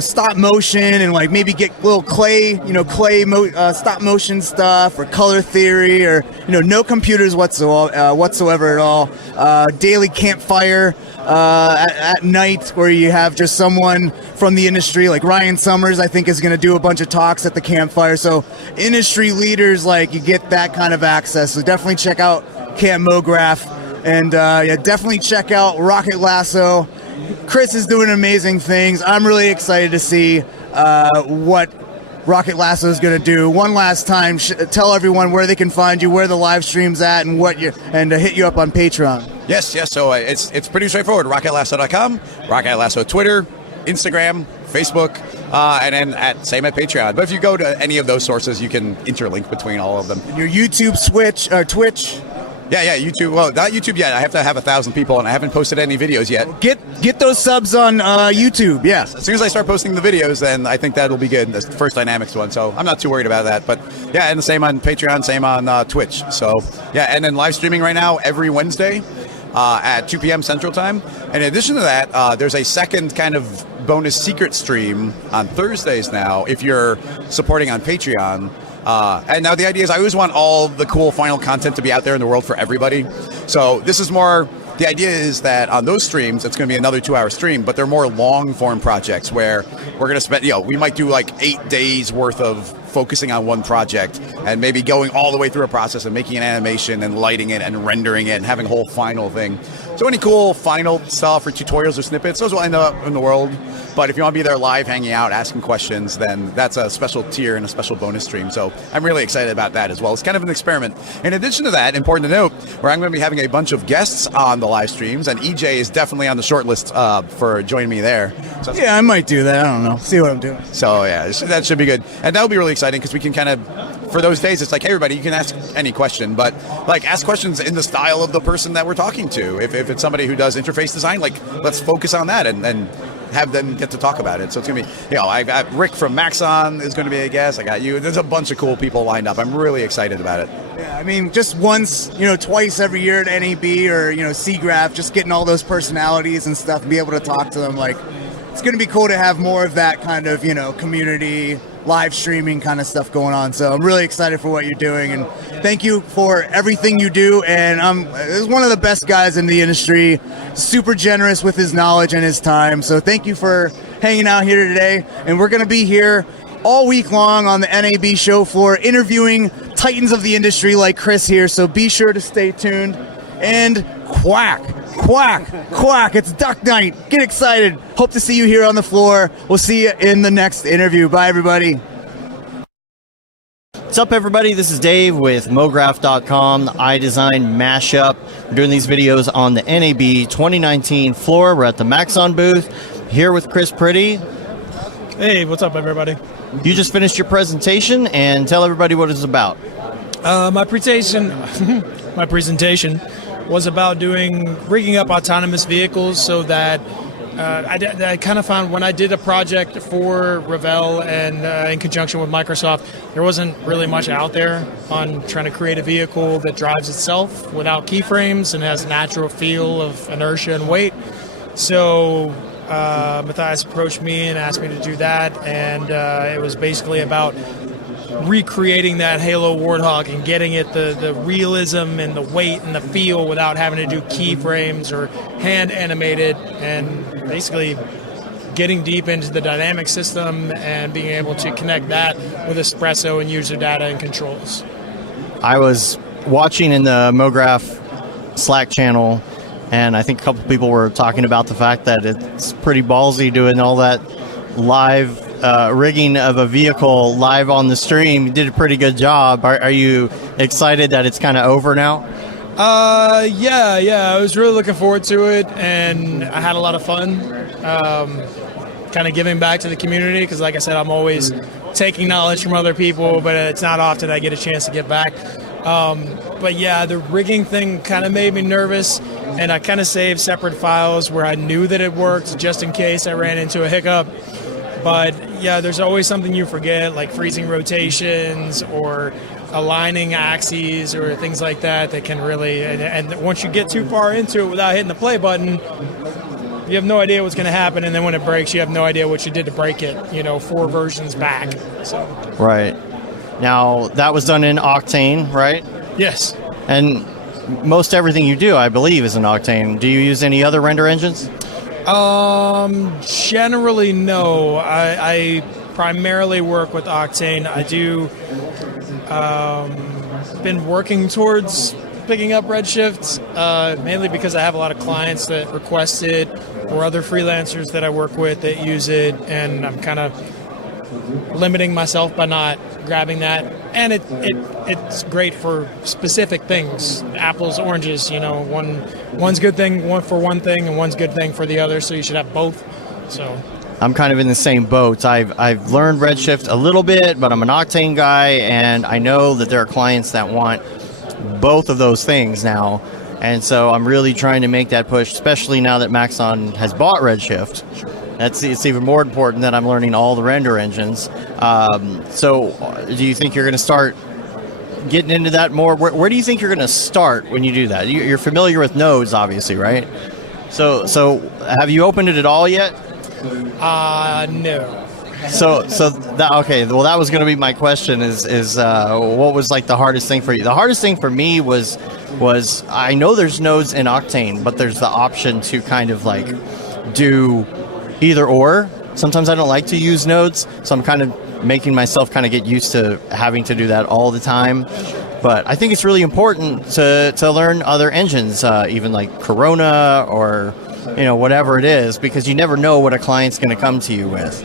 stop motion and like maybe get little stop motion stuff or color theory or no computers whatsoever at all. Daily campfire at night where you have just someone from the industry, like Ryan Summers, I think is going to do a bunch of talks at the campfire. So industry leaders, like you get that kind of access. So definitely check out Camp Mograph, and definitely check out Rocket Lasso. Chris is doing amazing things. I'm really excited to see what Rocket Lasso is going to do. One last time, tell everyone where they can find you, where the live stream's at, and hit you up on Patreon. Yes. So it's pretty straightforward. RocketLasso.com, Rocket Lasso Twitter, Instagram, Facebook, and then same at Patreon. But if you go to any of those sources, you can interlink between all of them. Your YouTube, Twitch. Yeah, YouTube. Well, not YouTube yet. I have to have 1,000 people, and I haven't posted any videos yet. Get those subs on YouTube. Yeah. As soon as I start posting the videos, then I think that'll be good. That's the first Dynamics one, so I'm not too worried about that. But yeah, and the same on Patreon, same on Twitch. So yeah, and then live streaming right now every Wednesday at 2 p.m. Central Time. And in addition to that, there's a second kind of bonus secret stream on Thursdays now if you're supporting on Patreon. And now the idea is I always want all the cool final content to be out there in the world for everybody. So this is more, the idea is that on those streams, it's going to be another 2-hour stream, but they're more long form projects where we're going to spend, we might do like 8 days worth of focusing on one project and maybe going all the way through a process and making an animation and lighting it and rendering it and having a whole final thing. So any cool final stuff or tutorials or snippets, those will end up in the world. But if you want to be there live, hanging out, asking questions, then that's a special tier and a special bonus stream. So I'm really excited about that as well. It's kind of an experiment. In addition to that, important to note, where I'm going to be having a bunch of guests on the live streams, and EJ is definitely on the short list for joining me there. So yeah, I might do that. I don't know. See what I'm doing. So yeah, that should be good. And that'll be really exciting because we can kind of, for those days, it's like, hey, everybody, you can ask any question, but like ask questions in the style of the person that we're talking to. If it's somebody who does interface design, like let's focus on that and have them get to talk about it. So it's going to be, I got Rick from Maxon is going to be a guest. I got you. There's a bunch of cool people lined up. I'm really excited about it. Yeah, I mean, just once, twice every year at NAB or, SIGGRAPH, just getting all those personalities and stuff and be able to talk to them. Like, it's going to be cool to have more of that kind of, community, live streaming kind of stuff going on. So I'm really excited for what you're doing, and thank you for everything you do. And he's one of the best guys in the industry, super generous with his knowledge and his time. So thank you for hanging out here today. And we're going to be here all week long on the NAB show floor interviewing titans of the industry like Chris here. So be sure to stay tuned. And quack, quack, quack. It's duck night. Get excited. Hope to see you here on the floor. We'll see you in the next interview. Bye, everybody. What's up, everybody? This is Dave with Mograph.com, the iDesign mashup. We're doing these videos on the NAB 2019 floor. We're at the Maxon booth, here with Chris Pretty. Hey, what's up, everybody? You just finished your presentation, and tell everybody what it's about. My presentation was about rigging up autonomous vehicles so that I kind of found when I did a project for Revell and in conjunction with Microsoft, there wasn't really much out there on trying to create a vehicle that drives itself without keyframes and has natural feel of inertia and weight. So Matthias approached me and asked me to do that, and it was basically about recreating that Halo Warthog and getting it the realism and the weight and the feel without having to do keyframes or hand animated, and basically getting deep into the dynamic system and being able to connect that with espresso and user data and controls. I was watching in the Mograph Slack channel, and I think a couple people were talking about the fact that it's pretty ballsy doing all that live rigging of a vehicle live on the stream. You did a pretty good job. Are you excited that it's kind of over now? Yeah. I was really looking forward to it, and I had a lot of fun. Kind of giving back to the community, because like I said, I'm always taking knowledge from other people, but it's not often I get a chance to give back. But yeah, the rigging thing kind of made me nervous, and I kind of saved separate files where I knew that it worked just in case I ran into a hiccup. But yeah, there's always something you forget, like freezing rotations or aligning axes or things like that can really, and once you get too far into it without hitting the play button, you have no idea what's going to happen, and then when it breaks, you have no idea what you did to break it, 4 versions back. So. Right. Now, that was done in Octane, right? Yes. And most everything you do, I believe, is in Octane. Do you use any other render engines? Generally, no. I primarily work with Octane. I do been working towards picking up Redshift, mainly because I have a lot of clients that request it, or other freelancers that I work with that use it, and I'm kind of limiting myself by not grabbing that. And it's great for specific things, apples, oranges. One's good thing for one thing, and one's good thing for the other. So you should have both. So I'm kind of in the same boat. I've learned Redshift a little bit, but I'm an Octane guy, and I know that there are clients that want both of those things now. And so I'm really trying to make that push, especially now that Maxon has bought Redshift. It's even more important that I'm learning all the render engines. So do you think you're going to start getting into that more? Where do you think you're going to start when you do that? You're familiar with nodes, obviously, right? So have you opened it at all yet? No. Okay. Well, that was going to be my question. Is what was like the hardest thing for you? The hardest thing for me was I know there's nodes in Octane, but there's the option to kind of like do either or. Sometimes I don't like to use nodes, so I'm kind of making myself kind of get used to having to do that all the time. But I think it's really important to learn other engines, even like Corona or whatever it is, because you never know what a client's going to come to you with.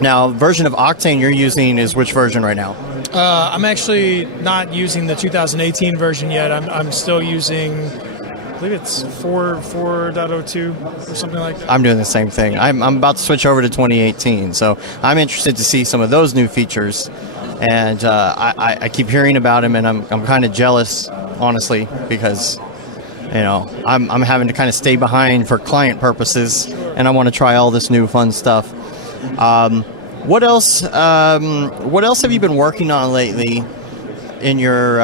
Now, version of Octane you're using is which version right now? I'm actually not using the 2018 version yet. I'm still using, I believe it's 4.02 or something like that. I'm doing the same thing. I'm about to switch over to 2018, so I'm interested to see some of those new features. And I keep hearing about them, and I'm kind of jealous, honestly, because I'm having to kind of stay behind for client purposes, and I want to try all this new fun stuff. What else have you been working on lately in your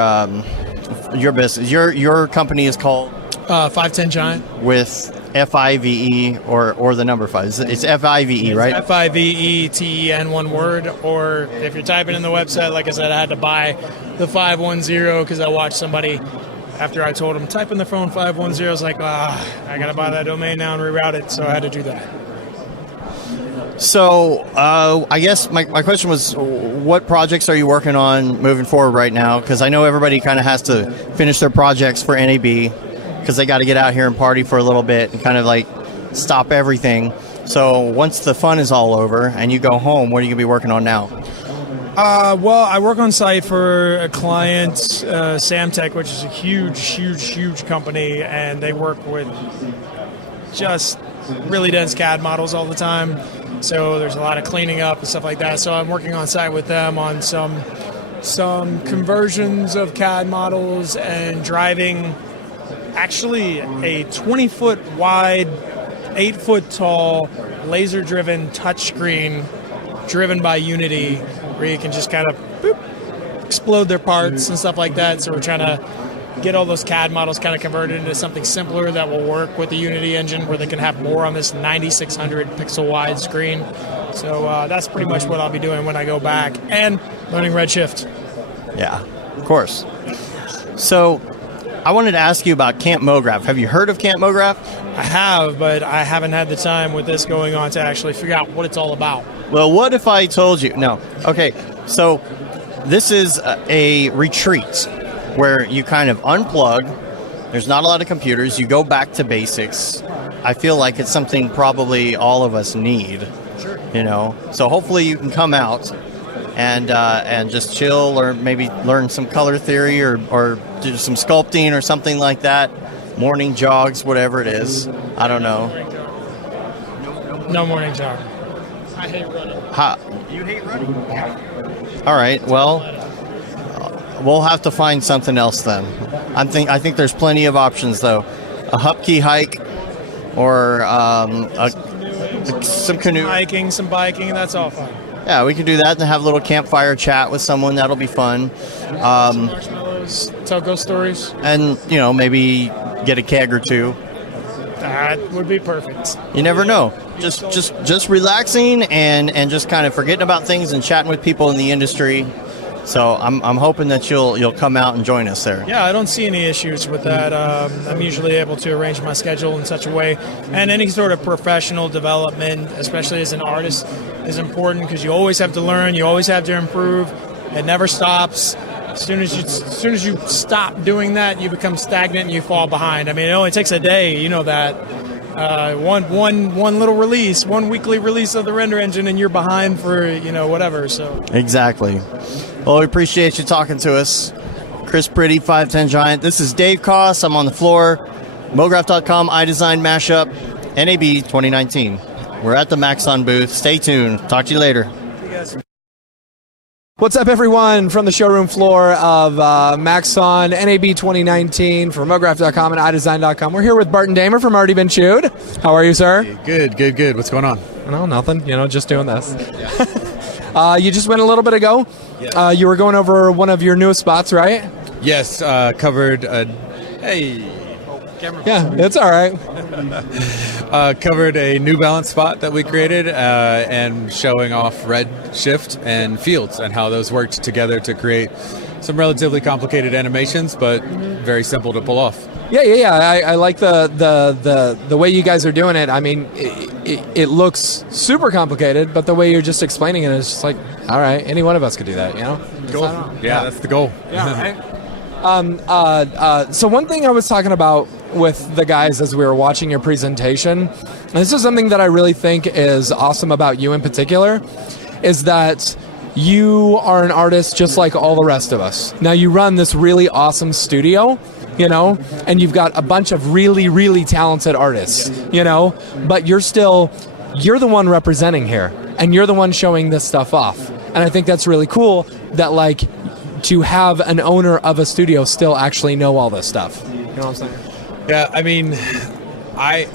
business? Your company is called 510 Giant with FIVE or the number 5. It's FIVE, right? FIVETEN, one word. Or if you're typing in the website, like I said, I had to buy the 510 because I watched somebody. After I told them, type in the phone 510, I was like, I got to buy that domain now and reroute it, so I had to do that. So I guess my question was, what projects are you working on moving forward right now? Because I know everybody kind of has to finish their projects for NAB because they got to get out here and party for a little bit and kind of like stop everything. So once the fun is all over and you go home, what are you going to be working on now? Well, I work on site for a client, Samtech, which is a huge company, and they work with just really dense CAD models all the time. So there's a lot of cleaning up and stuff like that. So I'm working on site with them on some conversions of CAD models and driving actually a 20-foot wide, 8-foot tall, laser-driven touchscreen driven by Unity, where you can just kind of explode their parts and stuff like that. So we're trying to get all those CAD models kind of converted into something simpler that will work with the Unity engine, where they can have more on this 9600 pixel wide screen. So that's pretty much what I'll be doing when I go back, and learning Redshift. Yeah, of course. So I wanted to ask you about Camp Mograph. Have you heard of Camp Mograph? I have, but I haven't had the time with this going on to actually figure out what it's all about. Well, what if I told you? No. Okay, so this is a retreat where you kind of unplug. There's not a lot of computers. You go back to basics. I feel like it's something probably all of us need. Sure. You know, so hopefully you can come out and just chill, or maybe learn some color theory, or do some sculpting or something like that. Morning jogs, whatever it is. I don't know. No morning jog. I hate running. You hate running? All right. Well, we'll have to find something else then. I think there's plenty of options though. A Hupkey hike, or some canoe hiking, some biking, and that's all fine. Yeah, we can do that and have a little campfire chat with someone. That'll be fun. Some marshmallows, tell ghost stories, and maybe get a keg or two. That would be perfect. You never know. Just relaxing and just kind of forgetting about things and chatting with people in the industry. So I'm hoping that you'll come out and join us there. Yeah, I don't see any issues with that. I'm usually able to arrange my schedule in such a way, and any sort of professional development, especially as an artist, is important because you always have to learn, you always have to improve. It never stops. As soon as you stop doing that, you become stagnant and you fall behind. I mean, it only takes a day, you know that. One little release, one weekly release of the render engine, and you're behind for whatever. So exactly. Well, we appreciate you talking to us, Chris Pretty, 5'10 Giant. This is Dave Koss. I'm on the floor. Mograph.com, iDesign Mashup, NAB 2019. We're at the Maxon booth. Stay tuned. Talk to you later. What's up, everyone, from the showroom floor of Maxon NAB 2019 for Mograph.com and iDesign.com. We're here with Barton Damer from Already Been Chewed. How are you, sir? Good. What's going on? No, nothing. Just doing this. You just went a little bit ago. Yeah. You were going over one of your newest spots, right? Yes, covered. Yeah, it's all right. Covered a New Balance spot that we created and showing off Redshift and Fields and how those worked together to create some relatively complicated animations, but very simple to pull off. Yeah. I like the way you guys are doing it. I mean, it looks super complicated, but the way you're just explaining it is just like, all right, any one of us could do that, Cool. Yeah, that's the goal. Yeah, right? So one thing I was talking about with the guys as we were watching your presentation, and this is something that I really think is awesome about you in particular, is that you are an artist just like all the rest of us. Now you run this really awesome studio, and you've got a bunch of really, really talented artists, but you're the one representing here, and you're the one showing this stuff off. And I think that's really cool that, to have an owner of a studio still actually know all this stuff. You know what I'm saying? Yeah, I mean, I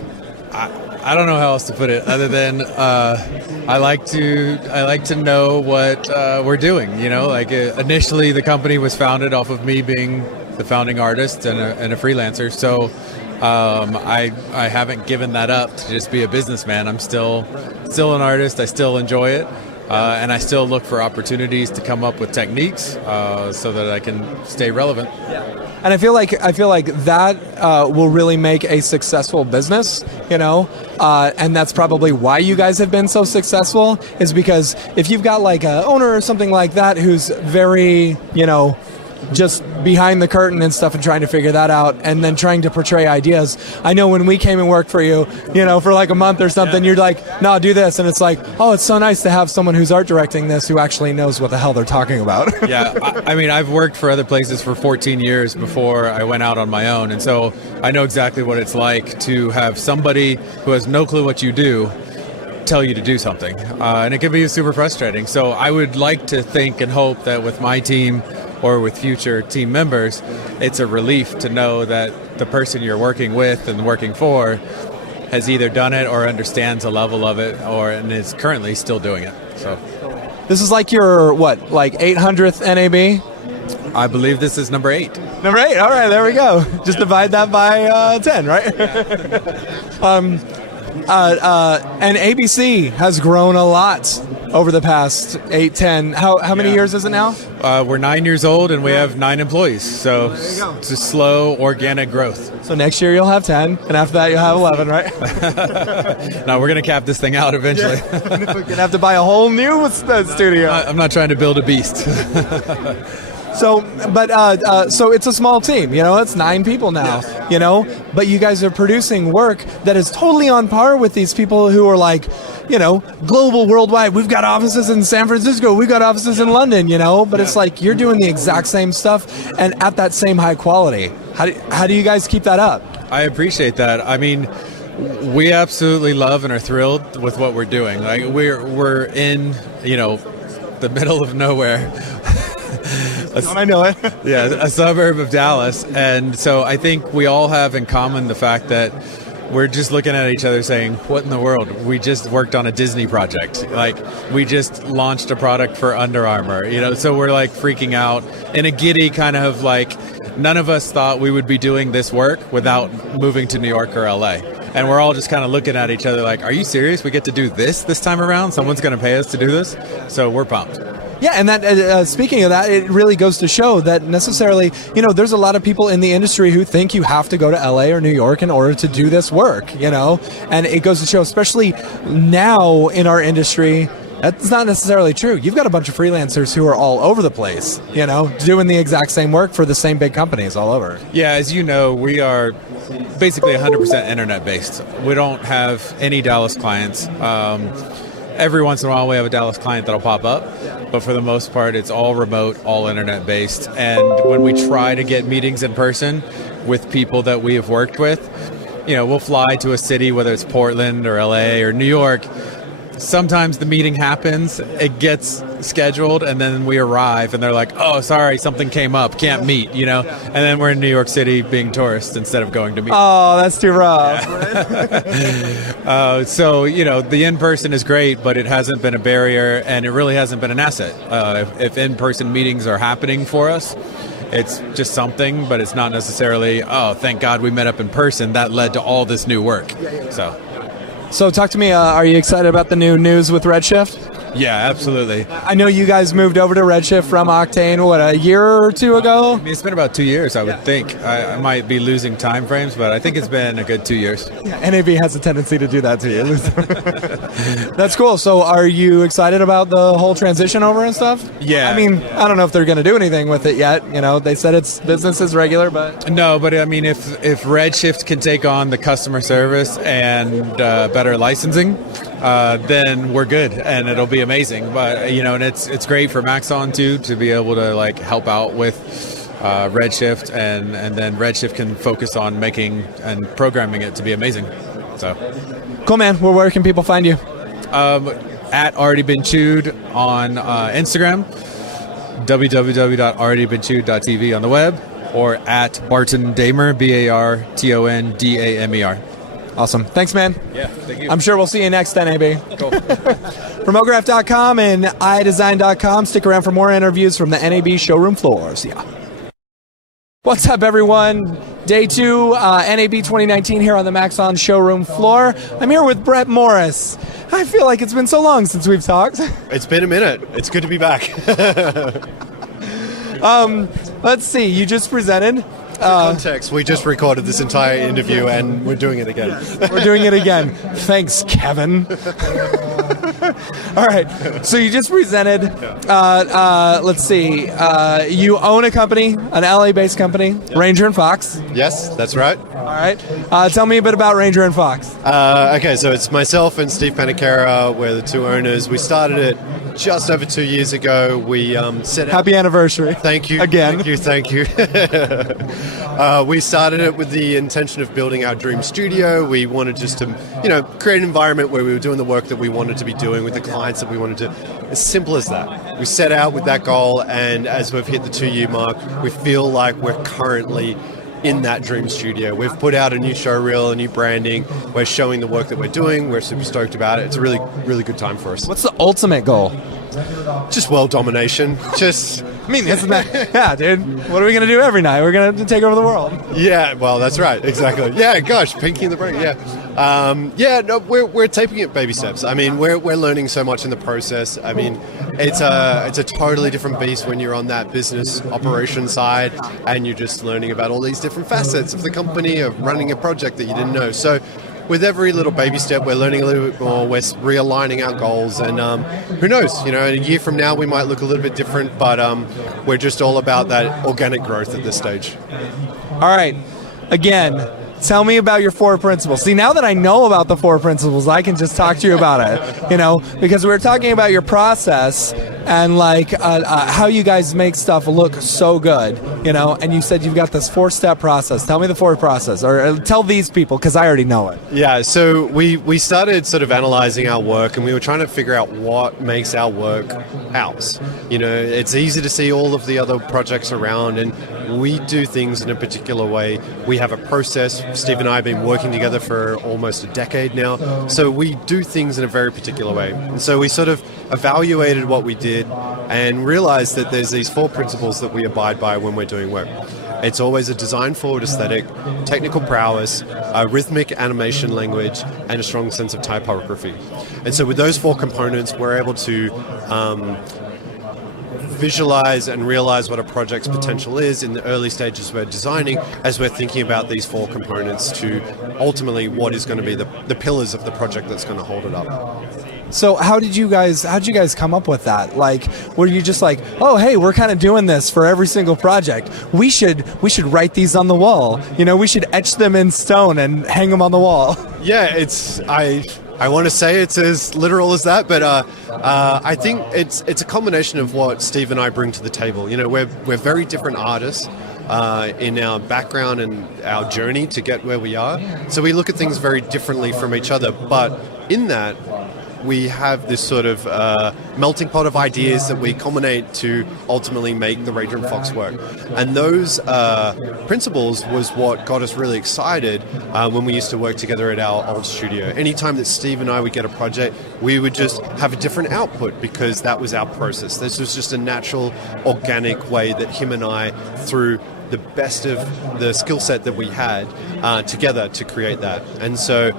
don't know how else to put it other than I like to know what we're doing. Initially the company was founded off of me being the founding artist and a freelancer. So I haven't given that up to just be a businessman. I'm still an artist. I still enjoy it. And I still look for opportunities to come up with techniques so that I can stay relevant. And I feel like that will really make a successful business, and that's probably why you guys have been so successful, is because if you've got a owner or something like that who's very, just behind the curtain and stuff and trying to figure that out and then trying to portray ideas. I know when we came and worked for you, for a month or something, you're like, no, do this. And it's like, oh, it's so nice to have someone who's art directing this who actually knows what the hell they're talking about. Yeah, I mean, I've worked for other places for 14 years before I went out on my own. And so I know exactly what it's like to have somebody who has no clue what you do tell you to do something. And it can be super frustrating. So I would like to think and hope that with my team or with future team members, it's a relief to know that the person you're working with and working for has either done it or understands a level of it and is currently still doing it. So this is your 800th NAB? I believe this is number 8. Number 8, all right, there we go. Just divide that by 10, right? And ABC has grown a lot over the past 8, 10. How many years is it now? We're 9 years old and we have 9 employees. So it's a slow, organic growth. So next year you'll have 10, and after that you'll have 11, right? No, we're going to cap this thing out eventually. We're going to have to buy a whole new studio. I'm not trying to build a beast. So it's a small team, it's 9 people now, but you guys are producing work that is totally on par with these people who are like, global, worldwide. We've got offices in San Francisco, we've got offices in London, but it's like you're doing the exact same stuff and at that same high quality. How do you guys keep that up? I appreciate that. I mean, we absolutely love and are thrilled with what we're doing. Like we're in, the middle of nowhere. I know it. Yeah, a suburb of Dallas. And so I think we all have in common the fact that we're just looking at each other saying, what in the world? We just worked on a Disney project. Like, we just launched a product for Under Armour, so we're like freaking out in a giddy kind of like, none of us thought we would be doing this work without moving to New York or LA. And we're all just kind of looking at each other like, are you serious? We get to do this time around? Someone's going to pay us to do this? So we're pumped. Yeah, and that speaking of that, it really goes to show that necessarily, there's a lot of people in the industry who think you have to go to LA or New York in order to do this work, and it goes to show, especially now in our industry, that's not necessarily true. You've got a bunch of freelancers who are all over the place, doing the exact same work for the same big companies all over. Yeah, as you know, we are basically 100% internet-based. We don't have any Dallas clients. Every once in a while we have a Dallas client that'll pop up, but for the most part it's all remote, all internet based. And when we try to get meetings in person with people that we have worked with, we'll fly to a city, whether it's Portland or LA or New York. Sometimes the meeting happens, it gets scheduled, and then we arrive and they're like, oh, sorry, something came up, can't meet, and then we're in New York City being tourists instead of going to meet. Oh, that's too rough. Yeah. So, the in-person is great, but it hasn't been a barrier and it really hasn't been an asset. If in-person meetings are happening for us, it's just something, but it's not necessarily, oh, thank God we met up in person, that led to all this new work. So talk to me, are you excited about the new news with Redshift? Yeah, absolutely. I know you guys moved over to Redshift from Octane, a year or two ago? I mean, it's been about 2 years, I would think. I might be losing time frames, but I think it's been a good 2 years. Yeah, NAB has a tendency to do that to you. That's cool. So are you excited about the whole transition over and stuff? Yeah. I mean, I don't know if they're going to do anything with it yet. They said it's business as regular, but... No, but I mean, if Redshift can take on the customer service and better licensing, then we're good and it'll be amazing. But and it's great for Maxon too to be able to like help out with Redshift, and then Redshift can focus on making and programming it to be amazing. So cool, man. Well, where can people find you? At Already Been Chewed on Instagram, www.alreadybeenchewed.tv on the web, or at Barton Damer, BartonDamer. Awesome. Thanks, man. Yeah, thank you. I'm sure we'll see you next NAB. Cool. From Mograph.com and iDesign.com, stick around for more interviews from the NAB showroom floors. Yeah. What's up, everyone? Day 2, NAB 2019 here on the Maxon showroom floor. I'm here with Brett Morris. I feel like it's been so long since we've talked. It's been a minute. It's good to be back. Let's see. You just presented... For context, we just recorded this entire interview and we're doing it again. We're doing it again. Thanks, Kevin. All right. So you just presented, let's see, you own a company, an LA-based company, yep. Ranger and Fox. Yes, that's right. All right. Tell me a bit about Ranger and Fox. Okay, so it's myself and Steve Panicara. We're the two owners. We started it just over 2 years ago. We set out... Happy anniversary. Thank you. Again. Thank you. We started it with the intention of building our dream studio. We wanted just to, create an environment where we were doing the work that we wanted to be doing with the clients that we wanted to. As simple as that. We set out with that goal, and as we've hit the 2-year mark, we feel like we're currently in that dream studio. We've put out a new show reel, a new branding. We're showing the work that we're doing. We're super stoked about it. It's a really, really good time for us. What's the ultimate goal? Just world domination. Just... I mean, isn't that... Yeah, dude. What are we going to do every night? We're going to take over the world. Yeah, well, that's right. Exactly. Yeah, gosh, Pinky in the Brain. Yeah. We're taking it baby steps. I mean, we're learning so much in the process. I mean, it's a totally different beast when you're on that business operation side and you're just learning about all these different facets of the company, of running a project that you didn't know. So with every little baby step, we're learning a little bit more, we're realigning our goals, and who knows, in a year from now we might look a little bit different, but we're just all about that organic growth at this stage. All right, again, tell me about your 4 principles. See, now that I know about the 4 principles, I can just talk to you about it, because we were talking about your process and how you guys make stuff look so good, and you said you've got this 4-step process. Tell me the 4 process, or tell these people, because I already know it. Yeah, so we started sort of analyzing our work, and we were trying to figure out what makes our work ours. It's easy to see all of the other projects around, and we do things in a particular way. We have a process. Steve and I have been working together for almost a decade now, so we do things in a very particular way. And so we sort of evaluated what we did and realized that there's these 4 principles that we abide by when we're doing work. It's always a design-forward aesthetic, technical prowess, a rhythmic animation language, and a strong sense of typography. And so with those 4 components, we're able to visualize and realize what a project's potential is in the early stages we're designing, as we're thinking about these 4 components to ultimately what is going to be the pillars of the project that's going to hold it up. So how'd you guys come up with that? Were you just like, oh, hey, we're kind of doing this for every single project. We should write these on the wall. We should etch them in stone and hang them on the wall. Yeah, I want to say it's as literal as that, but I think it's a combination of what Steve and I bring to the table. We're very different artists in our background and our journey to get where we are. So we look at things very differently from each other, but in that, we have this sort of melting pot of ideas that we culminate to ultimately make the Ranger and Fox work. And those principles was what got us really excited when we used to work together at our old studio. Anytime that Steve and I would get a project, we would just have a different output because that was our process. This was just a natural, organic way that him and I, through the best of the skill set that we had together to create that. And so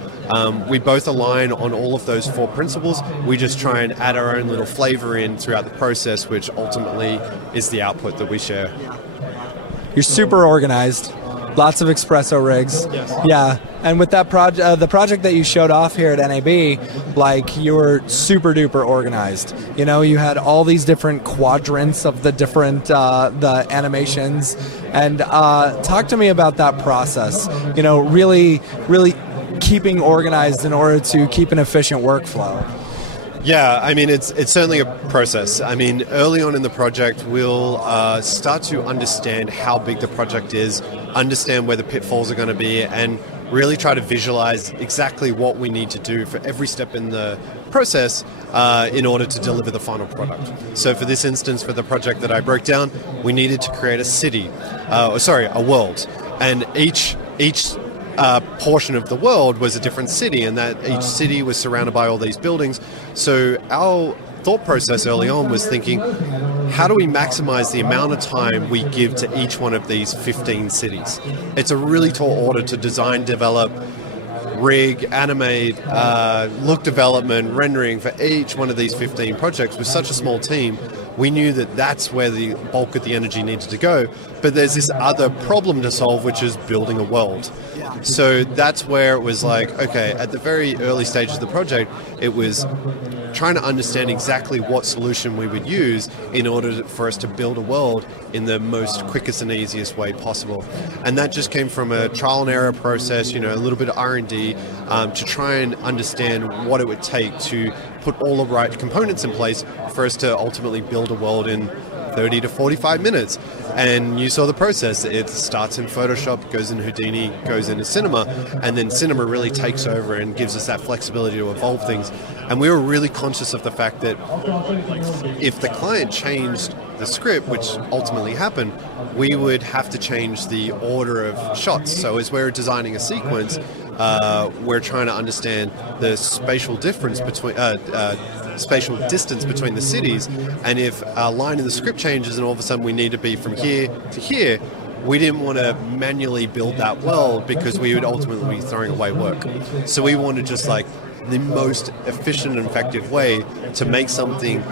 we both align on all of those 4 principles. We just try and add our own little flavor in throughout the process, which ultimately is the output that we share. You're super organized. Lots of espresso rigs. Yes. Yeah. And with that project, the project that you showed off here at NAB, you were super duper organized. You had all these different quadrants of the different the animations. And talk to me about that process. Really keeping organized in order to keep an efficient workflow. Yeah, I mean, it's certainly a process. I mean, early on in the project, we'll start to understand how big the project is, understand where the pitfalls are going to be, and really try to visualize exactly what we need to do for every step in the process in order to deliver the final product. So for this instance, for the project that I broke down, we needed to create a world. And each portion of the world was a different city, and that each city was surrounded by all these buildings. So our thought process early on was thinking, how do we maximize the amount of time we give to each one of these 15 cities? It's a really tall order to design, develop, rig, animate, look development, rendering for each one of these 15 projects. With such a small team, we knew that that's where the bulk of the energy needed to go. But there's this other problem to solve, which is building a world. So that's where it was like, okay, at the very early stages of the project, it was trying to understand exactly what solution we would use in order for us to build a world in the most quickest and easiest way possible. And that just came from a trial and error process, a little bit of R&D to try and understand what it would take to put all the right components in place for us to ultimately build a world in 30 to 45 minutes. And you saw the process. It starts in Photoshop, goes in Houdini, goes into Cinema, and then Cinema really takes over and gives us that flexibility to evolve things. And we were really conscious of the fact that if the client changed the script, which ultimately happened, we would have to change the order of shots. So as we're designing a sequence, we're trying to understand the spatial difference between spatial distance between the cities, and if a line in the script changes and all of a sudden we need to be from here to here, we didn't want to manually build that world because we would ultimately be throwing away work. So we wanted just like the most efficient and effective way to make something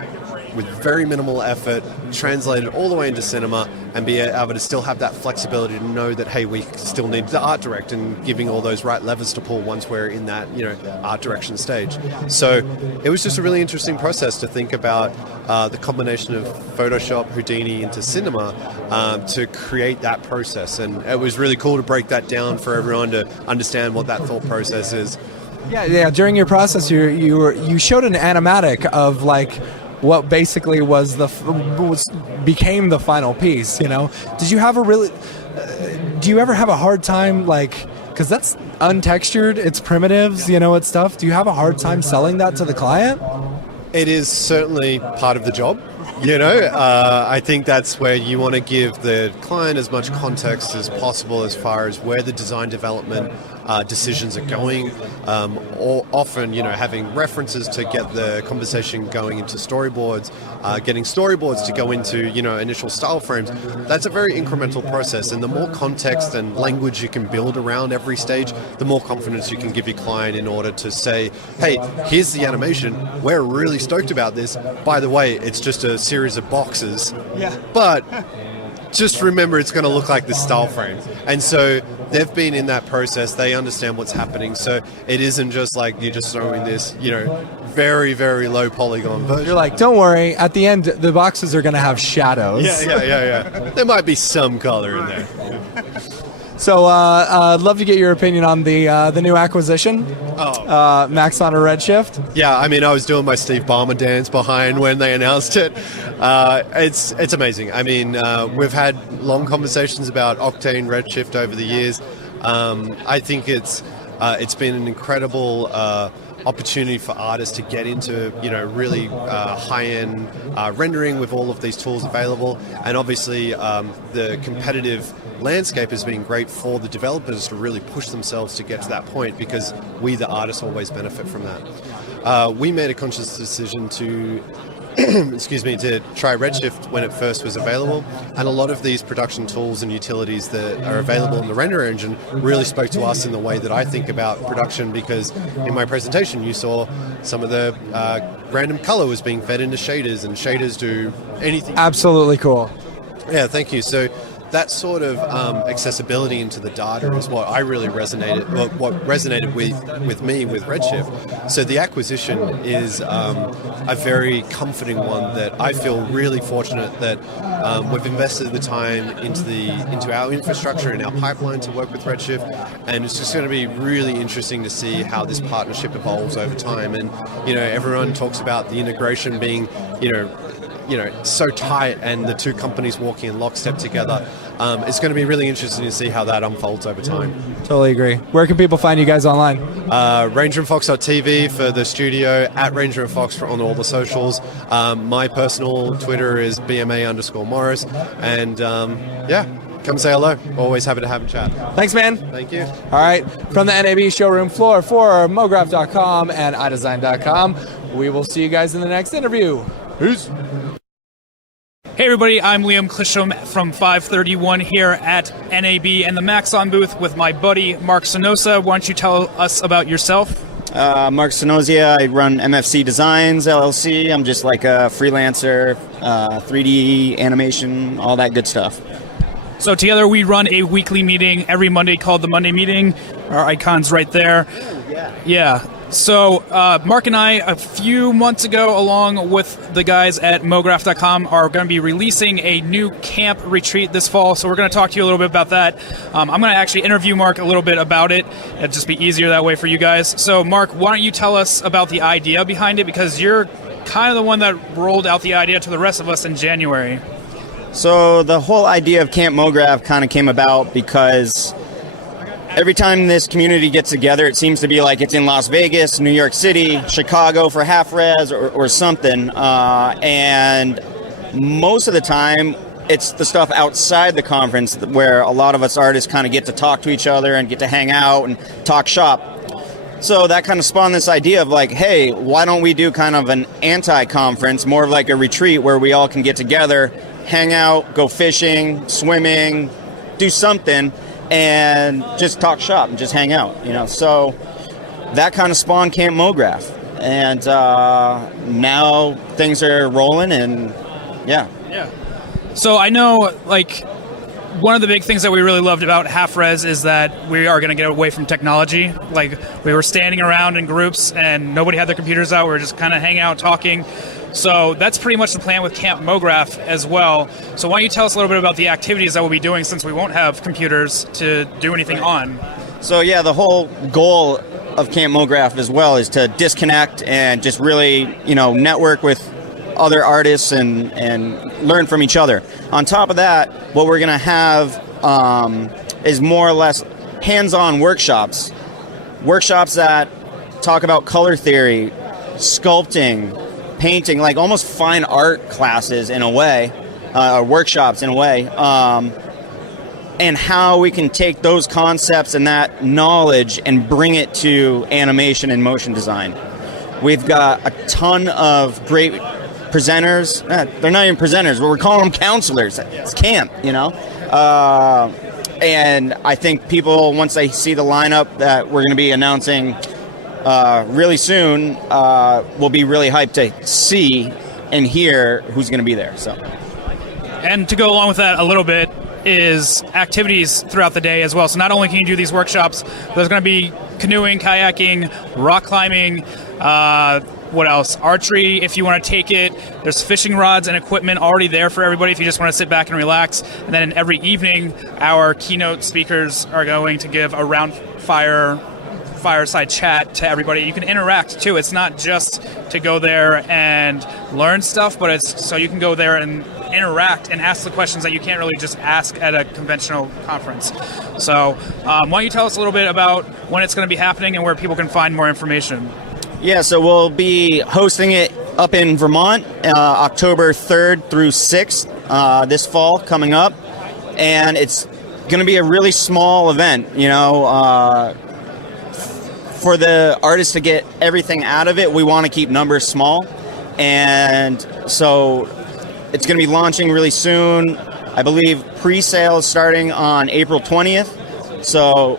with very minimal effort, translated all the way into cinema, and be able to still have that flexibility to know that, hey, we still need to art direct, and giving all those right levers to pull once we're in that, art direction stage. So it was just a really interesting process to think about the combination of Photoshop, Houdini into cinema to create that process. And it was really cool to break that down for everyone to understand what that thought process is. Yeah. During your process, you showed an animatic of like what basically became the final piece. Did you have do you ever have a hard time, like, because that's untextured, it's primitives, it's stuff. Do you have a hard time selling that to the client? It is certainly part of the job. I think that's where you want to give the client as much context as possible as far as where the design development decisions are going, or often, having references to get the conversation going into storyboards, getting storyboards to go into, initial style frames. That's a very incremental process, and the more context and language you can build around every stage, the more confidence you can give your client in order to say, hey, here's the animation, we're really stoked about this. By the way, it's just a series of boxes, but just remember it's going to look like this style frame. And so they've been in that process, they understand what's happening, so it isn't just like you're just throwing this, very, very low polygon version. You're like, don't worry, at the end the boxes are going to have shadows. Yeah. There might be some color in there. So I'd love to get your opinion on the new acquisition, Maxon or Redshift. Yeah, I was doing my Steve Ballmer dance behind when they announced it. It's amazing. We've had long conversations about Octane Redshift over the years. I think it's been an incredible opportunity for artists to get into, really high-end rendering with all of these tools available. And obviously the competitive landscape has been great for the developers to really push themselves to get to that point, because we, the artists, always benefit from that. We made a conscious decision to to try Redshift when it first was available, and a lot of these production tools and utilities that are available in the render engine really spoke to us in the way that I think about production, because in my presentation you saw some of the random color was being fed into shaders, and shaders do anything. Absolutely cool. Yeah, thank you. So that sort of accessibility into the data is what I really resonated with me with Redshift. So the acquisition is a very comforting one that I feel really fortunate that we've invested the time into our infrastructure and our pipeline to work with Redshift, and it's just going to be really interesting to see how this partnership evolves over time. And everyone talks about the integration being so tight, and the two companies walking in lockstep together. It's going to be really interesting to see how that unfolds over time. Totally agree. Where can people find you guys online? RangerandFox.tv for the studio, at Ranger and Fox on all the socials. My personal Twitter is BMA_Morris. And come say hello. Always happy to have a chat. Thanks, man. Thank you. All right. From the NAB showroom floor for Mograph.com and iDesign.com, we will see you guys in the next interview. Peace. Hey everybody, I'm Liam Clisham from 531 here at NAB and the Maxon booth with my buddy Mark Cernosia. Why don't you tell us about yourself? Mark Cernosia. I run MFC Designs LLC. I'm just like a freelancer, 3D animation, all that good stuff. So together we run a weekly meeting every Monday called the Monday Meeting. Our icon's right there. Yeah. So Mark and I, a few months ago, along with the guys at Mograph.com, are going to be releasing a new camp retreat this fall. So we're going to talk to you a little bit about that. I'm going to actually interview Mark a little bit about it. It'll just be easier that way for you guys. So Mark, why don't you tell us about the idea behind it? Because you're kind of the one that rolled out the idea to the rest of us in January. So the whole idea of Camp Mograph kind of came about because every time this community gets together, it seems to be like it's in Las Vegas, New York City, Chicago for half-res or something. And most of the time, it's the stuff outside the conference where a lot of us artists kind of get to talk to each other and get to hang out and talk shop. So that kind of spawned this idea of like, hey, why don't we do kind of an anti-conference, more of like a retreat where we all can get together, hang out, go fishing, swimming, do something and just talk shop and just hang out, you know. So that kind of spawned Camp Mograph. And now things are rolling, and yeah. So I know, like, one of the big things that we really loved about Half Res is that we are going to get away from technology. Like, we were standing around in groups and nobody had their computers out. We were just kind of hanging out, talking. So that's pretty much the plan with Camp Mograph as well. So why don't you tell us a little bit about the activities that we'll be doing, since we won't have computers to do anything on? So yeah, the whole goal of Camp Mograph as well is to disconnect and just really, you know, network with other artists and learn from each other. On top of that, what we're going to have is more or less hands-on workshops that talk about color theory, sculpting, painting, like almost fine art classes in a way, workshops in a way, and how we can take those concepts and that knowledge and bring it to animation and motion design. We've got a ton of great presenters. They're not even presenters, but we're calling them counselors. It's camp, you know. And I think people, once they see the lineup that we're going to be announcing really soon, will be really hyped to see and hear who's going to be there. So, and to go along with that a little bit is activities throughout the day as well. So not only can you do these workshops, there's going to be canoeing, kayaking, rock climbing, what else? Archery, if you want to take it. There's fishing rods and equipment already there for everybody if you just want to sit back and relax. And then every evening, our keynote speakers are going to give a round fireside chat to everybody. You can interact too. It's not just to go there and learn stuff, but it's so you can go there and interact and ask the questions that you can't really just ask at a conventional conference. So why don't you tell us a little bit about when it's going to be happening and where people can find more information? Yeah, so we'll be hosting it up in Vermont, October 3rd through 6th, this fall coming up. And it's going to be a really small event, you know. For the artists to get everything out of it, we want to keep numbers small. And so it's going to be launching really soon. I believe pre-sale is starting on April 20th. So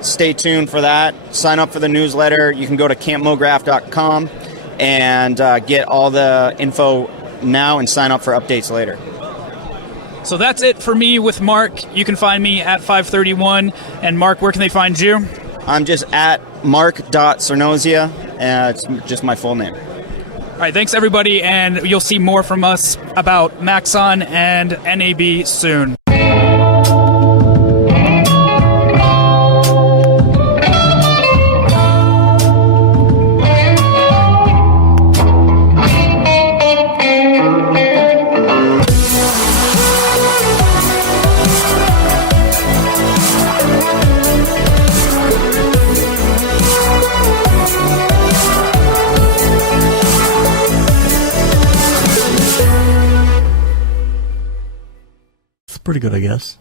stay tuned for that. Sign up for the newsletter. You can go to campmograph.com and get all the info now and sign up for updates later. So that's it for me with Mark. You can find me at 531. And Mark, where can they find you? I'm just at mark.cernosia. It's just my full name. All right, thanks everybody, and you'll see more from us about Maxon and NAB soon. Pretty good, I guess.